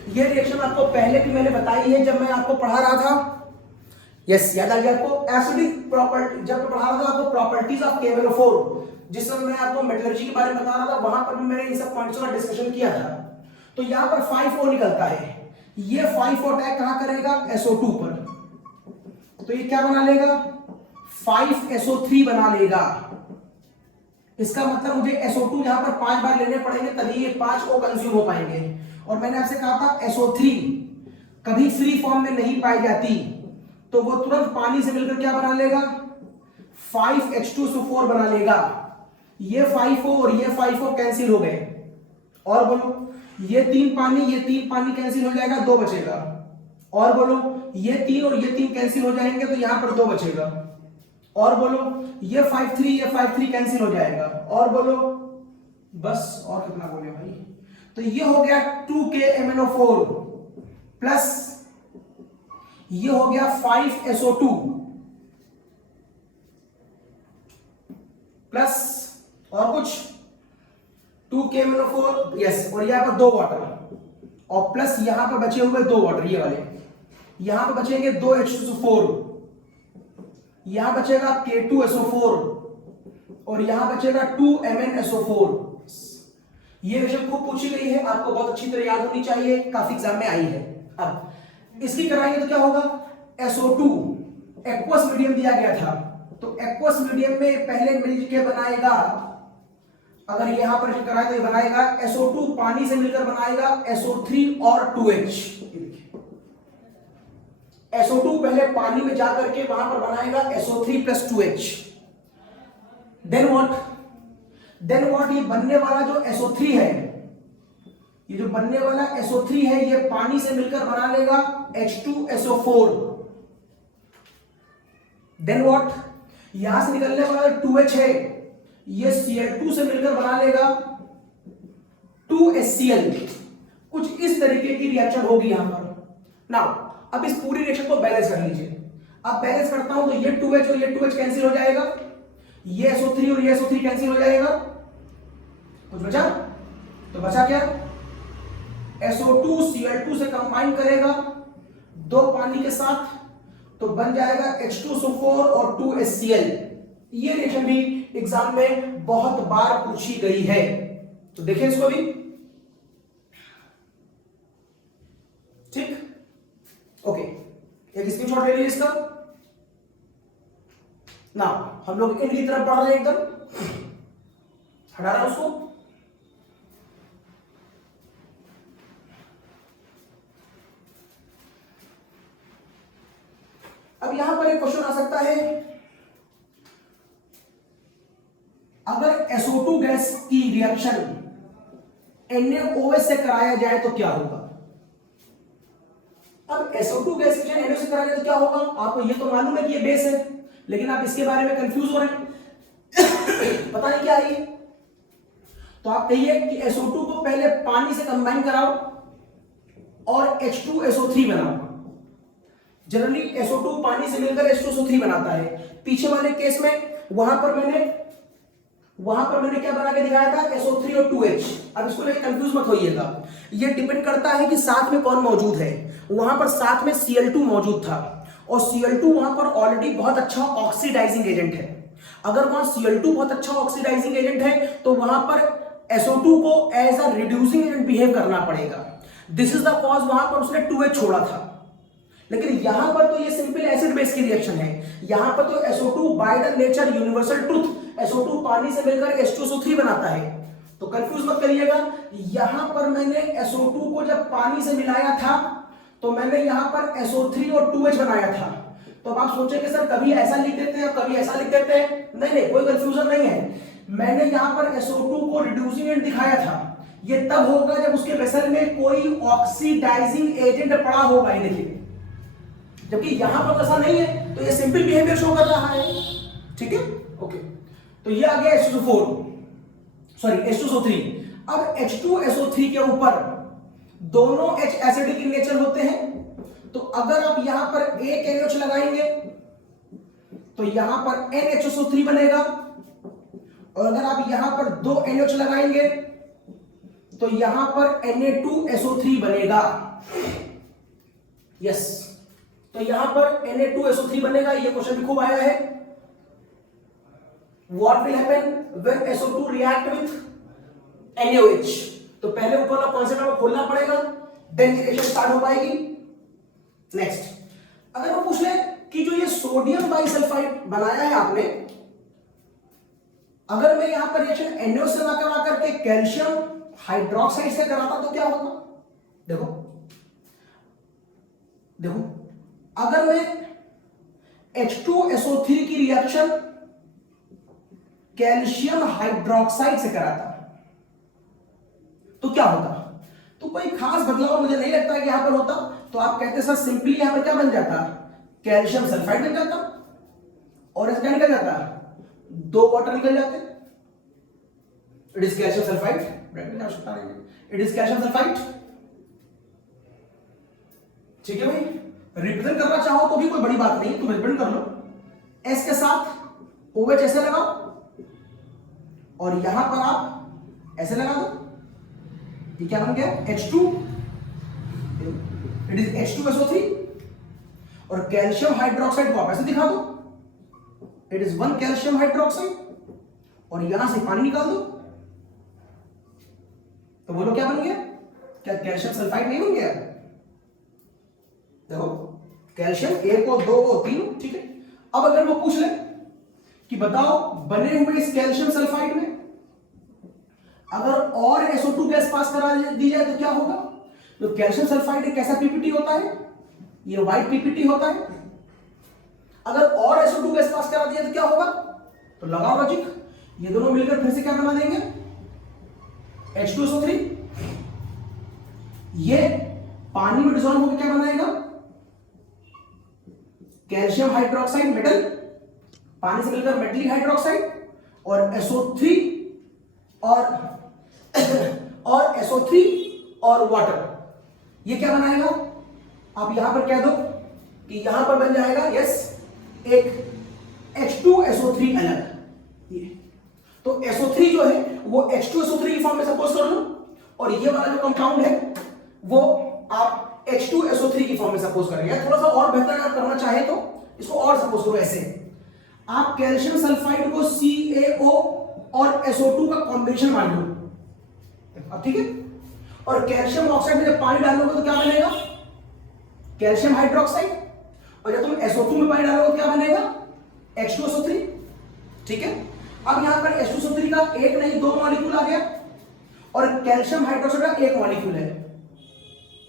ये रिएक्शन आपको पहले भी मैंने बताई है जब मैं आपको पढ़ा रहा था। यस, याद आ गया आपको। एसिडिक प्रॉपर्टी जब पढ़ा रहा था आपको प्रॉपर्टीज ऑफ KMnO4, जिस समय मैं आपको मेटलर्जी के बारे में बता रहा था, वहां पर भी मैंने इन सब पॉइंट्स का डिस्कशन किया था। तो यहां पर 5O निकलता है, ये 5O अटैक कहां करेगा, SO2 पर। तो ये क्या बना लेगा, 5SO3 बना लेगा। इसका मतलब मुझे SO2 यहां पर 5 बार लेने पड़ेंगे तभी ये 5O कंज्यूम हो पाएंगे। और मैंने आपसे कहा था SO3 कभी फ्री फॉर्म में नहीं पाई जाती, तो वो तुरंत पानी से मिलकर क्या बना लेगा, 5H2SO4 बना लेगा। ये 5O और ये 5O कैंसिल हो गए। और बोलो, ये तीन पानी कैंसिल हो जाएगा, 2 बचेगा। और बोलो, ये तीन और ये तीन कैंसिल हो जाएंगे तो यहां पर 2 बचेगा। और बोलो, ये 5 3 कैंसिल हो जाएगा। और बोलो, बस और कितना बोले भाई। तो ये हो गया 2KMnO4 प्लस ये हो गया 5SO2 प्लस और कुछ 2KMnO4, यस, और यहां पर 2 वाटर और प्लस यहां पर बचे हुए 2 वाटर, ये वाले। यहां पर बचेंगे 2 H2SO4, यहां बचेगा K2SO4 और यहां बचेगा 2MnSO4। ये रिएक्शन खूब पूछी गई है, आपको बहुत अच्छी तरह याद होनी चाहिए, काफी एग्जाम में आई है। अब इसकी कराएंगे तो क्या होगा, SO2 एक्वस मीडियम दिया गया था, तो एक्वस मीडियम में पहले मिलकर बनाएगा। अगर यहां पर कराए तो ये बनाएगा SO2 पानी से मिलकर बनाएगा SO3 और 2H। SO2 पहले पानी में जाकर के वहां पर बनाएगा SO3 plus 2H। Then what, ये बनने वाला जो SO3 है, ये जो बनने वाला SO3 है, ये पानी से मिलकर बना लेगा H2SO4। देन व्हाट, यहां से निकलने वाला 2H है, ये Cl2 से मिलकर बना लेगा 2HCl। कुछ इस तरीके की रिएक्शन होगी यहां पर। नाउ अब इस पूरी रिएक्शन को बैलेंस कर लीजिए। अब बैलेंस करता हूं तो ये 2H और ये 2H कैंसिल हो जाएगा, ये SO3 और ये SO3 कैंसिल हो जाएगा। कुछ बचा, तो बचा क्या, SO2 Cl2 से कंबाइन करेगा 2 पानी के साथ, तो बन जाएगा H2SO4 और 2HCl। ये रिएक्शन भी एग्जाम में बहुत बार पूछी गई है, तो देखें इसको भी। ओके, एक स्क्रीनशॉट ले लीजिए इसका ना। हम लोग इनकी तरफ बढ़ रहे हैं, एकदम हटा रहा उसको। अब यहां पर एक क्वेश्चन आ सकता है, अगर SO2 गैस की रिएक्शन NaOH से कराया जाए तो क्या होगा? अब SO2 गैस की NaOH से कराया जाए तो क्या होगा? आपको ये तो मालूम है कि ये बेस है, लेकिन आप इसके बारे में कंफ्यूज हो रहे हैं पता नहीं क्या है ये। तो आप कहिए कि SO2 को पहले पानी से कंबाइन कराओ और H2SO3 बनाओ। जनरली SO2 पानी से मिलकर H2SO3 बनाता है। पीछे वाले केस में वहां पर मैंने क्या बना के दिखाया था, SO3 और 2H। अब इसको लेकर कंफ्यूज मत होइएगा, ये डिपेंड करता है कि साथ में कौन मौजूद है। वहां पर साथ में Cl2 मौजूद था, और Cl2 वहां पर ऑलरेडी बहुत अच्छा ऑक्सीडाइजिंग एजेंट है। अगर वहां Cl2 बहुत अच्छा ऑक्सीडाइजिंग एजेंट है तो वहां पर SO2 को as a reducing agent behave करना पड़ेगा। दिस इज द कॉज वहां पर उसने 2H छोड़ा था। लेकिन यहां पर तो ये सिंपल एसिड बेस की रिएक्शन है। यहां पर तो SO2 by the nature universal truth, SO2 पानी से मिलकर H2SO3 बनाता है। तो कंफ्यूज मत करिएगा, यहां पर मैंने SO2 को जब पानी से मिलाया था तो मैंने यहां पर SO3 और 2H बनाया था। तो अब आप सोचेंगे सर कभी ऐसा लिख देते हैं कभी ऐसा लिख देते हैं। नहीं, कोई कंफ्यूजन नहीं है। मैंने यहां पर SO2 को रिड्यूसिंग एजेंट दिखाया था। ये तब होगा जब उसके वेसल में कोई ऑक्सीडाइजिंग एजेंट पड़ा होगा, ये देखिए। जबकि यहां पर ऐसा नहीं है, तो ये सिंपल बिहेवियर शो कर रहा है। ठीक है, ओके। तो ये आ गया H2SO3। अब H2SO3 के ऊपर दोनों H एसिडिक इन नेचर होते हैं। तो अगर आप यहां पर एक NH लगाएंगे तो यहां पर NHSO3 बनेगा, और अगर आप यहां पर दो NH लगाएंगे तो यहां पर Na2SO3 बनेगा। यस, तो यहां पर Na2SO3 बनेगा। ये क्वेश्चन भी खूब आया है। What will happen when SO2 react with NaOH? तो पहले ऊपर वाला कॉन्सेप्ट आपको खोलना पड़ेगा, देन रिएक्शन स्टार्ट हो पाएगी। नेक्स्ट, अगर वो पूछ ले कि जो ये सोडियम बाइसल्फाइड बनाया है आपने, अगर मैं यहां पर रिएक्शन NaOH से ना करा करके कैल्शियम हाइड्रोक्साइड से कराता तो क्या होगा? देखो अगर मैं H2SO3 की रिएक्शन कैल्शियम हाइड्रोक्साइड से कराता तो क्या होता? तो कोई खास बदलाव मुझे नहीं लगता कि यहां पर होता। तो आप कहते सर सिंपली यहां पर क्या बन जाता, कैल्शियम सल्फाइड बन जाता, और इसका निकल जाता, दो वाटर निकल जाते। It is calcium sulphide, it is calcium sulphide. ठीक है भाई, रिप्रेजेंट करना चाहो तो भी कोई बड़ी बात नहीं, तुम रिप्रेजेंट कर लो। S के साथ OH ऐसे लगाओ, और यहां पर आप ऐसे लगा दो। ये क्या बन गया, H2, इट इज H2SO3, और कैल्शियम हाइड्रोक्साइड को आप ऐसे दिखा दो, इट इज 1 कैल्शियम हाइड्रोक्साइड, और यहां से पानी निकाल दो। तो बोलो क्या बन गया? क्या कैल्शियम सल्फाइड नहीं बन गया? देखो, कैल्शियम 1 और 2 और 3, ठीक है। अब अगर वो पूछ ले कि बताओ बने हुए इस कैल्शियम सल्फाइड में अगर और SO2 गैस पास करा दी जाए तो क्या होगा? तो कैल्शियम सल्फाइड एक कैसा पीपीटी होता है, ये व्हाइट पीपीटी होता है। अगर और SO2 गैस पास करा दिया तो क्या होगा? तो लगाओ लॉजिक, ये दोनों मिलकर फिर से क्या बना देंगे, H2SO3। ये पानी में डिसॉल्व होकर क्या बनाएगा, कैल्शियम हाइड्रोक्साइड मेटल, पानी से मिलकर मेटलिक हाइड्रोक्साइड, और SO3 और SO3 और वाटर, ये क्या बनाएगा? आप यहां पर कह दो कि यहां पर बन जाएगा, यस, एक H2SO3 अलग। ये तो SO3 जो है वो H2SO3 की फॉर्म में सपोज कर लो, और ये वाला जो कंपाउंड है वो आप H2SO3 की फॉर्म में सपोज करेंगे। थोड़ा सा और बेहतर अगर करना चाहे तो इसको और सपोज करो ऐसे, आप कैल्शियम सल्फाइड को CaO और SO2 का कॉम्बिनेशन मान लो। अब ठीक है, और कैल्शियम ऑक्साइड में जब पानी डालोगे तो क्या बनेगा, कैल्शियम हाइड्रोक्साइड, और जब तुम SO2 में पानी डालोगे क्या बनेगा, H2SO3। ठीक है, अब यहां पर H2SO3 का एक नहीं दो मॉलिक्यूल आ गया और कैल्शियम हाइड्रोक्साइड का एक मॉलिक्यूल है।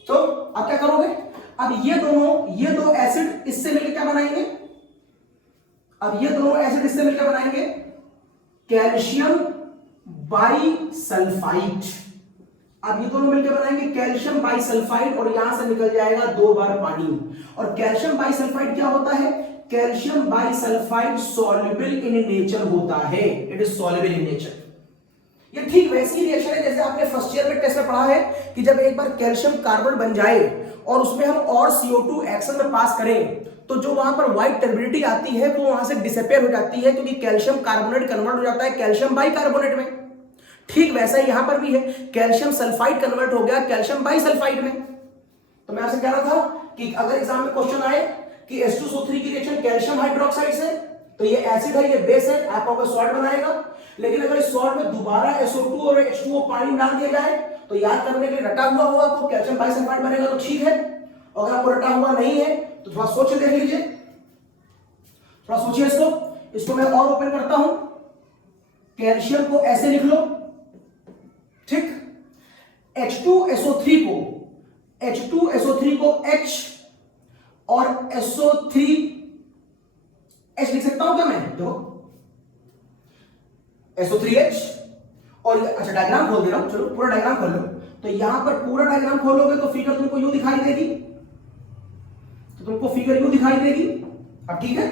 तो अब क्या करोगे, अब ये दो एसिड इससे मिलकर क्या बनाएंगे, अब ये दोनों एसिड इससे मिलकर बनाएंगे कैल्शियम बाइसल्फाइड। अब ये दोनों मिलकर बनाएंगे कैल्शियम बाइसल्फाइड और यहां से निकल जाएगा 2 बार पानी। और कैल्शियम बाइसल्फाइड क्या होता है, calcium bisulphide soluble in nature होता है, it is soluble in nature. ये ठीक वैसी रिएक्शन है जैसे आपने फर्स्ट ईयर में टेस्ट में पढ़ा है कि जब एक बार कैल्शियम कार्बोनेट बन जाए और उसमें हम और CO2 एक्शन में पास करें तो जो वहां पर व्हाइट टर्बिडिटी आती है वो वहां से डिसअपियर हो जाती है, क्योंकि कैल्शियम कार्बोनेट कन्वर्ट हो जाता है कैल्शियम बाइकार्बोनेट में। ठीक वैसा ही यहां पर भी है, कैल्शियम सल्फाइड कन्वर्ट हो गया कैल्शियम बाइसल्फाइड में। तो मैं आपसे कह रहा था कि अगर एग्जाम में क्वेश्चन आए कि H2SO3 की रिएक्शन कैल्शियम हाइड्रोक्साइड से, तो ये एसिड है ये बेस है, आप सॉल्ट बनाएगा। लेकिन अगर इस सॉल्ट में दोबारा SO2 और H2O पानी डाल दिया जाए तो याद करने के लिए रटा हुआ होगा तो कैल्शियम बाइसल्फाइड बनेगा, तो ठीक है। अगर आपको रटा हुआ नहीं है तो थोड़ा सोच देख लीजिए, थोड़ा सोचिए इसको मैं और ओपन करता हूं। कैल्शियम को ऐसे लिख लो, ठीक, H2SO3 को H और SO3H लिख सकता हूं क्या मैं, देखो SO3H और अच्छा डायग्राम खोल दे रहा हूं, चलो पूरा डायग्राम खोल लो। तो यहां पर पूरा डायग्राम खोलोगे तो फिगर तुमको यूं दिखाई देगी, तो तुमको फिगर यूं दिखाई देगी। अब ठीक है,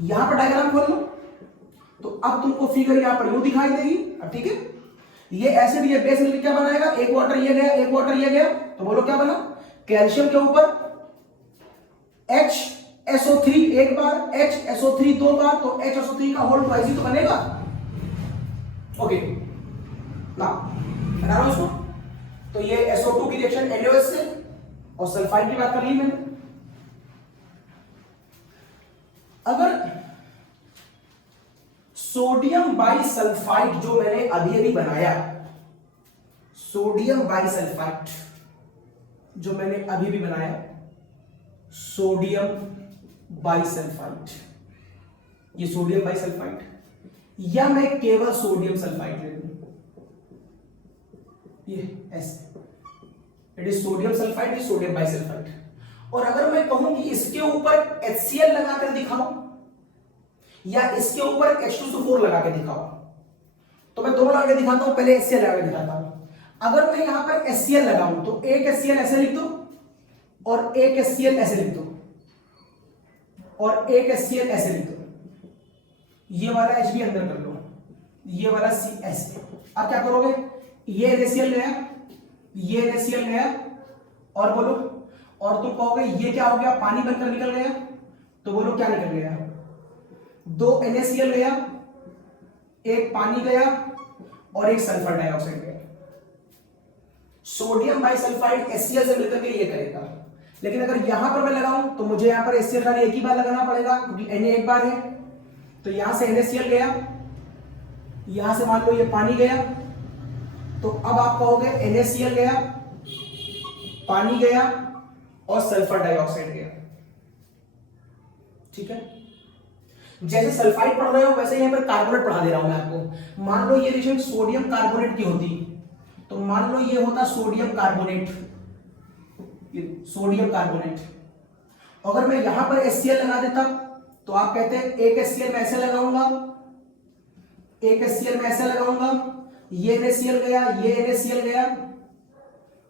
यहां पर डायग्राम खोल लो तो अब तुमको फिगर यहां पर यूं दिखाई देगी। अब ठीक है, ये एसिड ये बेस मिलकर क्या बनाएगा, एक वाटर ये गया एक वाटर ये गया, तो बोलो क्या बना, कैल्शियम के ऊपर HSO3 एक बार, HSO3 दो बार, तो HSO3 का होल ट्वाइस ही तो बनेगा। ओके ना, बना रहा हूं इसको। तो ये SO2 की रिएक्शन NaOH से और सल्फाइड की बात कर ली मैंने। अगर सोडियम बाइसल्फाइड जो मैंने अभी अभी बनाया, सोडियम बाइसल्फाइड जो मैंने अभी भी बनाया, सोडियम बाइसल्फाइड, ये सोडियम बाइसल्फाइड, या मैं केवल सोडियम सल्फाइड ले लूं, ये ऐसे, it is sodium sulphide, is sodium bisulphide. और अगर मैं कहूं कि इसके ऊपर HCl लगाकर दिखाऊं या इसके ऊपर H2SO4 लगा के दिखाओ, तो मैं दोनों लगा के दिखाता हूं, पहले HCl लगा के दिखाता हूं। अगर मैं यहां पर HCl लगाऊं तो एक HCl ऐसे लिख दो और एक HCl ऐसे लिख दो और एक HCl ऐसे लिख दो, ये वाला H भी अंदर कर लो, ये वाला C ऐसे। अब क्या करोगे, ये NaCl गया, ये NaCl गया, और बोलो, और तुम कहोगे ये क्या हो गया, पानी बनकर निकल गया, तो बोलो क्या निकल गया, 2 NaCl गया, एक पानी गया और एक सल्फर डाइऑक्साइड गया। सोडियम बाइसल्फाइड HCl से मिलकर के ये करेगा। लेकिन अगर यहां पर मैं लगाऊं तो मुझे यहां पर HCl खाली एक ही बार लगाना पड़ेगा, क्योंकि Na एक बार है। तो यहां से NaCl गया, यहां से मान लो ये पानी गया, तो अब आप कहोगे NaCl गया, पानी गया और सल्फर डाइऑक्साइड गया। ठीक है, जैसे सल्फाइड पढ़ रहे हो वैसे यहां पर कार्बोनेट पढ़ा दे रहा हूं मैं आपको। मान लो ये रिएक्शन सोडियम कार्बोनेट की होती, तो मान लो ये होता सोडियम कार्बोनेट, ये सोडियम कार्बोनेट। अगर मैं यहां पर HCl लगा देता तो आप कहते हैं एक HCl मैं ऐसे लगाऊंगा, एक HCl मैं ऐसे लगाऊंगा, ये NaCl गया, ये NaCl गया,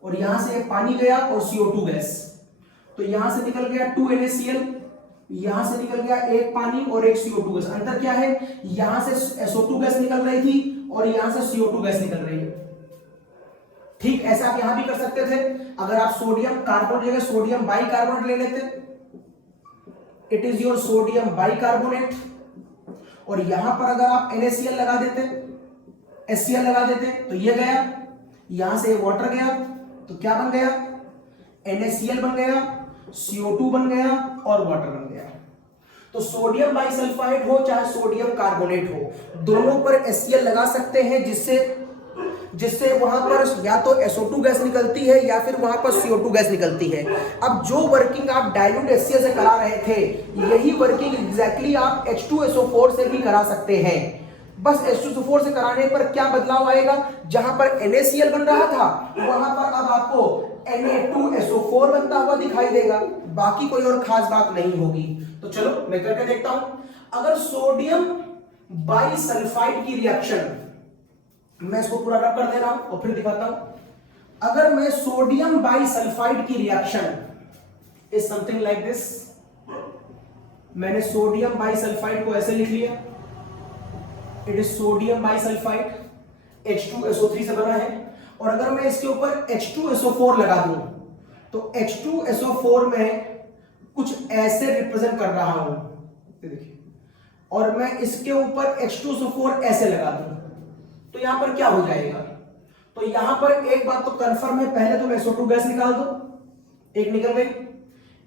और यहां से पानी गया और CO2 गैस, तो यहां से निकल गया 2 NaCl, यहां से निकल गया एक पानी और एक CO2 गैस। अंतर क्या है, यहां से SO2 गैस निकल रही थी और यहां से CO2 गैस निकल रही है। ठीक ऐसा आप यहां भी कर सकते थे, अगर आप सोडियम कार्बोनेट जगह सोडियम बाइकार्बोनेट ले लेते, it is your sodium bicarbonate, और यहां पर अगर आप NaCl लगा देते, HCl लगा देते, तो ये गया, यहां से वाटर गया, तो क्या बन गया, NaCl बन गया, CO2 बन गया और वाटर बन गया। तो सोडियम बाइसल्फाइड हो चाहे सोडियम कार्बोनेट हो, दोनों पर HCl लगा सकते हैं, जिससे वहां पर या तो SO2 गैस निकलती है या फिर वहां पर CO2 गैस निकलती है। अब जो वर्किंग आप डाइल्यूट HCl से करा रहे थे, यही वर्किंग एग्जैक्टली आप H2SO4 से भी करा सकते हैं। बस H2SO4 से कराने पर क्या बदलाव आएगा, जहां पर NaCl बन रहा था वहां पर अब आपको Na2SO4 बनता हुआ दिखाई देगा, बाकी कोई और खास बात नहीं होगी। तो चलो मैं करके देखता हूं। अगर सोडियम बाइसल्फाइड की रिएक्शन, मैं इसको पूरा रब कर दे रहा हूं और फिर दिखाता हूं। अगर मैं सोडियम बाइसल्फाइड की reaction is something like this, मैंने सोडियम बाइसल्फाइड को ऐसे लिख लिया, it is sodium bisulphide, H2SO3 से बना है। और अगर मैं इसके ऊपर H2SO4 लगा दूं तो H2SO4 में कुछ ऐसे रिप्रेजेंट कर रहा हूं, देखिए, और मैं इसके ऊपर H2SO4 ऐसे लगा दूं तो यहां पर क्या हो जाएगा। तो यहां पर एक बात तो कंफर्म है, पहले तो SO2 गैस निकाल दो, एक निकल गई।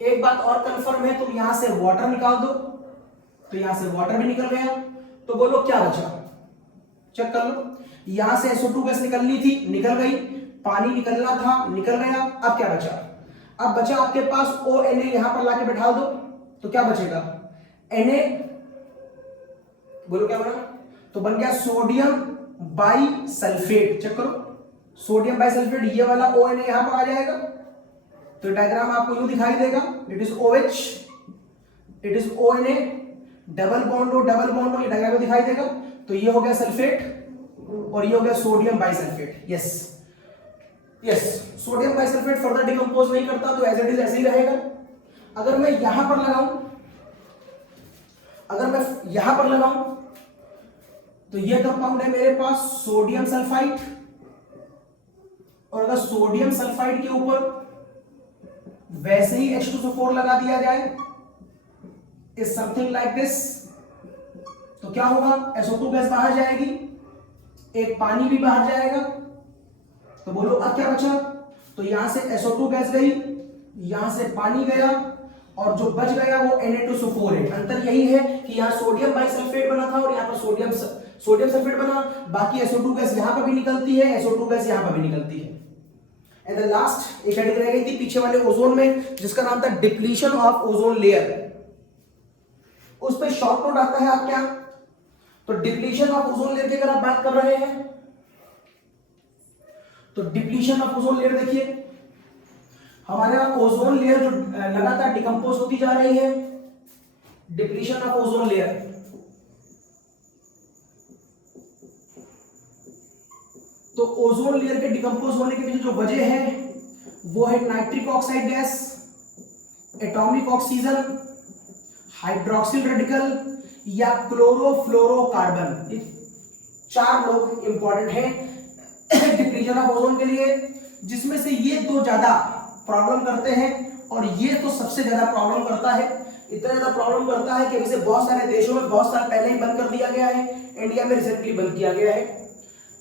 एक बात और कंफर्म है, तो यहां से वाटर निकाल दो, तो यहां से वाटर भी निकल गया। तो बोलो क्या बचा, चेक कर लो। यहां से SO2 गैस निकलनी थी, निकल गई, पानी निकलना था, निकल गया। अब क्या बचा, अब बचा आपके पास ONA, यहां पर लाके बैठा दो तो क्या बचेगा, Na, बोलो क्या बना, तो बन गया सोडियम बाइसल्फेट। चेक करो, सोडियम बाइसल्फेट, ये वाला ONA यहां पर आ जाएगा, तो डायग्राम आपको यूं दिखाई देगा, it is OH, it is ONA, double bond हो, ये डायग्राम में दिखाई देगा। तो ये हो गया सल्फेट और ये हो गया sodium bisulphate. Yes yes, sodium bisulphate further decompose नहीं करता, तो एज इट इज ऐसे ही रहेगा। अगर मैं यहां पर लगाऊं, अगर मैं यहां पर लगाऊं तो ये कंपाउंड है मेरे पास सोडियम सल्फाइड, और अगर सोडियम सल्फाइड के ऊपर वैसे ही H2SO4 लगा दिया जाए, इज समथिंग लाइक दिस, तो क्या होगा, SO2 गैस बाहर जाएगी, एक पानी भी बाहर जाएगा। तो बोलो अब क्या बचा, तो यहां से SO2 गैस गई, यहां से पानी गया, और जो बच गया वो Na2SO4 है। अंतर यही है कि यहां सोडियम बाइसल्फेट बना था और यहां पर सोडियम सल्फेट बना। बाकी SO2 गैस यहां पर भी निकलती है, SO2 गैस यहां पर भी निकलती है। एंड द लास्ट एक हेडिंग रह गई थी पीछे वाले ओजोन में, जिसका नाम था डिप्लीशन ऑफ ओजोन लेयर। उस पर शॉर्ट नोट आता है आप क्या, तो डिप्लीशन ऑफ ओजोन लेयर की अगर आप बात कर रहे हैं तो डिप्लीशन ऑफ ओजोन लेयर, देखिए हमारा ओजोन लेयर जो लगातार डिकम्पोज होती जा रही है, डिप्लीशन ऑफ ओजोन लेयर। तो ओजोन लेयर के डिकम्पोज होने के पीछे जो वजह है वो है nitric oxide gas, atomic oxygen, hydroxyl radical या क्लोरोफ्लोरोकार्बन। ये चार लोग इंपॉर्टेंट हैं डिप्लीशन ऑफ ओजोन के लिए, जिसमें से ये दो ज्यादा प्रॉब्लम करते हैं और ये तो सबसे ज्यादा प्रॉब्लम करता है। इतना ज्यादा प्रॉब्लम करता है कि इसे बहुत सारे देशों में बहुत साल पहले ही बंद कर दिया गया है, इंडिया में रिसेंटली बंद किया गया है।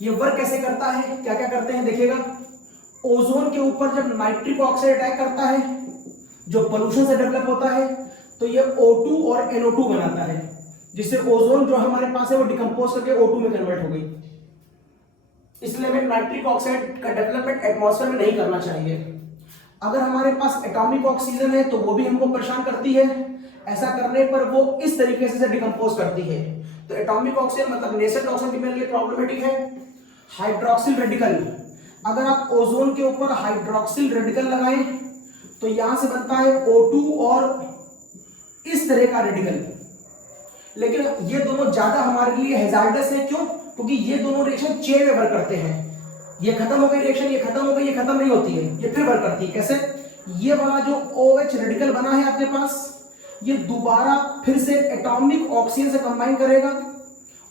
ये वर्क कैसे करता है, क्या क्या करते हैं देखिएगा। ओजोन के ऊपर जब नाइट्रिक ऑक्साइड अटैक करता है, जो पोल्यूशन से डेवलप होता है, तो ये O2 और NO2 बनाता है, जिससे ओजोन जो हमारे पास है वो डिकम्पोज करके O2 में कन्वर्ट हो गई। इसलिए हमें नाइट्रिक ऑक्साइड का डेवलपमेंट एटमॉस्फेयर में नहीं करना चाहिए। अगर हमारे पास एटॉमिक ऑक्सीजन है तो वो भी हमको परेशान करती है, ऐसा करने पर वो इस तरीके से डिकम्पोज करती है। तो एटॉमिक ऑक्सीजन मतलब नेसेंट ऑक्सीजन मेरे लिए प्रॉब्लमेटिक है। हाइड्रोक्सिल रेडिकल, अगर आप ओजोन के ऊपर हाइड्रोक्सिल रेडिकल लगाएं तो यहां से बनता है O2 और इस तरह का रेडिकल, लेकिन ये दोनों ज्यादा हमारे लिए हैजार्डस है। क्यों? क्योंकि ये दोनों रिएक्शन चेन में वर्क करते हैं। ये खत्म हो गई रिएक्शन, ये खत्म हो गई, ये खत्म नहीं होती है, ये फिर वर्क करती है। कैसे? ये वाला जो OH रेडिकल बना है आपके पास, ये दोबारा फिर से एटॉमिक ऑक्सीजन से कंबाइन करेगा,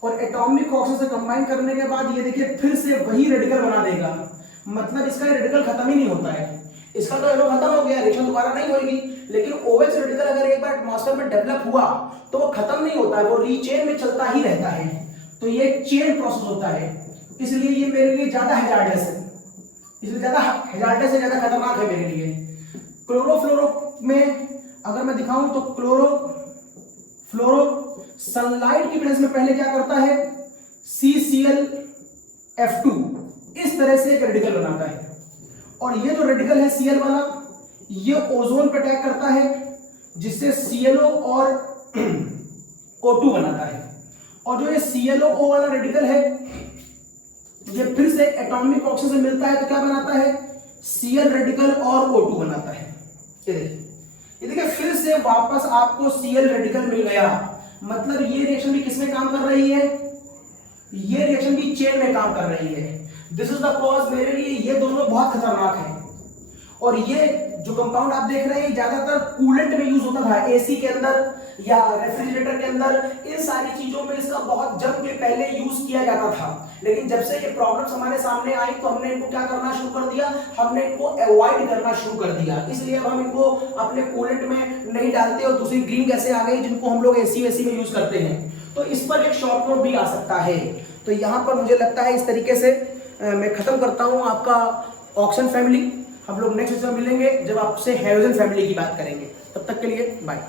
और एटॉमिक ऑक्सीजन से कंबाइन करने के बाद ये देखिए फिर से वही रेडिकल बना देगा। मतलब इसका रेडिकल खत्म ही नहीं होता है, इसका तो एनो खत्म हो गया, रिएक्शन दोबारा नहीं होगी। लेकिन OH रेडिकल अगर एक बार एटमॉस्फेयर में डेवलप हुआ तो वो खत्म नहीं होता है, वो रीचेन में चलता ही रहता है। तो ये चेन प्रोसेस होता है, इसलिए ये मेरे लिए ज्यादा हैजार्डस है, इसलिए ज्यादा हैजार्डस है, ज्यादा खतरनाक है मेरे लिए। क्लोरोफ्लोरो में अगर मैं दिखाऊं तो क्लोरोफ्लोरो सनलाइट की प्रेजेंस में पहले क्या करता है, CClF2 इस रेडिकल बनाता है, और ये जो रेडिकल है Cl वाला, ये ओजोन पे अटैक करता है, जिससे ClO और O2 बनाता है। और जो ये ClO वाला रेडिकल है, ये फिर से एटॉमिक ऑक्सीजन से मिलता है तो क्या बनाता है, Cl रेडिकल और O2 बनाता है। ये देखिए फिर से वापस आपको Cl रेडिकल मिल गया। मतलब ये रिएक्शन भी किसमें काम कर रही है, ये रिएक्शन भी चेन में काम कर रही है। दिस इज द कॉज, मेरे लिए ये दोनों बहुत खतरनाक है। और ये जो कंपाउंड आप देख रहे हैं ज्यादातर कूलेंट में यूज होता था, एसी के अंदर या रेफ्रिजरेटर के अंदर, इन सारी चीजों में इसका बहुत जम के पहले यूज किया जाता था। लेकिन जब से ये प्रॉब्लम्स हमारे सामने आई तो हमने इनको क्या करना शुरू कर दिया, हमने इनको अवॉइड करना शुरू कर दिया। इसलिए अब हम इनको अपने कूलेंट में नहीं डालते और दूसरी ग्रीन गैसें आ गई जिनको हम लोग एसी वेसी में यूज करते हैं। तो इस पर एक शॉर्ट नोट भी आ सकता है। तो यहाँ पर मुझे लगता है इस तरीके से मैं खत्म करता हूँ आपका ऑक्सीजन फैमिली। हम लोग नेक्स्ट में मिलेंगे जब आपसे हाइड्रोजन फैमिली की बात करेंगे। तब तक के लिए बाय।